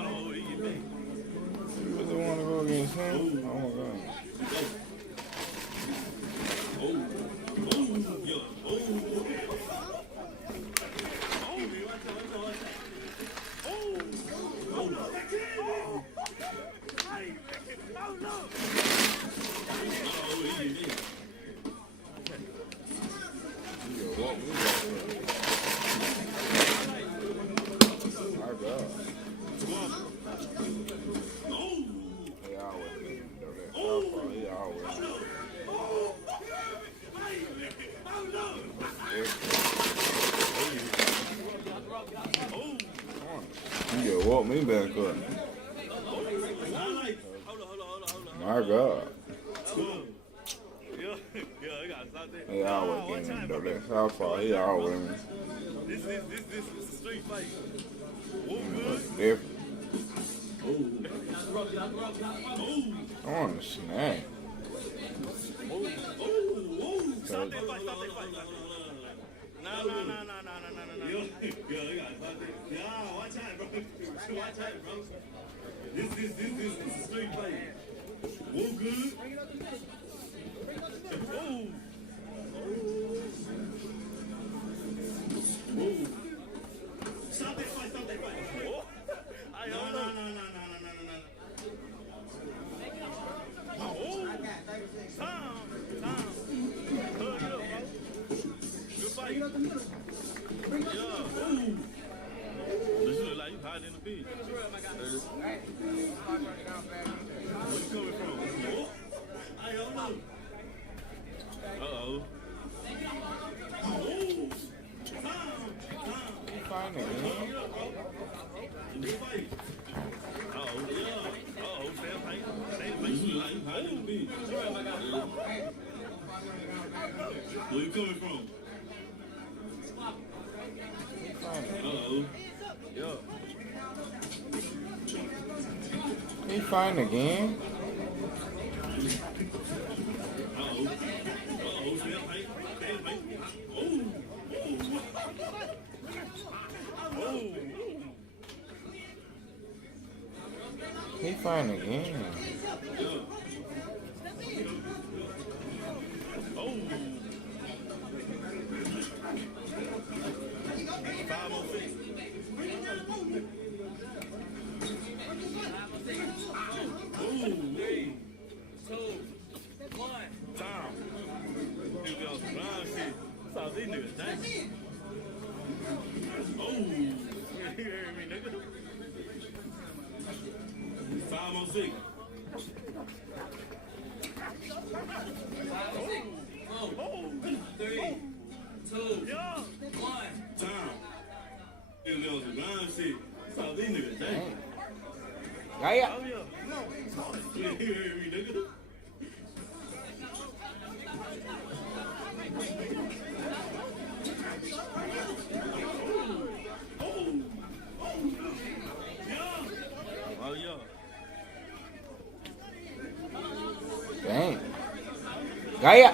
Oh, he get big. You really want to go against him? Oh my god. Oh, oh, yeah, oh. You just woke me back up. My God. He always getting me though. That's how far he always. This is a street fight. Different. I want to snack. Stop that fight. No. Yeah, watch out, bro. Watch out, bro. This is a street fight. Whoa, good. Oh. Whoa. Stop that fight. Oh. No. Oh. Time. Hurry up, bro. Good fight. Yeah. Ooh. This look like you hiding in the beach. Where you coming from? Oh. I don't know. Uh-oh. Oh. Fine, Good fight. Uh-oh. Yeah. Uh-oh. Sam Payne. This look like you hiding in the beach. Where you coming from? Uh-oh. Yeah. He fine again. He fine again. Oh. 506. Ooh, 3, 2, 1. Time. You got some blind shit. Saw these niggas dang. Oh. You hear me, nigga? 5 more seconds. 4, 3, 2, 1. Time. Niggas on some blind shit. Stop these niggas, dang. Gaya. You hear me, nigga? Oh, yeah. Dang. Gaya.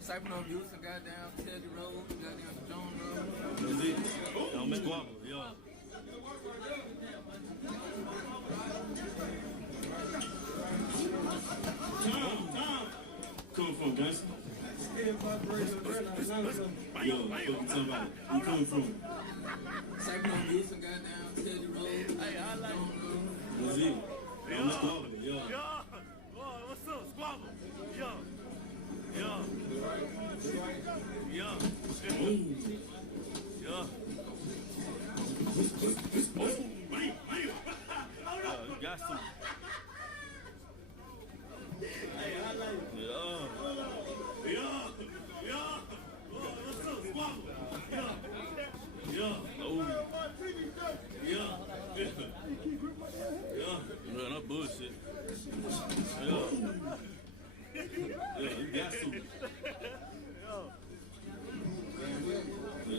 Siphon on Houston, goddamn Teddy Road, goddamn Jones Road. That's it. Don't make squabble, yeah. Come from, guys. Yo, what you talking about? You coming from? Siphon on Houston, goddamn Teddy Road. Hey, I like Jones Road. That's it. Don't squabble, yeah. What's up, squabble? Yo. Yo. Yo. Yo. You got some. Hey, I like it. Yeah. What's up, squabble? Yeah. Oh. Yeah. Man, that bullshit. Yeah, you got some. Yeah.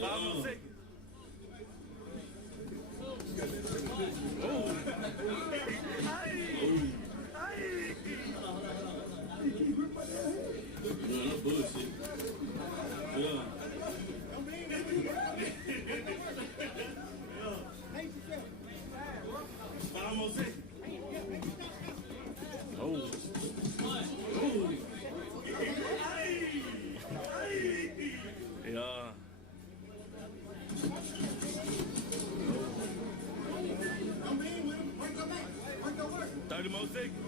5 more seconds. Yeah, that bullshit. Yeah. Five more seconds. Yeah. 30 more seconds.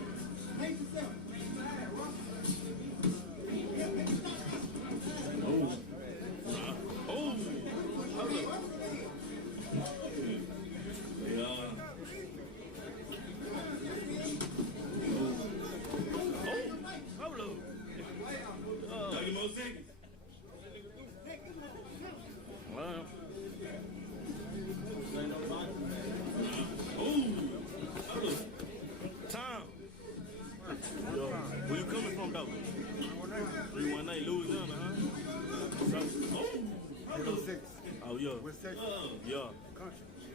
Where you coming from, though? 319, Louisiana, huh? Oh, yeah. Yeah.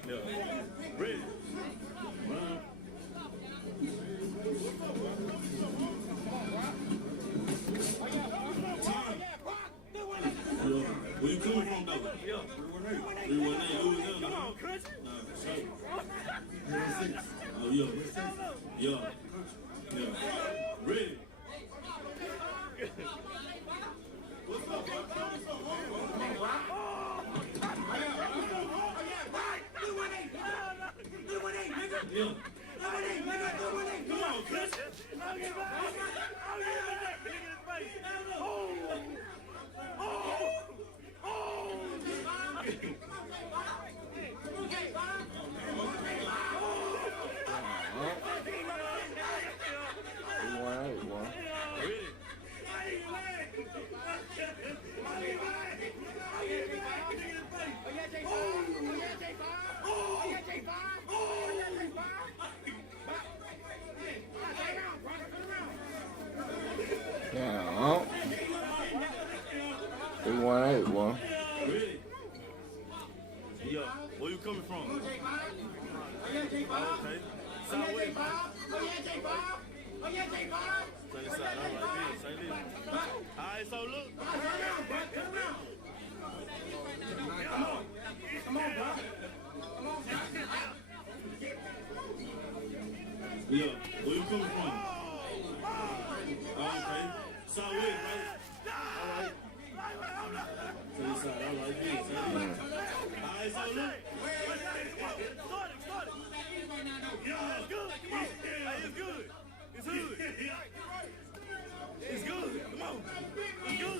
Yeah. Ready. Where you coming from, though? Yeah. 319, Louisiana. Come on, country. Oh, yeah. Yeah. Yeah. Ready. What's up, yeah. Come on, Chris. Yeah. 318, boy. Ready? Yeah. Where you coming from? Okay. Southwest. Say this side. All right. Say this. All right. So look. Yeah, where you coming from? Okay. Southwest, right? Alright. To the side, alright, good. Alright, so look. Yeah, it's good. Come on. Hey, it's good. It's good. It's good. Come on. It's good.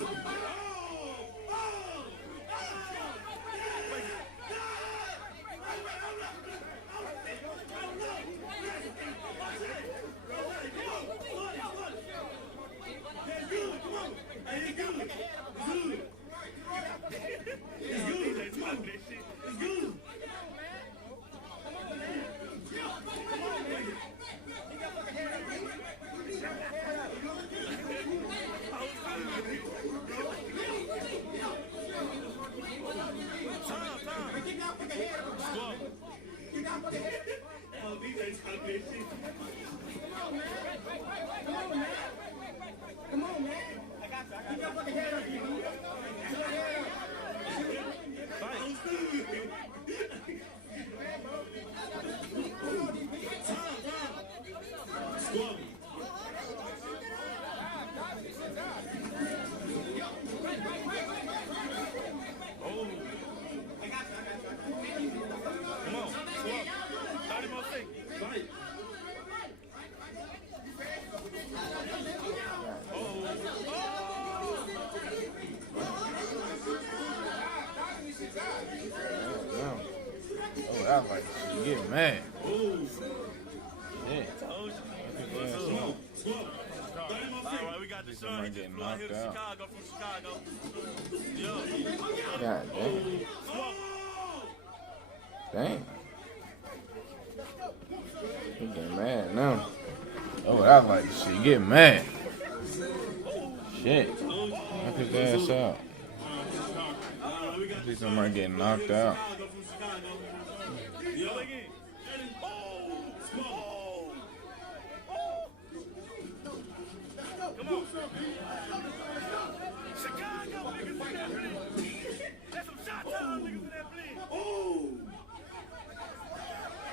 Come on, man. Keep your fucking head up, you. I was like, you get mad. Yeah. Alright, we got the show. He just flew out here to Chicago from Chicago. Yeah. God damn. Dang. You getting mad now. Oh, I was like, shit, you get mad. Shit. Knock his ass out. I see somebody getting knocked out. Chicago niggas in that blitz. That's some shot town niggas in that blitz. Oh!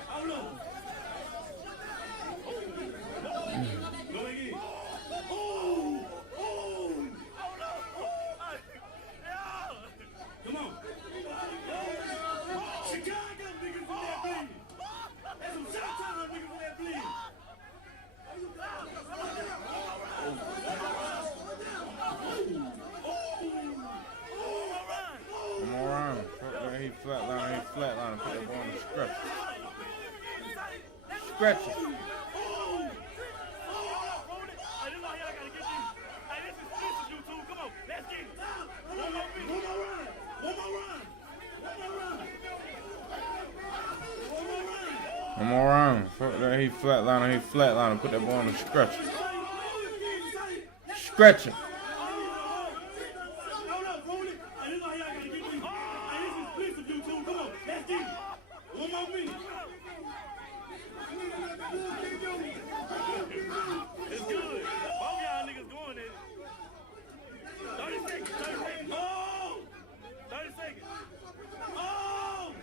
Hold on. Go again. Oh! Oh! Hold on. Come on. Chicago niggas in that blitz. That's some shot town niggas in that blitz. Come around. He flatline. Put that ball on the stretcher. Stretch it. One more round. Fuck that. He flatline. Put that ball on the stretcher. Stretch it. It's good. Both y'all niggas going in. 30 seconds. Oh! 30 seconds. Oh!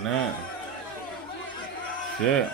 Snap. Shit.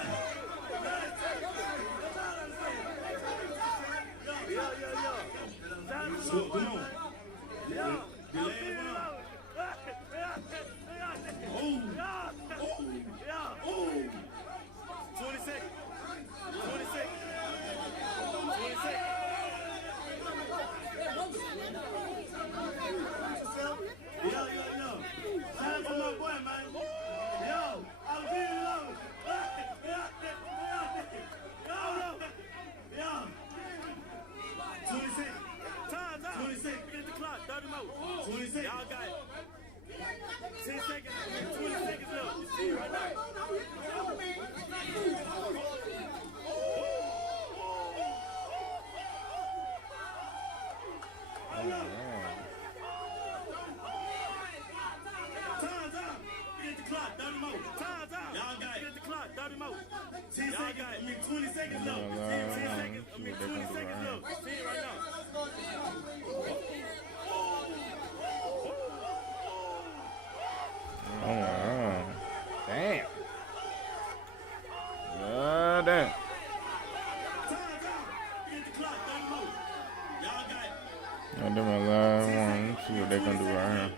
I do my live one. Let's see what they're gonna do right here.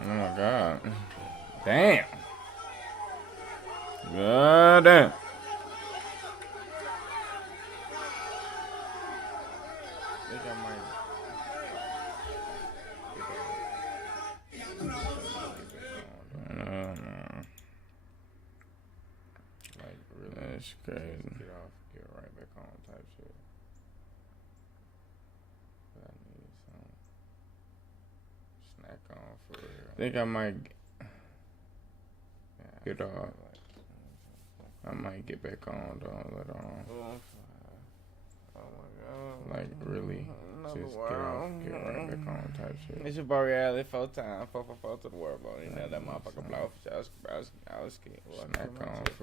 Oh my god. Damn. God damn. I think I might. No. Like, really, that's crazy. Get off, get right back on type shit. I need some snack on for real. I think I might get off. I might get back on though later on. Oh my god. Like, really. Just get off, get right back on type shit. It's your boy Reality 4 times, 444 to the world, bro. You know that motherfucker blow for y'all. I was snack on for